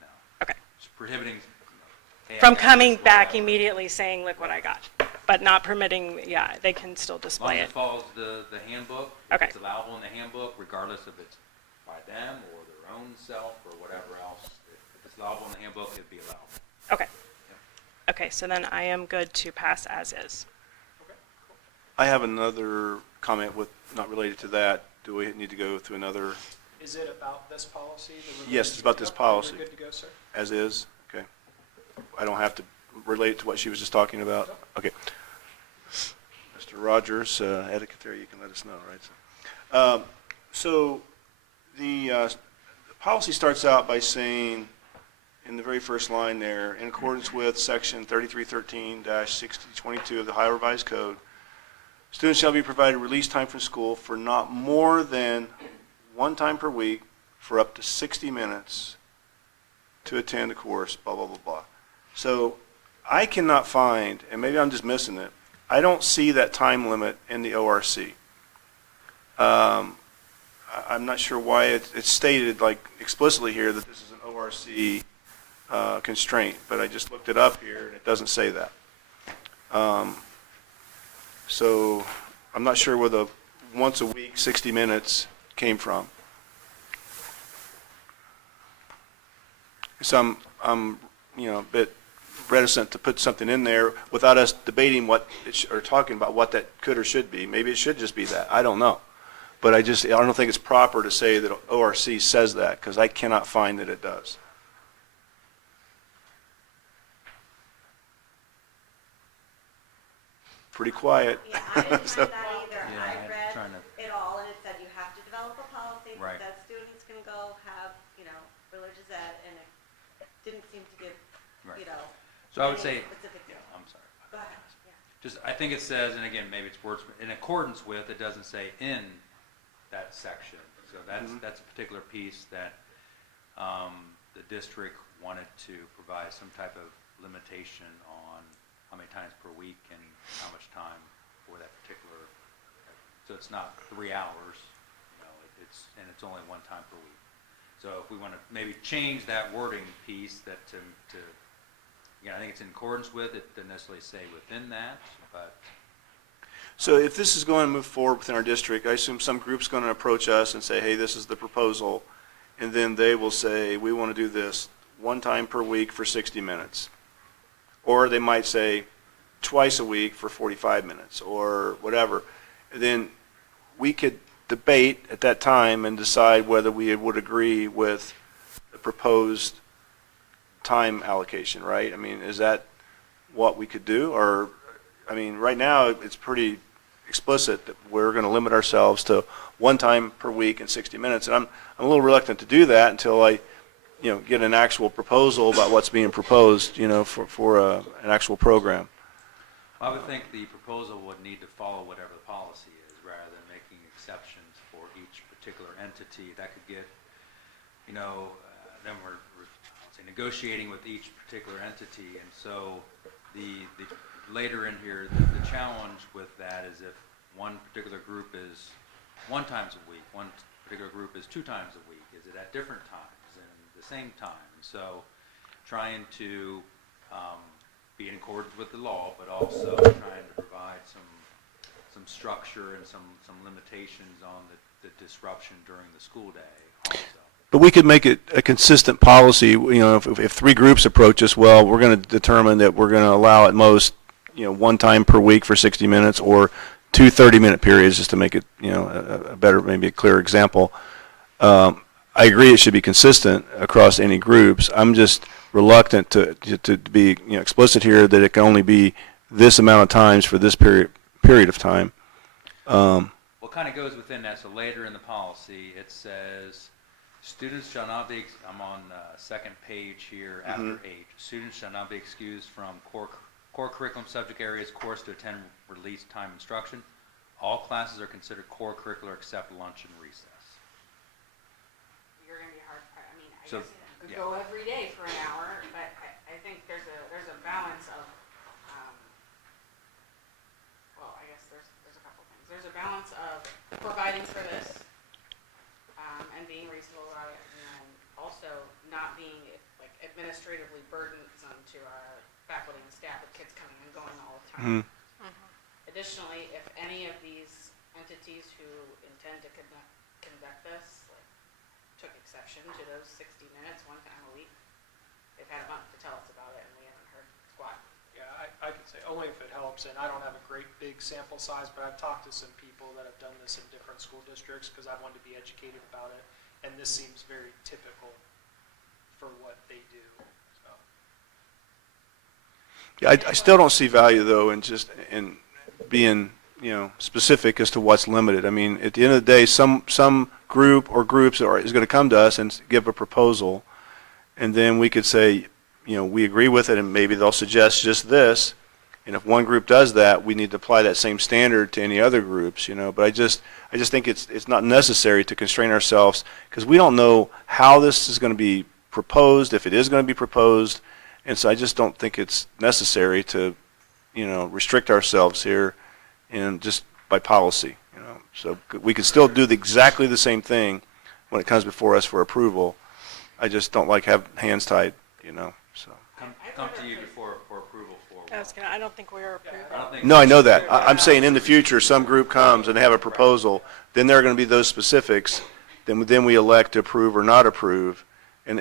No. okay. It's prohibiting. Hey, I From got coming this, back whatever. immediately saying, look what I got, but not permitting, yeah, they can still As long display as it. it follows the handbook, Okay. if it's allowable in the handbook, regardless if it's by them or their own self or whatever else, if it's allowable in the handbook, it'd be allowable. Okay. Okay, so then I am good to pass as is. I have another comment not related to that. Do we need to go through another, Is it about this policy? Yes, it's about this Okay, policy. We're good to go, sir? as is? Okay. I don't have to relate it to what she was just talking about? Okay. Mr. Rogers, etiquette there, you can let us know, right? So the policy starts out by saying, in the very first line there, in accordance with section 3313-6022 of the Ohio Revised Code, students shall be provided release time from school for not more than one time per week for up to 60 minutes to attend a course, blah, blah, blah, blah. So I cannot find, and maybe I'm just missing it, I don't see that time limit in the ORC. I'm not sure why it's stated like explicitly here that this is an ORC constraint, but I just looked it up here and it doesn't say that. So I'm not sure where the once a week, 60 minutes came from. So I'm a bit reticent to put something in there without us debating or talking about what that could or should be. Maybe it should just be that. I don't know. But I don't think it's proper to say that ORC says that, because I cannot find that it does. Pretty quiet. Yeah, I didn't So- find that either. Yeah, I I'm read trying to- it all, and it said you have to develop a policy Right. that students can go have, religious ed, and it didn't seem to give, Right. you know, So I would any say, specific. yeah, I'm sorry. Go ahead, yeah. Just, I think it says, and again, maybe it's words, in accordance with, it doesn't say in that section. So that's a particular piece that the district wanted to provide some type of limitation on how many times per week and how much time for that particular, so it's not 3 hours, and it's only one time per week. So if we want to maybe change that wording piece that I think it's in accordance with, it doesn't necessarily say within that, but. So if this is going to move forward within our district, I assume some group's going to approach us and say, hey, this is the proposal, and then they will say, we want to do this one time per week for 60 minutes. Or they might say twice a week for 45 minutes, or whatever. And then we could debate at that time and decide whether we would agree with the proposed time allocation, right? I mean, is that what we could do? Or, I mean, right now, it's pretty explicit that we're going to limit ourselves to one time per week and 60 minutes. And I'm a little reluctant to do that until I, get an actual proposal about what's being proposed, for an actual program. I would think the proposal would need to follow whatever the policy is, rather than making exceptions for each particular entity. That could get, then we're, I don't say negotiating with each particular entity, and so the later in here, the challenge with that is if one particular group is 1 time a week, one particular group is 2 times a week, is it at different times and the same time? And so trying to be in accordance with the law, but also trying to provide some structure and some limitations on the disruption during the school day also. But we could make it a consistent policy, if 3 groups approach us, well, we're going to determine that we're going to allow at most, 1 time per week for 60 minutes or 2 30-minute periods, just to make it, a better, maybe a clearer example. I agree it should be consistent across any groups. I'm just reluctant to be, explicit here that it can only be this amount of times for this period of time. Well, it kind of goes within that. So later in the policy, it says, students shall not be, I'm on second page here after age. Students shall not be excused from core curriculum subject areas course to attend release time instruction. All classes are considered core curricular except lunch and recess. You're going to be hard, I guess you could go every day for an hour, but I think there's a balance of, well, I guess there's a couple things. There's a balance of providing for this and being reasonable about it, and also not being like administratively burdensome to our faculty and staff with kids coming and going all the time. Additionally, if any of these entities who intend to conduct this took exception to those 60 minutes 1 time a week, they've had a month to tell us about it and we haven't heard squat. Yeah, I could say only if it helps, and I don't have a great big sample size, but I've talked to some people that have done this in different school districts because I wanted to be educated about it, and this seems very typical for what they do. So. Yeah, I still don't see value though in being specific as to what's limited. I mean, at the end of the day, some group or groups is going to come to us and give a proposal, and then we could say, we agree with it, and maybe they'll suggest just this. And if one group does that, we need to apply that same standard to any other groups. But I just think it's not necessary to constrain ourselves because we don't know how this is going to be proposed, if it is going to be proposed, and so I just don't think it's necessary to, restrict ourselves here, and just by policy. So we could still do exactly the same thing when it comes before us for approval. I just don't like have hands tied. So. Come to you for approval for. I don't think we're approving. No, I know that. I'm saying in the future, some group comes and they have a proposal, then there are going to be those specifics, then we elect to approve or not approve, and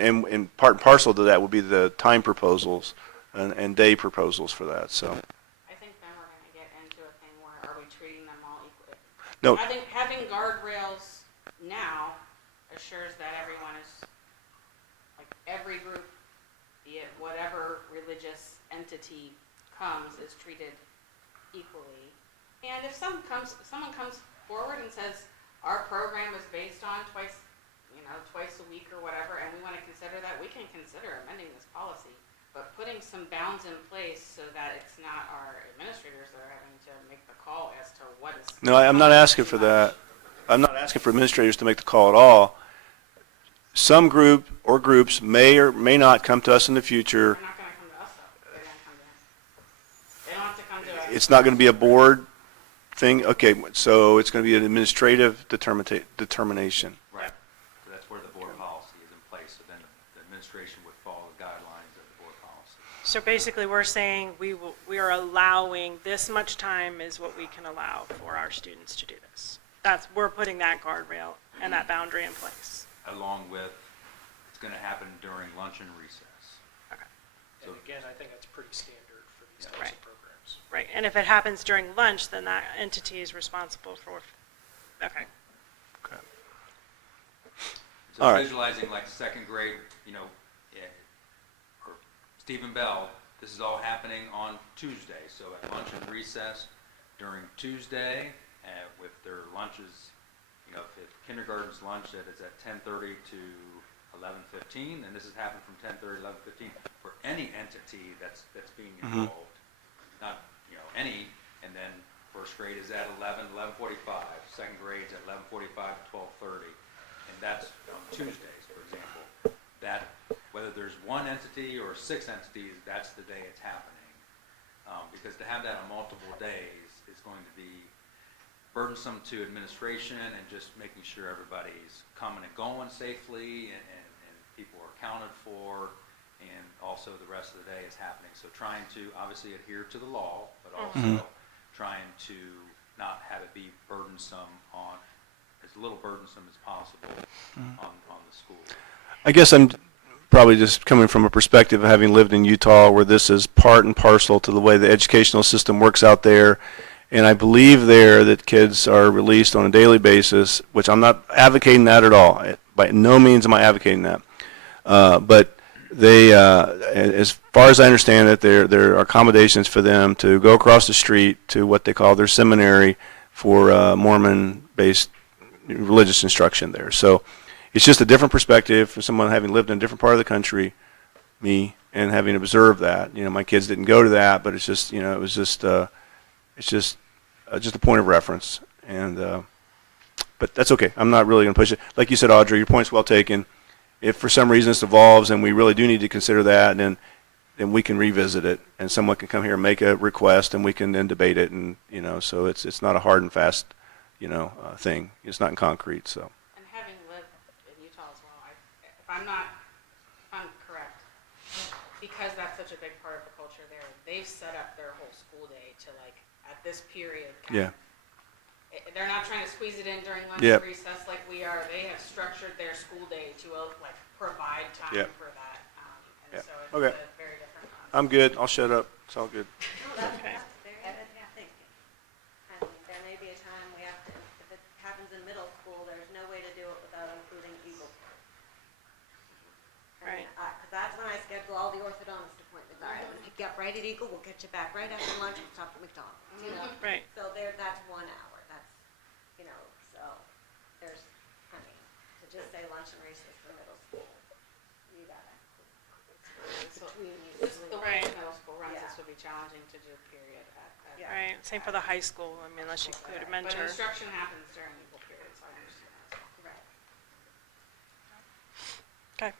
part and parcel to that would be the time proposals and day proposals for that, so. I think then we're going to get into a thing where are we treating them all equally? No. I think having guardrails now assures that everyone is, like every group, be it whatever religious entity comes, is treated equally. And if someone comes forward and says, our program is based on twice a week or whatever, and we want to consider that, we can consider amending this policy, but putting some bounds in place so that it's not our administrators that are having to make the call as to what is. No, I'm not asking for that. I'm not asking for administrators to make the call at all. Some group or groups may or may not come to us in the future. They're not going to come to us, though. They're going to come to us. They don't have to come to us. It's not going to be a board thing? Okay, so it's going to be an administrative determination. Right. So that's where the board policy is in place. So then the administration would follow the guidelines of the board policy. So basically, we're saying we are allowing this much time is what we can allow for our students to do this. We're putting that guardrail and that boundary in place. Along with, it's going to happen during lunch and recess. Okay. And again, I think that's pretty standard for these types of programs. Right, and if it happens during lunch, then that entity is responsible for, okay. So All right. visualizing like second grade, or Stephen Bell, this is all happening on Tuesday. So at lunch and recess during Tuesday, with their lunches, if kindergarten's lunch is at 10:30 to 11:15, then this has happened from 10:30 to 11:15 for any entity that's being involved. Not, any, and then first grade is at 11:45, second grade's at 11:45 to 12:30, and that's on Tuesdays, for example. That, whether there's one entity or 6 entities, that's the day it's happening. Because to have that on multiple days is going to be burdensome to administration and just making sure everybody's coming and going safely and people are accounted for, and also the rest of the day is happening. So trying to obviously adhere to the law, but also trying to not have it be burdensome on, as little burdensome as possible on the school. I guess I'm probably just coming from a perspective of having lived in Utah where this is part and parcel to the way the educational system works out there. And I believe there that kids are released on a daily basis, which I'm not advocating that at all. By no means am I advocating that. But they, as far as I understand it, there are accommodations for them to go across the street to what they call their seminary for Mormon-based religious instruction there. So it's just a different perspective for someone having lived in a different part of the country, me, and having observed that. You know, my kids didn't go to that, but it's just, you know, it was just, it's just a point of reference. And but that's okay. I'm not really going to push it. Like you said, Audrey, your point's well taken. If for some reason this evolves and we really do need to consider that, then we can revisit it, and someone can come here and make a request, and we can then debate it, and you know, so it's not a hard and fast, you know, thing. It's not in concrete. So. And having lived in Utah as well, if I'm correct, because that's such a big part of the culture there, they've set up their whole school day to like at this period. Yeah. They're not trying to squeeze it in during lunch Yep. and recess like we are. They have structured their school day to like provide time Yep. for that. Yeah. So it's Okay. a very different concept. I'm good. I'll shut up. It's all good. No, that's very good thinking. And there may be a time we have to, if it happens in middle school, there's no way to do it without including Eagle. Right. Because that's when I schedule all the orthodontist appointments. All right, I'm going to pick you up right at Eagle, we'll get you back right after lunch, we'll stop at McDonald's, you know? Right. So that's 1 hour, that's, you know, so there's, I mean, to just say lunch and recess for middle school, you gotta. So just the way Right. middle school runs, Yeah. this would be challenging to do, period. Yeah. Right, same for the high school, I mean, unless you include a But mentor. instruction happens during equal periods, so I understand that. Right. Okay.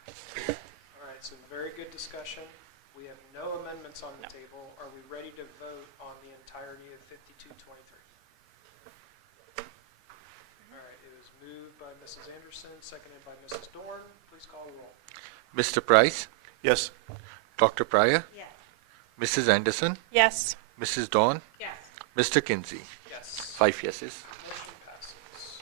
All right, so very good discussion. We have no amendments on the table. Are we ready to vote on the entirety of 5223? All right, it was moved by Mrs. Anderson, seconded by Mrs. Dorn. Please call the roll. Mr. Price, Yes. Dr. Pryor, Yes. Mrs. Anderson, Yes. Mrs. Dawn, Yes. Mr. Kinsey. Yes. 5 yeses. Motion passes.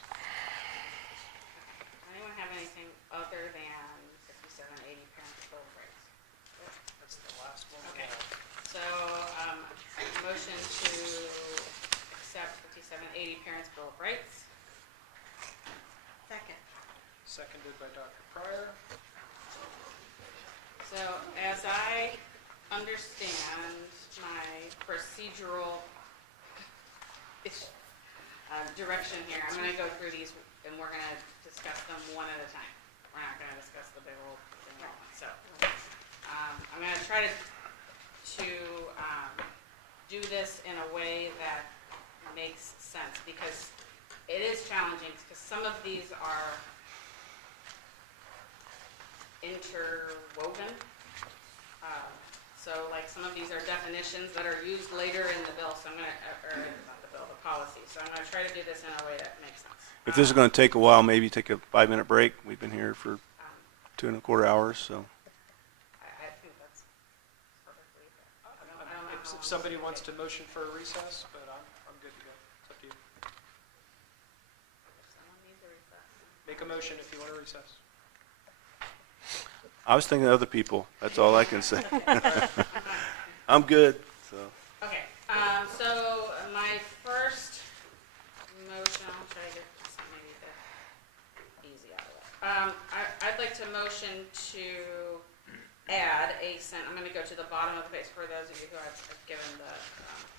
Anyone have anything other than 5780 parents' bill of rights? That's the last one. Okay. So, motion to accept 5780 parents' bill of rights. Second. Seconded by Dr. Pryor. So, as I understand my procedural direction here, I'm going to go through these and we're going to discuss them one at a time. We're not going to discuss the big old thing all at once. So, I'm going to try to do this in a way that makes sense, because it is challenging, because some of these are interwoven. So like some of these are definitions that are used later in the bill, so I'm going to, or not the bill, the policy. So I'm going to try to do this in a way that makes sense. If this is going to take a while, maybe take a 5-minute break. We've been here for 2.25 hours, so. I think that's perfectly fair. I don't know If how somebody long wants to motion for a recess, but I'm good to go. It's up to you. if someone needs a recess. Make a motion if you want to recess. I was thinking of other people. That's all I can say. I'm good, so. Okay, so my first motion, I'll try to get this maybe the easy out of it. I'd like to motion to add a I'm going to go to the bottom of the page for those of you who I've given the,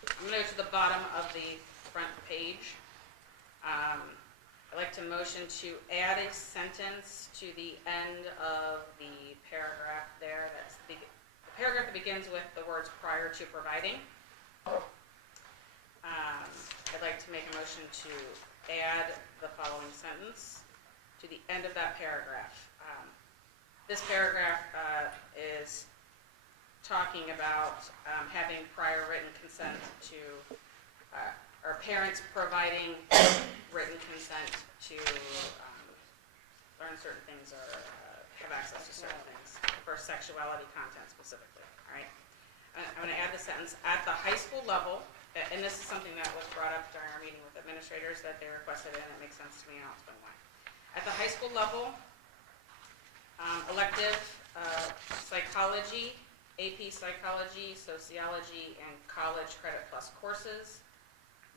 I'm going to go to the bottom of the front page. I'd like to motion to add a sentence to the end of the paragraph there. That's the paragraph that begins with the words prior to providing. I'd like to make a motion to add the following sentence to the end of that paragraph. This paragraph is talking about having prior written consent to, or parents providing written consent to learn certain things or have access to certain things for sexuality content specifically, all right? I'm going to add the sentence, at the high school level, and this is something that was brought up during our meeting with administrators that they requested, and it makes sense to me, and I'll explain why. At the high school level, elective psychology, AP psychology, sociology, and college credit plus courses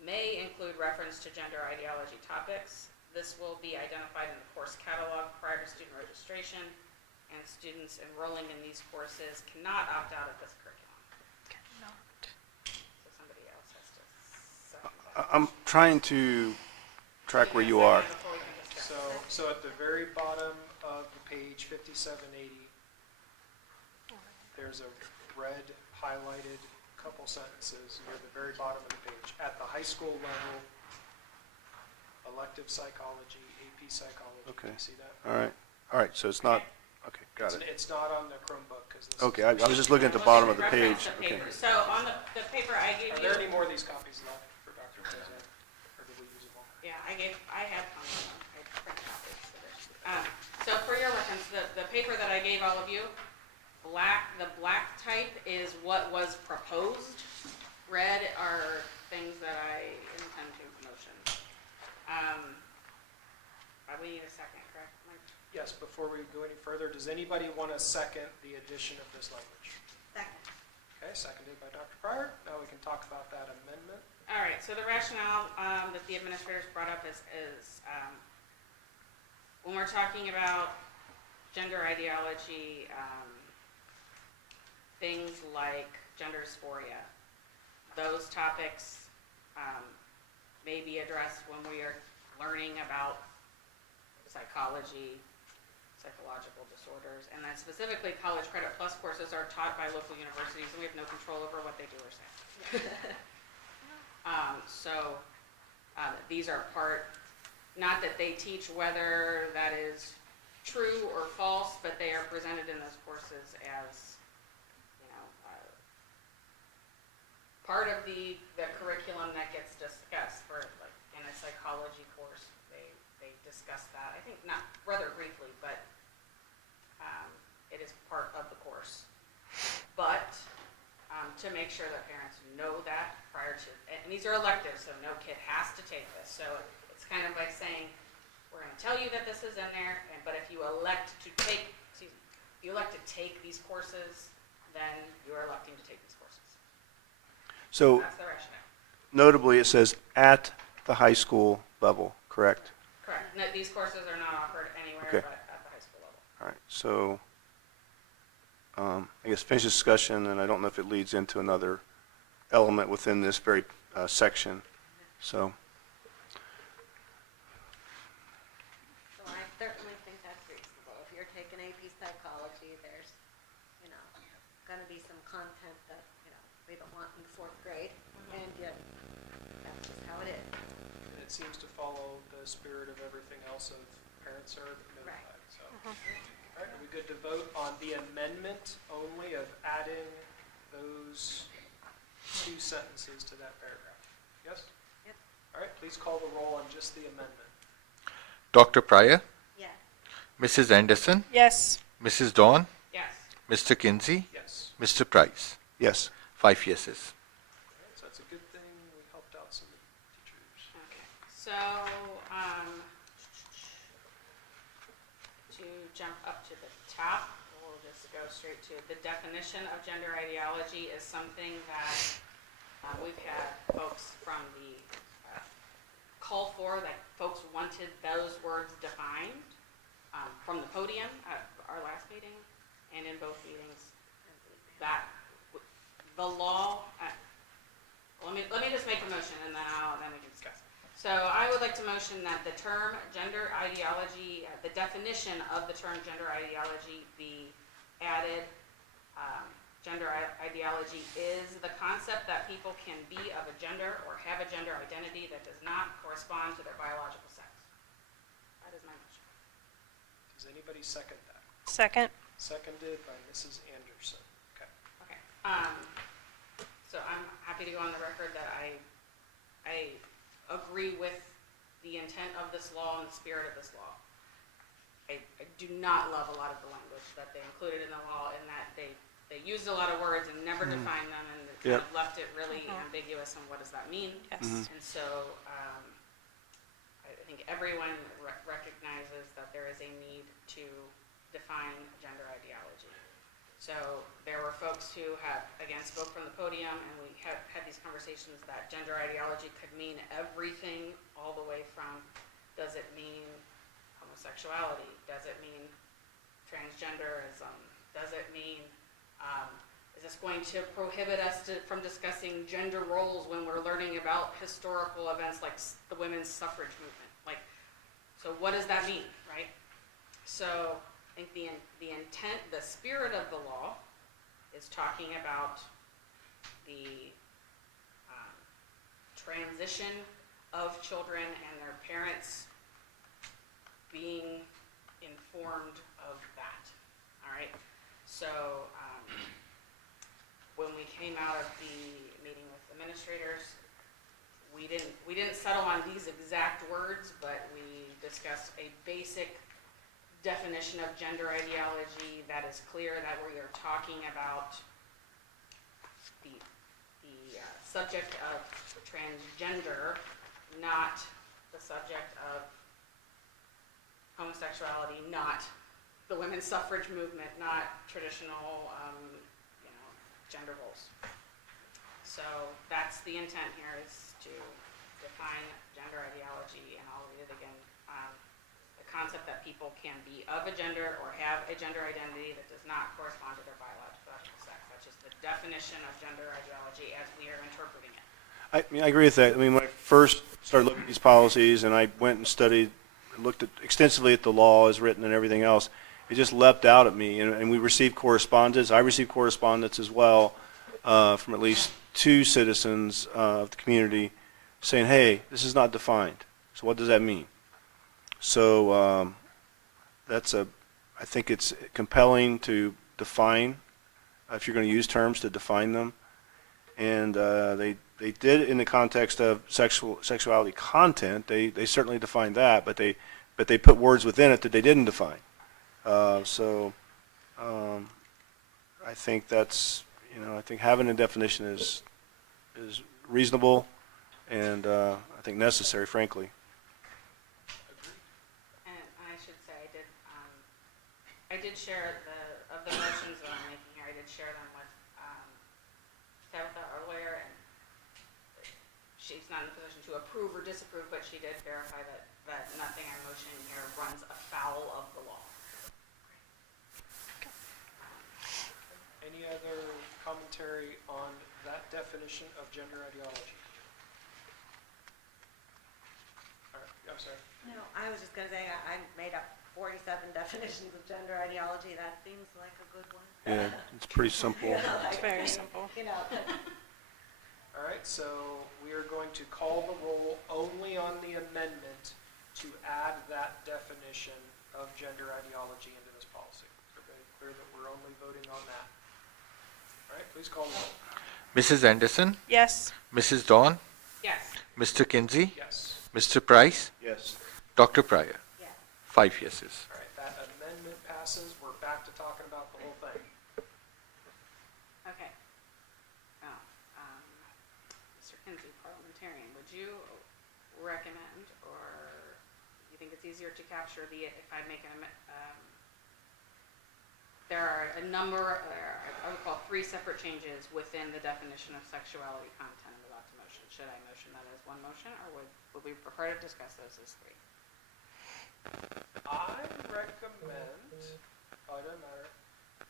may include reference to gender ideology topics. This will be identified in the course catalog prior to student registration, and students enrolling in these courses cannot opt out of this curriculum. So somebody else has to second that. I'm trying to track where you are. So at the very bottom of the page 5780, there's a red highlighted couple sentences near the very bottom of the page. At the high school level, elective psychology, AP psychology. Okay. Do you see that? All right, so it's not, okay, got it. It's not on the Chromebook because this Okay, I was just looking at the bottom of the Reference page. the Okay. paper. So on the paper I gave Are you. there any more of these copies left for Dr. President? Or did we use them all? Yeah, I have tons of them. I print copies of it. So for your reference, the paper that I gave all of you, the black type is what was proposed. Red are things that I intend to motion. We need a second, correct, Mike? Yes, before we go any further, does anybody want to second the addition of this language? Second. Okay, seconded by Dr. Pryor. Now we can talk about that amendment. All right, so the rationale that the administrators brought up is when we're talking about gender ideology, things like gender dysphoria, those topics may be addressed when we are learning about psychology, psychological disorders, and then specifically college credit plus courses are taught by local universities, and we have no control over what they do or say. These are not that they teach whether that is true or false, but they are presented in those courses as, part of the curriculum that gets discussed. For like in a psychology course, they discuss that. I think not rather briefly, but it is part of the course. But to make sure that parents know that prior to, and these are electives, so no kid has to take this. So it's kind of like saying, we're going to tell you that this is in there, but if you elect to take, these courses, then you are electing to take these courses. So That's the rationale. notably, it says at the high school level, correct? Correct. No, these courses are not offered anywhere Okay. but at the high school level. All right, so I guess finish the discussion, and I don't know if it leads into another element within this very section. So, So I certainly think that's reasonable. If you're taking AP psychology, there's, gonna be some content that, we don't want in the 4th grade, and yet that's just how it is. And it seems to follow the spirit of everything else of parents are notified. Right. So, all right, are we good to vote on the amendment only of adding those 2 sentences to that paragraph? Yes? Yep. All right, please call the roll on just the amendment. Dr. Pryor, Yes. Mrs. Anderson, Yes. Mrs. Dawn, Yes. Mr. Kinsey, Yes. Mr. Price. yes. 5 yeses. All right, so that's a good thing. We helped out some teachers. Okay. So, to jump up to the top, we'll just go straight to the definition of gender ideology is something that we've had folks from the call for, that folks wanted those words defined from the podium at our last meeting and in both meetings. That the law, let me just make a motion and then we can discuss. So I would like to motion that the term gender ideology, the definition of the term gender ideology be added. Gender ideology is the concept that people can be of a gender or have a gender identity that does not correspond to their biological sex. That is my motion. Does anybody second that? Second? Seconded by Mrs. Anderson. Okay. Okay, so I'm happy to go on the record that I agree with the intent of this law and the spirit of this law. I do not love a lot of the language that they included in the law, in that they used a lot of words and never defined them, and it kind of left it really ambiguous on what does that mean. Yes. And so, I think everyone recognizes that there is a need to define gender ideology. So there were folks who had, again, spoke from the podium, and we had these conversations that gender ideology could mean everything, all the way from, does it mean homosexuality? Does it mean transgenderism? Does it mean, is this going to prohibit us from discussing gender roles when we're learning about historical events like the women's suffrage movement? Like, so what does that mean, right? So I think the intent, the spirit of the law is talking about the transition of children and their parents being informed of that, all right? So when we came out of the meeting with administrators, we didn't settle on these exact words, but we discussed a basic definition of gender ideology that is clear, that we are talking about the subject of transgender, not the subject of homosexuality, not the women's suffrage movement, not traditional, gender roles. So that's the intent here, is to define gender ideology, and I'll read it again. The concept that people can be of a gender or have a gender identity that does not correspond to their biological sex. That's just the definition of gender ideology as we are interpreting it. I mean, I agree with that. I mean, when I first started looking at these policies, and I went and looked extensively at the law as written and everything else, it just leapt out at me. And we received correspondence. I received correspondence as well from at least 2 citizens of the community saying, hey, this is not defined. So what does that mean? So I think it's compelling to define, if you're going to use terms, to define them. And they did, in the context of sexuality content, they certainly defined that, but they put words within it that they didn't define. So I think that's, I think having a definition is reasonable and I think necessary, frankly. And I should say, I did share of the motions that I'm making here, I did share them with Tabitha, our lawyer, and she's not in a position to approve or disapprove, but she did verify that nothing I'm motioning here runs afoul of the law. Any other commentary on that definition of gender ideology? All right, I'm sorry. No, I was just gonna say, I made up 47 definitions of gender ideology. That seems like a good one. Yeah, it's pretty simple. It's very simple. All right, so we are going to call the roll only on the amendment to add that definition of gender ideology into this policy. Is everybody clear that we're only voting on that? All right, please call the roll. Mrs. Anderson, Yes. Mrs. Dawn, Yes. Mr. Kinsey, Yes. Mr. Price, Yes. Dr. Pryor. Yes. 5 yeses. All right, that amendment passes. We're back to talking about the whole thing. Okay. Now, Mr. Kinsey, parliamentarian, would you recommend, or you think it's easier to capture if I make there are a number, I would call 3 separate changes within the definition of sexuality content in the Lots motion. Should I motion that as one motion, or would we prefer to discuss those as 3? I recommend, it doesn't matter,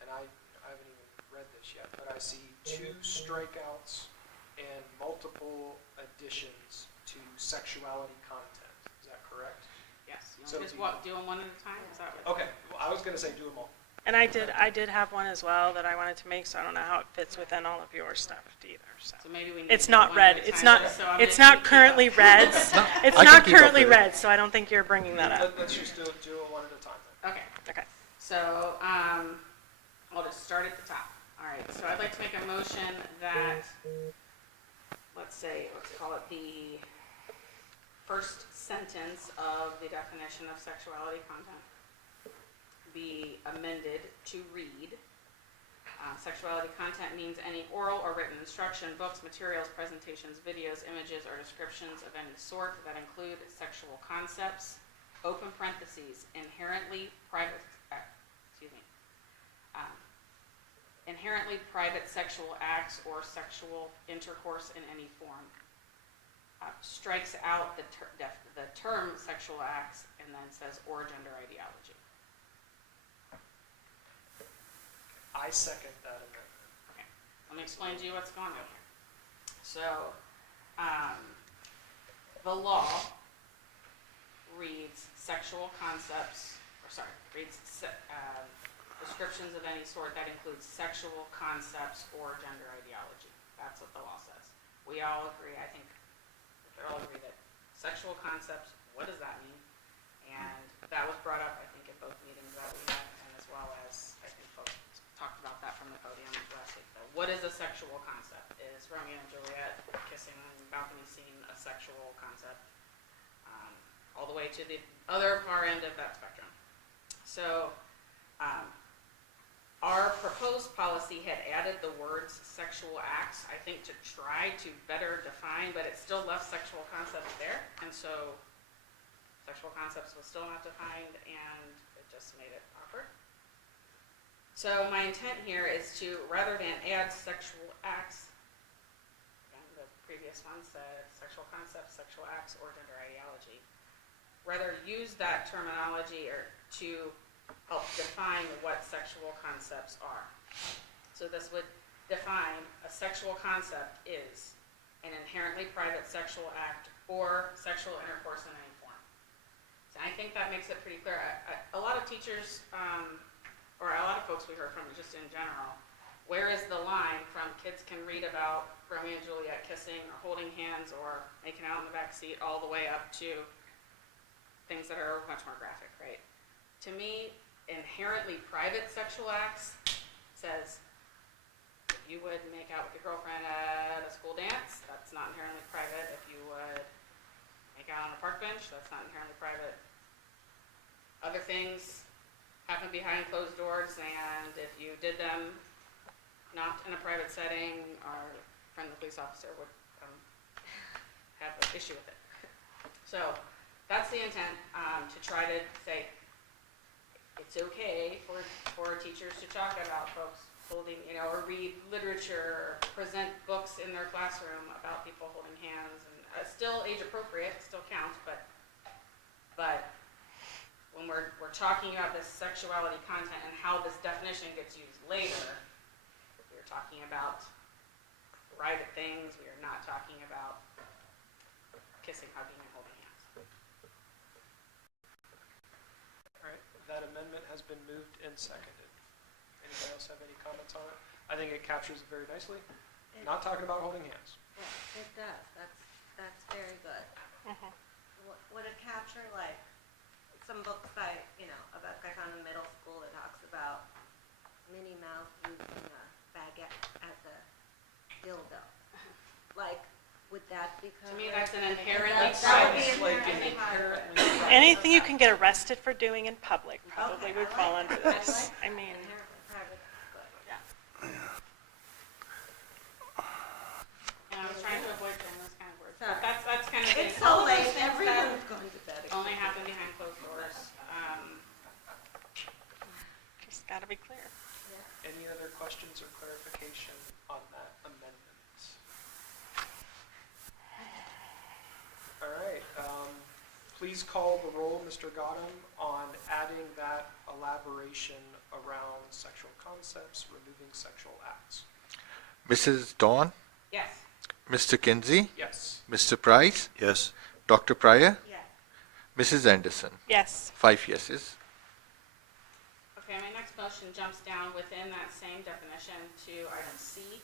and I haven't even read this yet, but I see 2 strikeouts and multiple additions to sexuality content. Is that correct? Yes. You So want to just do them one at a time? Is that what? Okay, well, I was going to say do them all. And I did have one as well that I wanted to make, so I don't know how it fits within all of your stuff either, so. So maybe we need It's to not do one at red, a it's time, not, so I'm it's gonna not keep currently up. red. It's I can not keep up currently with it. red, so I don't think you're bringing that up. Let's just do it one at a time then. Okay. Okay. So, I'll just start at the top. All right, so I'd like to make a motion that, let's call it the first sentence of the definition of sexuality content be amended to read, sexuality content means any oral or written instruction, books, materials, presentations, videos, images, or descriptions of any sort that include sexual concepts, open parentheses, inherently private sexual acts or sexual intercourse in any form. Strikes out the term sexual acts and then says or gender ideology. I second that amendment. Okay. Let me explain to you what's going on here. So, the law reads descriptions of any sort that includes sexual concepts or gender ideology. That's what the law says. We all agree, I think, we all agree that sexual concepts, what does that mean? And that was brought up, I think, at both meetings that we had, and as well as, I think, folks talked about that from the podium last week. So what is a sexual concept? Is Romeo and Juliet kissing on the balcony scene a sexual concept? All the way to the other far end of that spectrum. So, our proposed policy had added the words sexual acts, I think, to try to better define, but it still left sexual concepts there, and so sexual concepts was still not defined, and it just made it awkward. So my intent here is to, rather than add sexual acts, again, the previous one said sexual concepts, sexual acts, or gender ideology, rather use that terminology or to help define what sexual concepts are. So this would define a sexual concept is an inherently private sexual act or sexual intercourse in any form. So I think that makes it pretty clear. A lot of teachers, or a lot of folks we heard from just in general, where is the line from kids can read about Romeo and Juliet kissing or holding hands or making out in the back seat all the way up to things that are much more graphic, right? To me, inherently private sexual acts says if you would make out with your girlfriend at a school dance, that's not inherently private. If you would make out on a park bench, that's not inherently private. Other things happen behind closed doors, and if you did them not in a private setting, our friendly police officer would have an issue with it. So that's the intent, to try to say it's okay for teachers to talk about folks holding, or read literature, or present books in their classroom about people holding hands, and still age appropriate, still counts, but when we're talking about this sexuality content and how this definition gets used later, we're talking about private things. We are not talking about kissing, hugging, and holding hands. All right, that amendment has been moved and seconded. Anybody else have any comments on it? I think it captures it very nicely. Not talking about holding hands. Yeah, it does. That's very good. Mhm. Would it capture, like, some books a book I found in middle school that talks about Minnie Mouse using a baguette as a dildo? Like, would that be To me, that's an inherently That would be private. inherently private. Anything you can get arrested for doing in public probably Okay, would I fall like under that. this. I I mean, Inherently private, but, yeah. And I was trying to avoid saying those kind of words. Sorry. But that's kind of the It's so late, things that everyone's going to bed. only happen behind closed doors. just gotta be clear. Any other questions or clarification on that amendment? All right, please call the roll, Mr. Godum, on adding that elaboration around sexual concepts, removing sexual acts. Mrs. Dawn, Yes. Mr. Kinsey, Yes. Mr. Price, Yes. Dr. Pryor, Yes. Mrs. Anderson. Yes. 5 yeses. Okay, my next motion jumps down within that same definition to item C.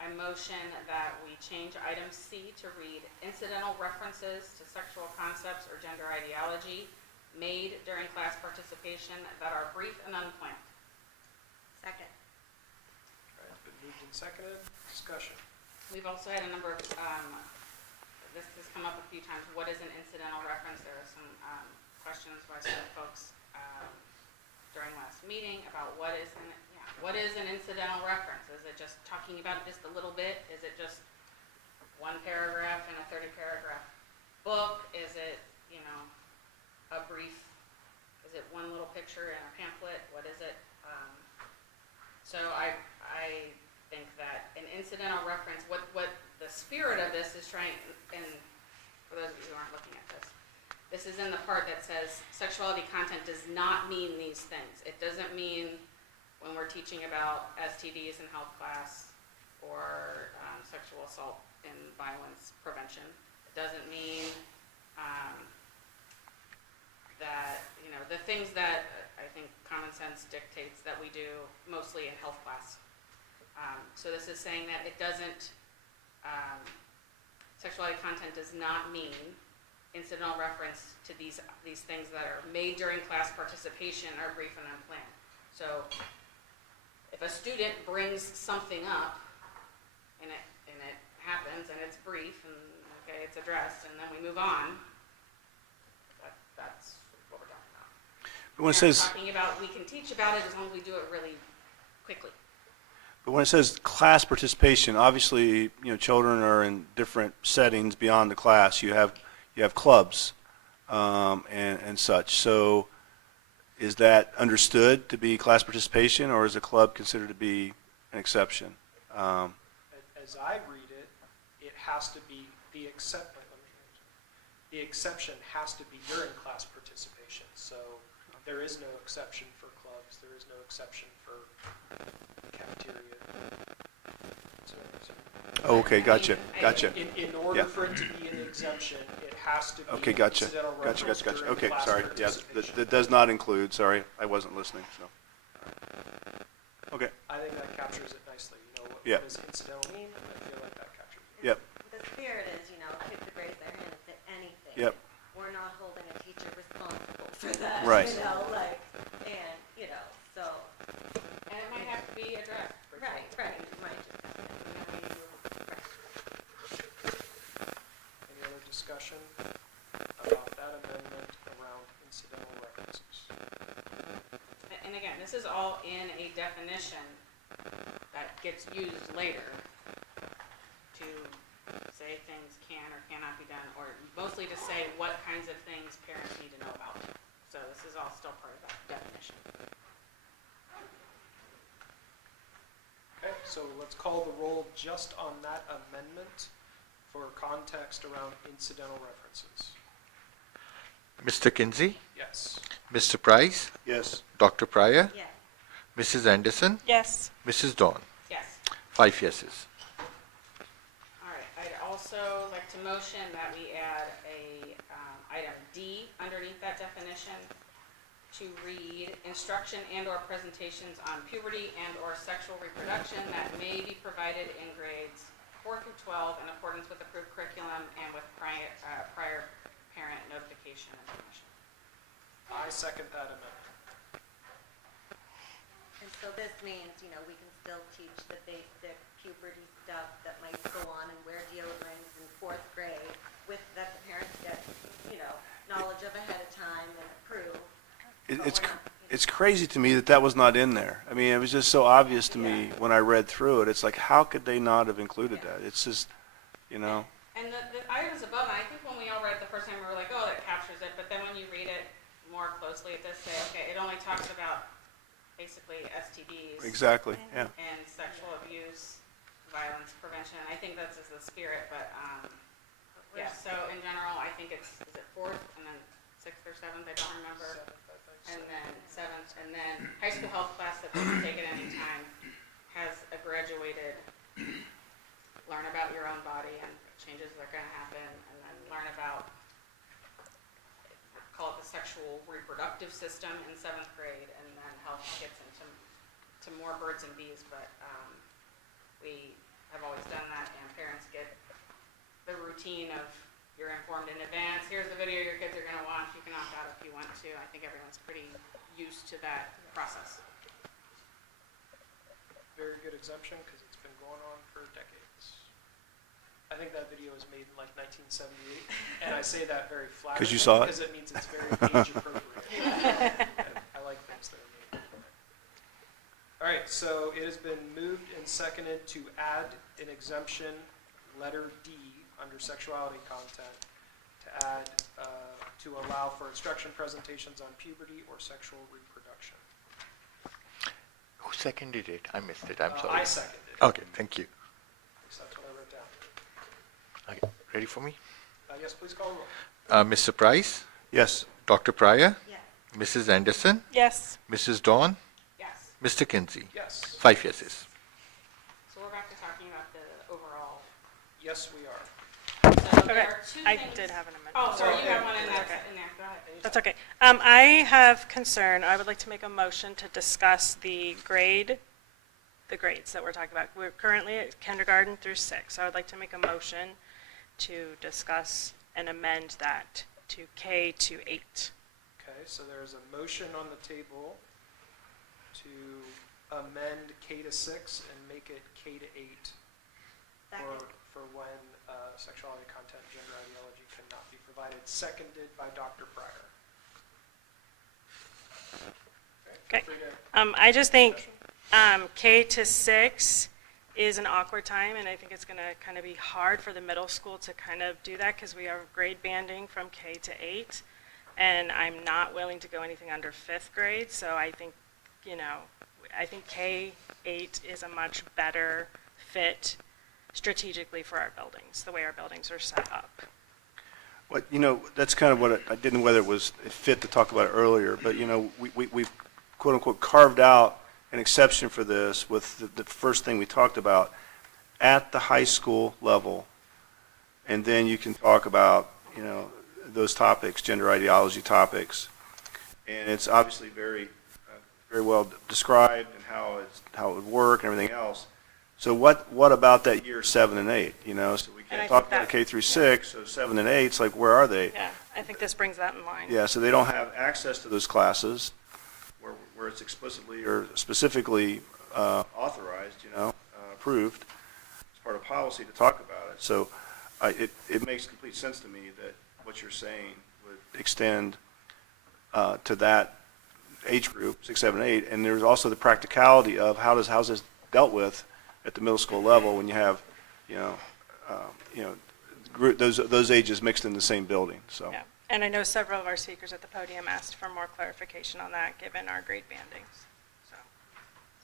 I motion that we change item C to read incidental references to sexual concepts or gender ideology made during class participation that are brief and unplanned. Second. All right, been moved and seconded. Discussion. We've also had a number of, this has come up a few times, what is an incidental reference? There are some questions by some folks during last meeting about what is an incidental reference? Is it just talking about it just a little bit? Is it just one paragraph in a 30-paragraph book? Is it, a brief, is it one little picture in a pamphlet? What is it? So I think that an incidental reference, what the spirit of this is trying, and for those of you who aren't looking at this is in the part that says sexuality content does not mean these things. It doesn't mean when we're teaching about STDs in health class or sexual assault and violence prevention. It doesn't mean that, the things that I think common sense dictates that we do mostly in health class. So this is saying that it doesn't, sexuality content does not mean incidental reference to these things that are made during class participation are brief and unplanned. So if a student brings something up and it happens and it's brief and okay, it's addressed and then we move on, that's what we're talking about. But when it We're says, talking about, we can teach about it as long as we do it really quickly. but when it says class participation, obviously, children are in different settings beyond the class. You have clubs and such. So is that understood to be class participation, or is a club considered to be an exception? As I read it, it has to be the exception has to be during class participation. So there is no exception for clubs. There is no exception for cafeteria. Oh, okay, gotcha. In order for it to be an exemption, it has to be Okay, gotcha. incidental reference during Okay, class sorry. Yeah, participation. that does not include, sorry, I wasn't listening, so. Okay, I think that captures it nicely. Yeah. What does incidental mean? I feel like that captures it. Yep. The spirit is, kids could raise their hand and say anything. Yep. We're not holding a teacher responsible for that. Right. So. And it might have to be addressed. Right. You might just. Any other discussion about that amendment around incidental references? And again, this is all in a definition that gets used later to say things can or cannot be done, or mostly to say what kinds of things parents need to know about. So this is all still part of that definition. Okay, so let's call the roll just on that amendment for context around incidental references. Mr. Kinsey, Yes. Mr. Price, yes. Dr. Pryor, Yes. Mrs. Anderson, Yes. Mrs. Dawn. Yes. 5 yeses. All right. I'd also like to motion that we add a item D underneath that definition to read instruction and/or presentations on puberty and/or sexual reproduction that may be provided in grades 4 through 12 in accordance with approved curriculum and with prior parent notification and permission. I second that amendment. And so this means, we can still teach the basic puberty stuff that might go on and wear deodorants in 4th grade with that the parents get, knowledge of ahead of time and approve. It's crazy to me that was not in there. I mean, it was just so obvious to me when I read through it. It's like, how could they not have included that? It's just, And the items above, and I think when we all read it the first time, we were like, oh, that captures it. But then when you read it more closely, it does say, okay, it only talks about basically STDs. exactly, yeah. And sexual abuse, violence prevention. I think that's just the spirit, but, yeah, so in general, I think is it 4th and then 6th or 7th, I don't remember. And then 7th, and then high school health class that they can take at any time has a graduated learn about your own body and changes that are going to happen, and then learn about, call it the sexual reproductive system in 7th grade, and then health gets into more birds and bees, but we have always done that, and parents get the routine of you're in 4th informed in advance. Here's the video your kids are gonna watch. You can opt out if you want to. I think everyone's pretty used to that process. Very good exemption, because it's been going on for decades. I think that video was made in like 1978, and I say that very flatly. 'Cause you saw it? Because it means it's very age appropriate. And I like things that are made. All right, so it has been moved and seconded to add an exemption, letter D, under sexuality content, to add, to allow for instruction presentations on puberty or sexual reproduction. Who seconded it? I missed it, I'm sorry. I seconded it. Okay, thank you. At least that's what I wrote down. Okay, ready for me? Yes, please call the roll. Mr. Price? Yes. Dr. Pryor? Yes. Mrs. Anderson? Yes. Mrs. Dawn? Yes. Mr. Kinsey? Yes. 5 yeses. So we're back to talking about the overall. Yes, we are. So Okay, there are two I things. did have an amendment. Oh, sorry, you Okay. have one in there, Okay. go ahead. That's okay. I have concern. I would like to make a motion to discuss the grades that we're talking about. We're currently at kindergarten through 6. I would like to make a motion to discuss and amend that to K to 8. Okay, so there's a motion on the table to amend K to 6 and make it K to 8 for when sexuality content, gender ideology cannot be provided, seconded by Dr. Pryor. Okay. feel free to- I just think K to 6 is an awkward time, and I think it's going to kind of be hard for the middle school to kind of do that because we are grade banding from K to 8, and I'm not willing to go anything under 5th grade, so I think, I think K-8 is a much better fit strategically for our buildings, the way our buildings are set up. What, that's kind of what I didn't know whether it was fit to talk about it earlier, but, we've quote unquote carved out an exception for this with the first thing we talked about at the high school level. And then you can talk about, those topics, gender ideology topics. And it's obviously very well described and how it would work and everything else. So what about that year 7 and 8, So we And I can't talk think about that- K through 6, so 7 and 8, it's like, where are they? Yeah, I think this brings that in line. Yeah, so they don't have access to those classes where it's explicitly or specifically authorized, approved as part of policy to talk about it. So it makes complete sense to me that what you're saying would extend to that age group, 6, 7, 8. And there's also the practicality of how's this dealt with at the middle school level when you have, those ages mixed in the same building, so. Yeah, and I know several of our speakers at the podium asked for more clarification on that, given our grade bandings, so.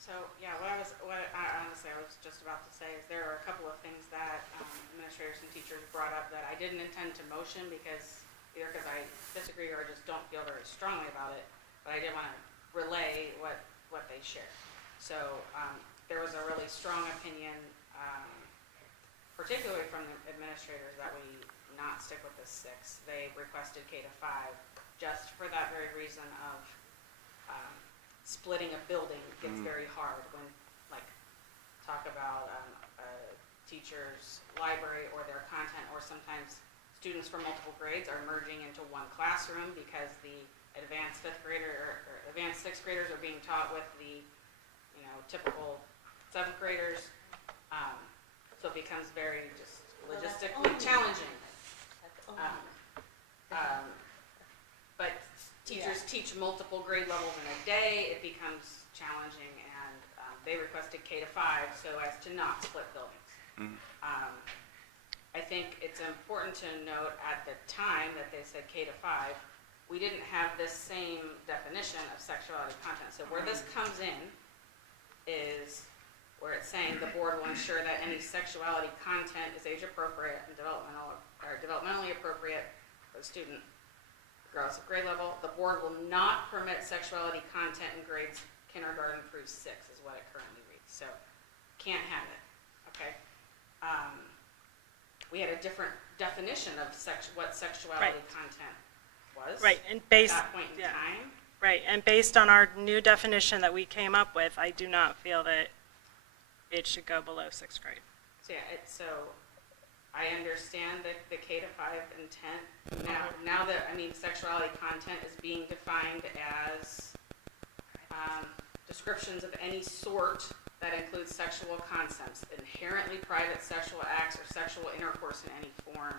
So, yeah, what honestly, I was just about to say is there are a couple of things that administrators and teachers brought up that I didn't intend to motion either because I disagree or just don't feel very strongly about it, but I did want to relay what they shared. So, there was a really strong opinion, particularly from the administrators, that we not stick with the 6. They requested K to 5 just for that very reason of splitting a building gets very hard when, talk about a teacher's library or their content, or sometimes students from multiple grades are merging into one classroom because the advanced 5th grader or advanced 6th graders are being taught with the typical 7th graders. So it becomes very just logistically challenging. But teachers teach multiple grade levels in a day, it becomes challenging, and they requested K to 5 so as to not split buildings. I think it's important to note at the time that they said K to 5, we didn't have this same definition of sexuality content. So where this comes in is where it's saying the board will ensure that any sexuality content is age appropriate and developmentally appropriate for the student regardless of grade level. The board will not permit sexuality content in grades kindergarten through 6 is what it currently reads. So can't have it, okay? We had a different definition of what sexuality content was Right, and at that point in time. Right, and based on our new definition that we came up with, I do not feel that it should go below 6th grade. So yeah, I understand the K to 5 intent. Now that, I mean, sexuality content is being defined as descriptions of any sort that includes sexual concepts, inherently private sexual acts or sexual intercourse in any form.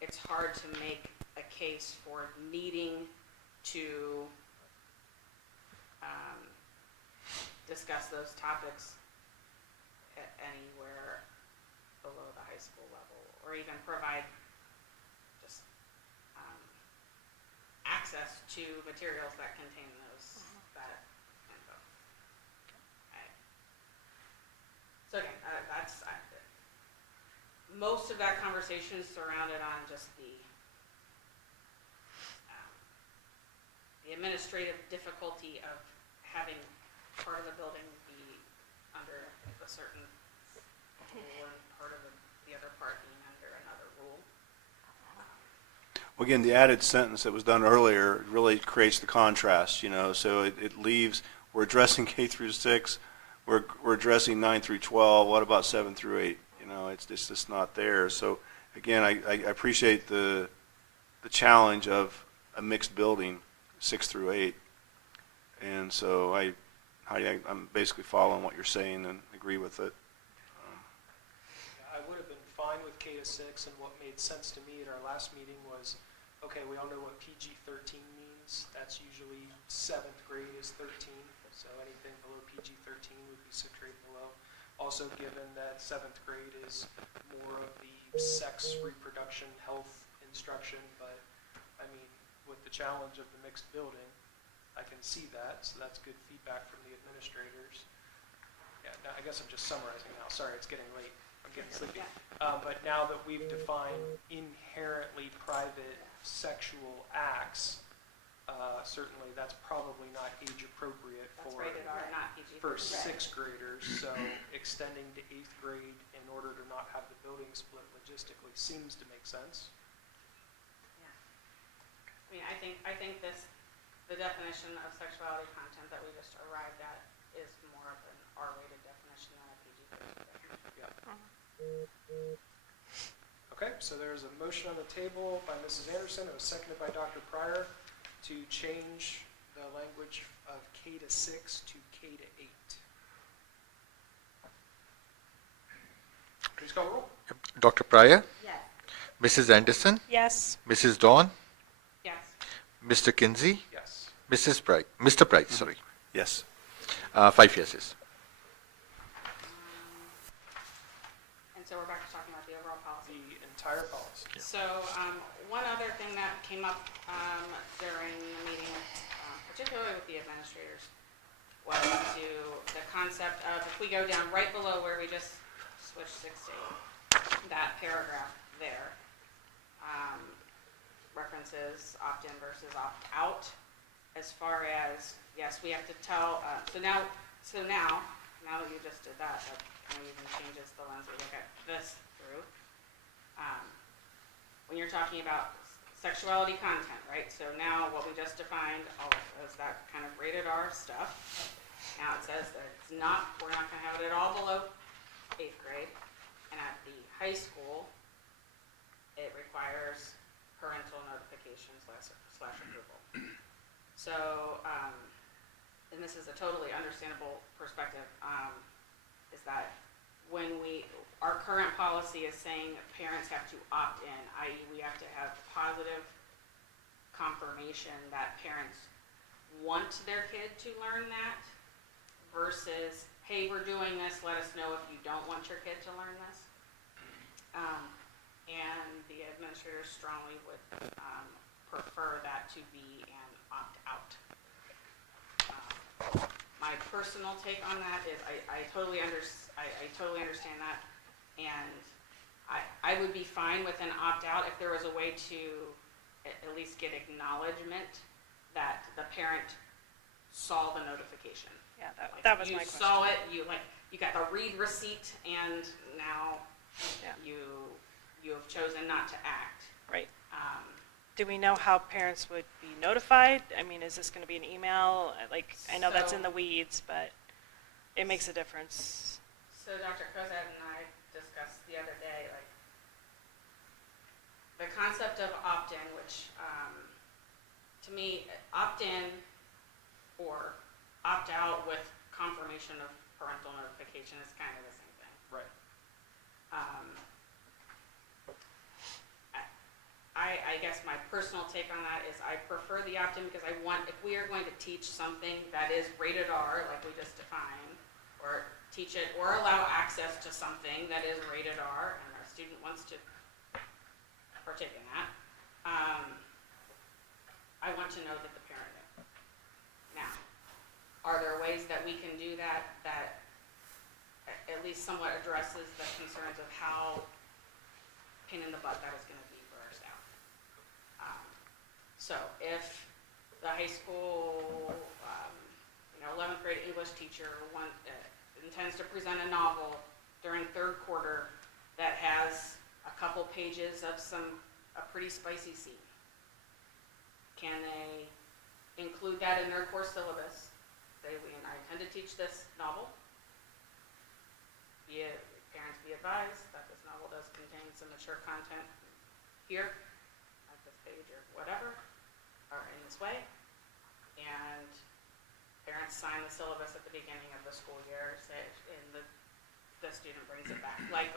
It's hard to make a case for needing to discuss those topics anywhere below the high school level, or even provide just access to materials that contain those, that info. So again, most of that conversation is surrounded on just the administrative difficulty of having part of the building be under a certain rule and part of the other part being under another rule. Well, again, the added sentence that was done earlier really creates the contrast, you know, so it leaves, we're addressing K through 6, we're addressing 9 through 12, what about 7 through 8? You know, it's just not there. So again, I appreciate the challenge of a mixed building, 6 through 8. And so I'm basically following what you're saying and agree with it. I would have been fine with K to 6, and what made sense to me at our last meeting was, okay, we all know what PG-13 means. That's usually 7th grade is 13, so anything below PG-13 would be 6th grade below. Also, given that 7th grade is more of the sex, reproduction, health instruction, but I mean, with the challenge of the mixed building, I can see that, so that's good feedback from the administrators. Yeah, now, I guess I'm just summarizing now. Sorry, it's getting late. I'm getting sleepy. But now that we've defined inherently private sexual acts, certainly that's probably not age appropriate That's rated R, not PG. for 6th graders. So extending to 8th grade in order to not have the building split logistically seems to make sense. Yeah. I mean, I think the definition of sexuality content that we just arrived at is more of an R-rated definition than a PG-13 definition. Yeah. Okay, so there's a motion on the table by Mrs. Anderson. It was seconded by Dr. Pryor to change the language of K to 6 to K to 8. Please call the roll. Dr. Pryor, Yes. Mrs. Anderson, Yes. Mrs. Dawn, Yes. Mr. Kinsey, Yes. Mrs. Bright, Mr. Bright, sorry. Yes. 5 yeses. And so we're back to talking about the overall policy. The entire policy. So one other thing that came up during the meeting, particularly with the administrators, was the concept of, if we go down right below where we just switched 6 to 8, that paragraph there references opt-in versus opt-out. As far as, yes, we have to tell, so now that you just did that, that kind of even changes the lens we look at this through. When you're talking about sexuality content, right? So now what we just defined is that kind of rated R stuff. Now it says that we're not going to have it all below 8th grade. And at the high school, it requires parental notification / approval. So, and this is a totally understandable perspective, is that when our current policy is saying parents have to opt in, i.e. we have to have positive confirmation that parents want their kid to learn that, versus, hey, we're doing this, let us know if you don't want your kid to learn this. And the administrators strongly would prefer that to be an opt-out. My personal take on that is I totally understand that, and I would be fine with an opt-out if there was a way to at least get acknowledgement that the parent saw the notification. Yeah, that was my question. You saw it, you got the read receipt, and now you have chosen not to act. Right. Do we know how parents would be notified? I mean, is this going to be an email? I know that's in the weeds, but it makes a difference. So Dr. Kozad and I discussed the other day, function of parental notification is kind of the same thing. Right. I guess my personal take on that is I prefer the opt-in because I want, if we are going to teach something that is rated R, like we just defined, or teach it, or allow access to something that is rated R, and our student wants to partake in that, I want to know that the parent knew. Now, are there ways that we can do that that at least somewhat addresses the concerns of how pain in the butt that is going to be for our staff? So if the high school, 11th grade English teacher intends to present a novel during third quarter that has a couple pages of a pretty spicy scene, can they include that in their course syllabus? Say, I intend to teach this novel. Parents be advised that this novel does contain some mature content here, at this page or whatever, or in this way. And parents sign the syllabus at the beginning of the school year, and the student brings it back, like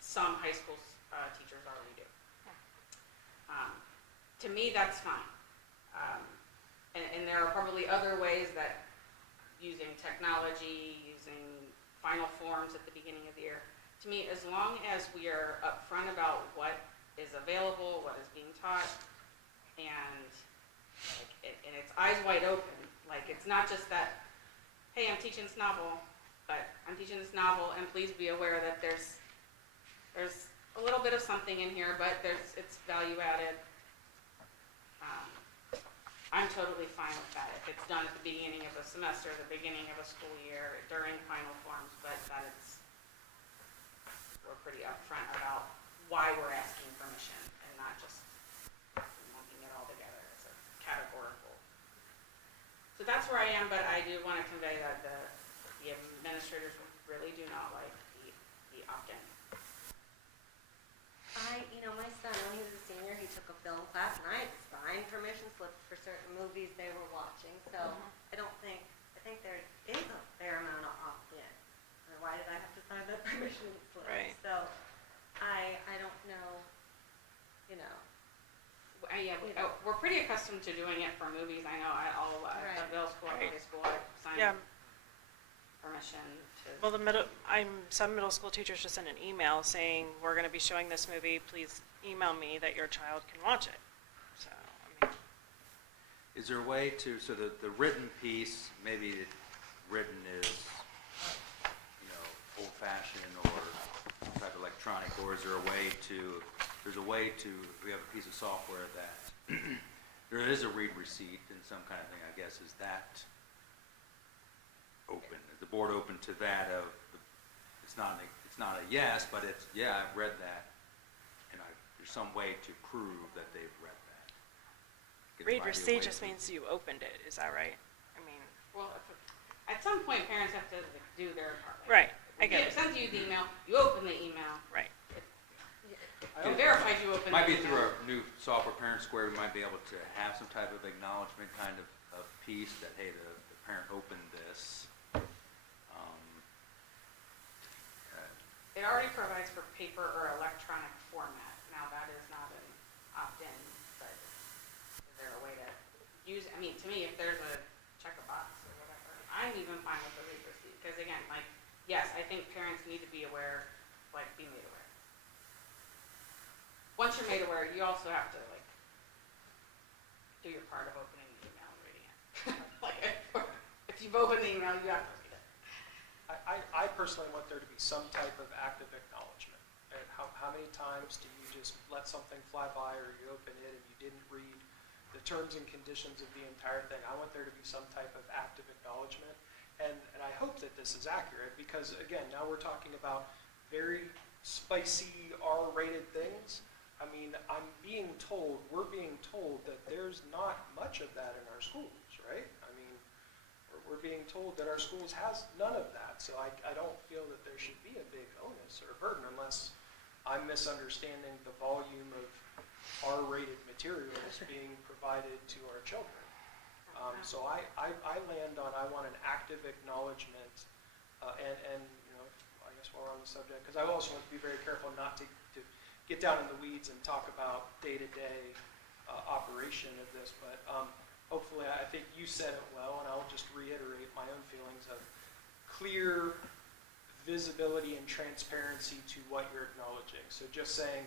some high school teachers already do. To me, that's fine. And there are probably other ways that using technology, using final forms at the beginning of the year, to me, as long as we are upfront about what is available, what is being taught, and it's eyes wide open. Like, it's not just that, hey, I'm teaching this novel, but I'm teaching this novel, and please be aware that there's a little bit of something in here, but it's value added. I'm totally fine with that if it's done at the beginning of a semester, the beginning of a school year, during final forms, but that we're pretty upfront about why we're asking permission and not just lumping it all together as a categorical. So that's where I am, but I do want to convey that the administrators really do not like the opt-in. My son, when he was a senior, he took a film class, and I had to sign permission slips for certain movies they were watching, so I think there is a fair amount of opt-in. Why did I have to sign that permission slip? Right. So, I don't know, We're pretty accustomed to doing it for movies. I know at middle school, high school, I signed permission to. Well, some middle school teachers just send an email saying, we're going to be showing this movie, please email me that your child can watch it. So, Is there a way to, so the written piece, maybe written is, old-fashioned or type of electronic, or is there a way to, we have a piece of software that there is a read receipt and some kind of thing, I guess, is that open? Is the board open to that of, it's not a yes, but it's, yeah, I've read that, and there's some way to prove that they've read that. read receipt just means you opened it, is that right? Well, at some point, parents have to do their part. Right, I get it. It sends you the email, you open the email. Right. It verifies you open the email. Might be through our new software, Parent Square, we might be able to have some type of acknowledgement kind of piece that, hey, the parent opened this. It already provides for paper or electronic format. Now, that is not an opt-in, but is there a way to use, to me, if there's a check a box or whatever, I'm even fine with the read receipt. Because again, yes, I think parents need to be aware, be made aware. Once you're made aware, you also have to, do your part of opening the email and reading it. If you've opened the email, you have to read it. I personally want there to be some type of active acknowledgement. And how many times do you just let something fly by, or you open it and you didn't read the terms and conditions of the entire thing? I want there to be some type of active acknowledgement. And I hope that this is accurate, because again, now we're talking about very spicy R-rated things. We're being told that there's not much of that in our schools, right? We're being told that our schools has none of that, so I don't feel that there should be a big onus or burden unless I'm misunderstanding the volume of R-rated materials being provided to our children. So I land on, I want an active acknowledgement, and, you know, I guess while we're on the subject, because I also want to be very careful not to get down in the weeds and talk about day-to-day operation of this, but hopefully, I think you said it well, and I'll just reiterate my own feelings of clear visibility and transparency to what you're acknowledging. So just saying,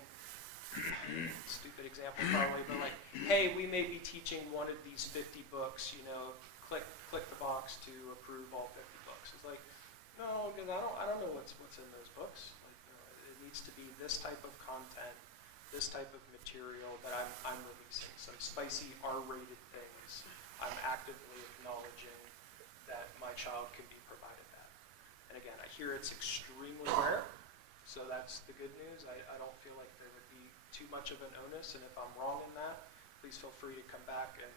stupid example probably, but like, hey, we may be teaching one of these 50 books, you know, click the box to approve all 50 books. It's like, no, because I don't know what's in those books. Like, you know, it needs to be this type of content, this type of material that I'm releasing. Some spicy R-rated things. I'm actively acknowledging that my child can be provided that. And again, I hear it's extremely rare, so that's the good news. I don't feel like there would be too much of an onus, and if I'm wrong in that, please feel free to come back and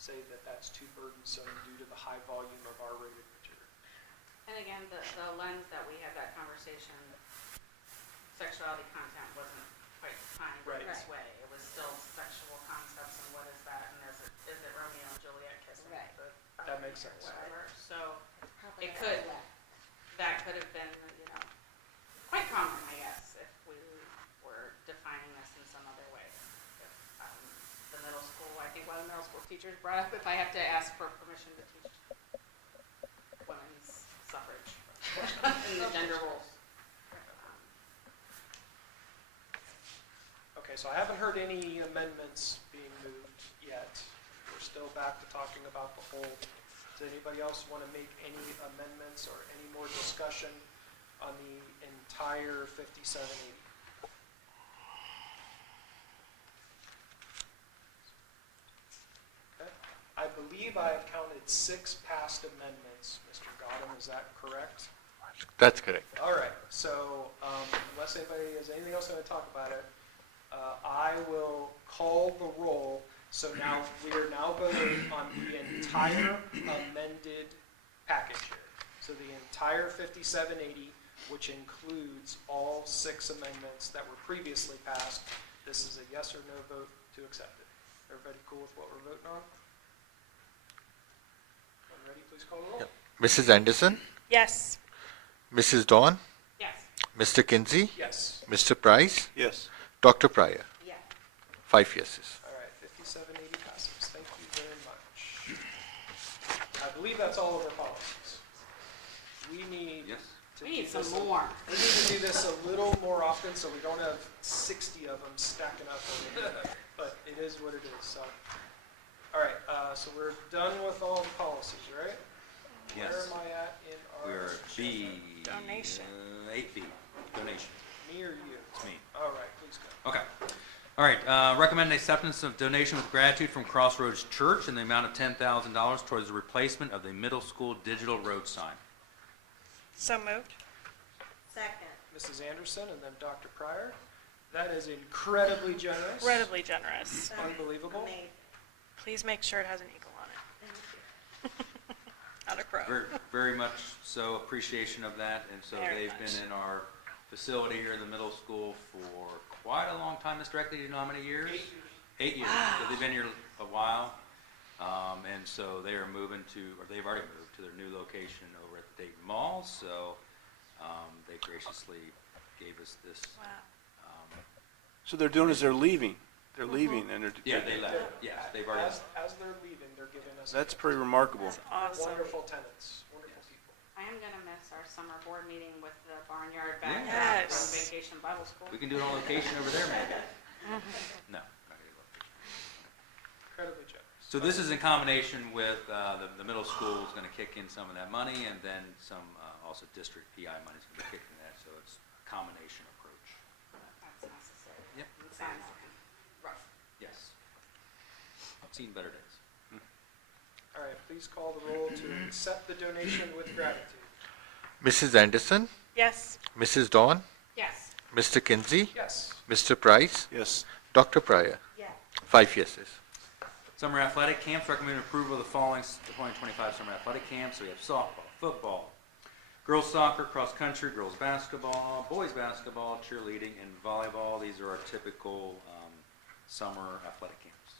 say that that's too burdensome due to the high volume of R-rated material. And again, the lens that we had that conversation, sexuality content wasn't quite defined in this way. It was still sexual concepts and what is that, and is it Romeo and Juliet kissing? Right. That makes sense. Whatever, so it could, that could have been, you know, quite common, I guess, if we were defining this in some other way. If the middle school, I think one of the middle school teachers brought up if I have to ask for permission to teach women's suffrage and the gender roles. Okay, so I haven't heard any amendments being moved yet. We're still back to talking about the whole. Does anybody else want to make any amendments or any more discussion on the entire 5780? Okay. I believe I have counted 6 passed amendments, Mr. Godham, is that correct? That's correct. All right, so unless anybody has anything else they want to talk about it, I will call the roll. So now we are now voting on the entire amended package here. So the entire 5780, which includes all 6 amendments that were previously passed. This is a yes or no vote to accept it. Everybody cool with what we're voting on? Ready? Please call the roll. Yep. Mrs. Anderson, Yes. Mrs. Dawn, Yes. Mr. Kinsey, Yes. Mr. Price, Yes. Dr. Pryor. Yeah. 5 yeses. All right, 5780 passes. Thank you very much. I believe that's all of our policies. We need Yes. to We do need some this more. We need to do this a little more often so we don't have 60 of them stacking up. But it is what it is. So, all right. So we're done with all the policies, right? Yes. Where am I at in our? We're B. Donation. 8B, donation. Me or you? It's me. All right, please go. Okay. All right, recommend acceptance of donation with gratitude from Crossroads Church in the amount of $10,000 towards the replacement of the middle school digital road sign. So moved. Second. Mrs. Anderson and then Dr. Pryor. That is incredibly generous. Incredibly generous. Unbelievable. Amazing. Please make sure it has an eagle on it. Thank you. Not a crow. Very much so appreciation of that, and so Very they've much. been in our facility here in the middle school for quite a long time. Mr. Eckley, do you know how many years? 8 years. 8 years. So they've been here a while, and so they are moving to, or they've already moved to their new location over at the Dayton Mall. So they graciously gave us this. Wow. So they're doing is they're leaving. They're leaving and they're. Yeah, they left. Yes, they've already. As they're leaving, they're giving us. That's pretty remarkable. That's awesome. Wonderful tenants, wonderful people. I am gonna miss our summer board meeting with the barnyard back Yes. from Vacation Bible School. We can do it on location over there, maybe. No. not gonna do location. Incredibly generous. So this is in combination with the middle school is going to kick in some of that money, and then some also district PI money is going to be kicked in that. So it's a combination approach. That's necessary. Yep. It sounds rough. Yes. I've seen better days. All right, please call the roll to accept the donation with gratitude. Mrs. Anderson, Yes. Mrs. Dawn, Yes. Mr. Kinsey, Yes. Mr. Price, Yes. Dr. Pryor. Yeah. 5 yeses. Summer athletic camps, recommend approval of the following 2025 summer athletic camps. So we have softball, football, girls soccer, cross country, girls basketball, boys basketball, cheerleading, and volleyball. These are our typical summer athletic camps.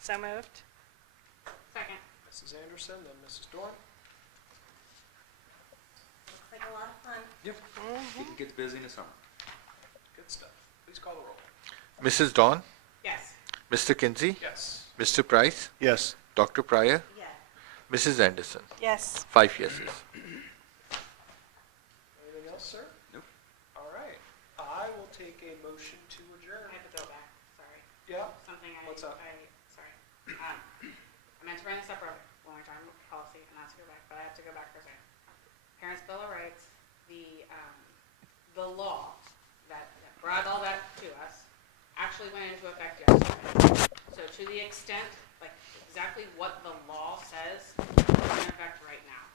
So moved. Second. Mrs. Anderson, then Mrs. Dorn. Looks like a lot of fun. Yep. Keeping kids busy in the summer. Good stuff. Please call the roll. Mrs. Dawn, Yes. Mr. Kinsey, Yes. Mr. Price, Yes. Dr. Pryor, Yes. Mrs. Anderson. Yes. 5 yeses. Anything else, sir? Nope. All right. I will take a motion to adjourn. I have to go back, sorry. Yeah? Something What's up? sorry. I meant to bring this up earlier when we were talking about policy, and not to go back, but I have to go back for a second. Parents' Bill of Rights, the law that brought all that to us actually went into effect yesterday. So to the extent, like exactly what the law says is in effect right now.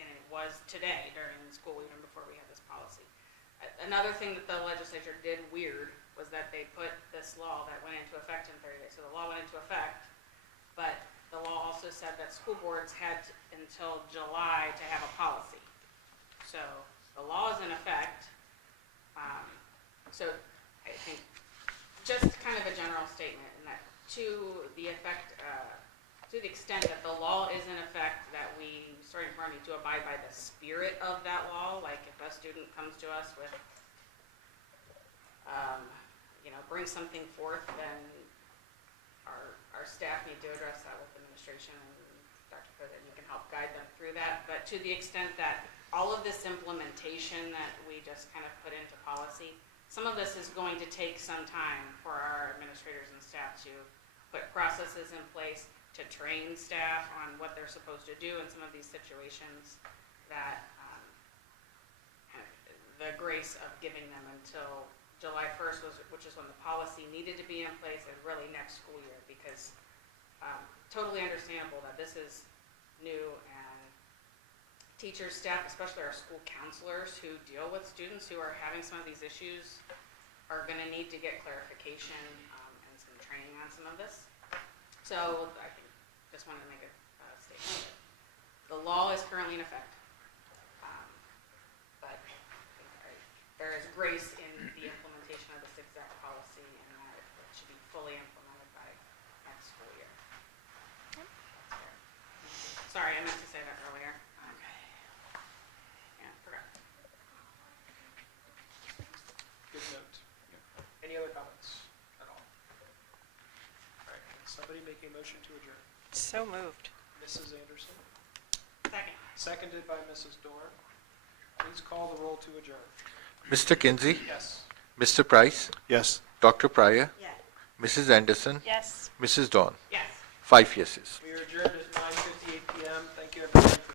And it was today during school, even before we had this policy. Another thing that the legislature did weird was that they put this law that went into effect in 30 days. So the law went into effect, but the law also said that school boards had until July to have a policy. So the law is in effect. So I think just kind of a general statement in that to the effect, to the extent that the law is in effect, that we starting from need to abide by the spirit of that law. Like if a student comes to us with, brings something forth, then our staff need to address that with administration and Dr. Coe, that you can help guide them through that. But to the extent that all of this implementation that we just kind of put into policy, some of this is going to take some time for our administrators and staff to put processes in place to train staff on what they're supposed to do in some of these situations, that the grace of giving them until July 1st, which is when the policy needed to be in place, is really next school year, because totally understandable that this is new, and teachers, staff, especially our school counselors who deal with students who are having some of these issues, are going to need to get clarification and some training on some of this. So I think just wanted to make a statement. The law is currently in effect, but there is grace in the implementation of this exact policy, and that it should be fully implemented by next school year. Sorry, I meant to say that earlier. Yeah, forgot. Good note. Any other comments at all? All right, can somebody make a motion to adjourn? So moved. Mrs. Anderson, Second. seconded by Mrs. Dorn. Please call the roll to adjourn. Mr. Kinsey, Yes. Mr. Price, Yes. Dr. Pryor, Yes. Mrs. Anderson, Yes. Mrs. Dawn. Yes. 5 yeses. We are adjourned at 9:58 PM. Thank you, everyone, for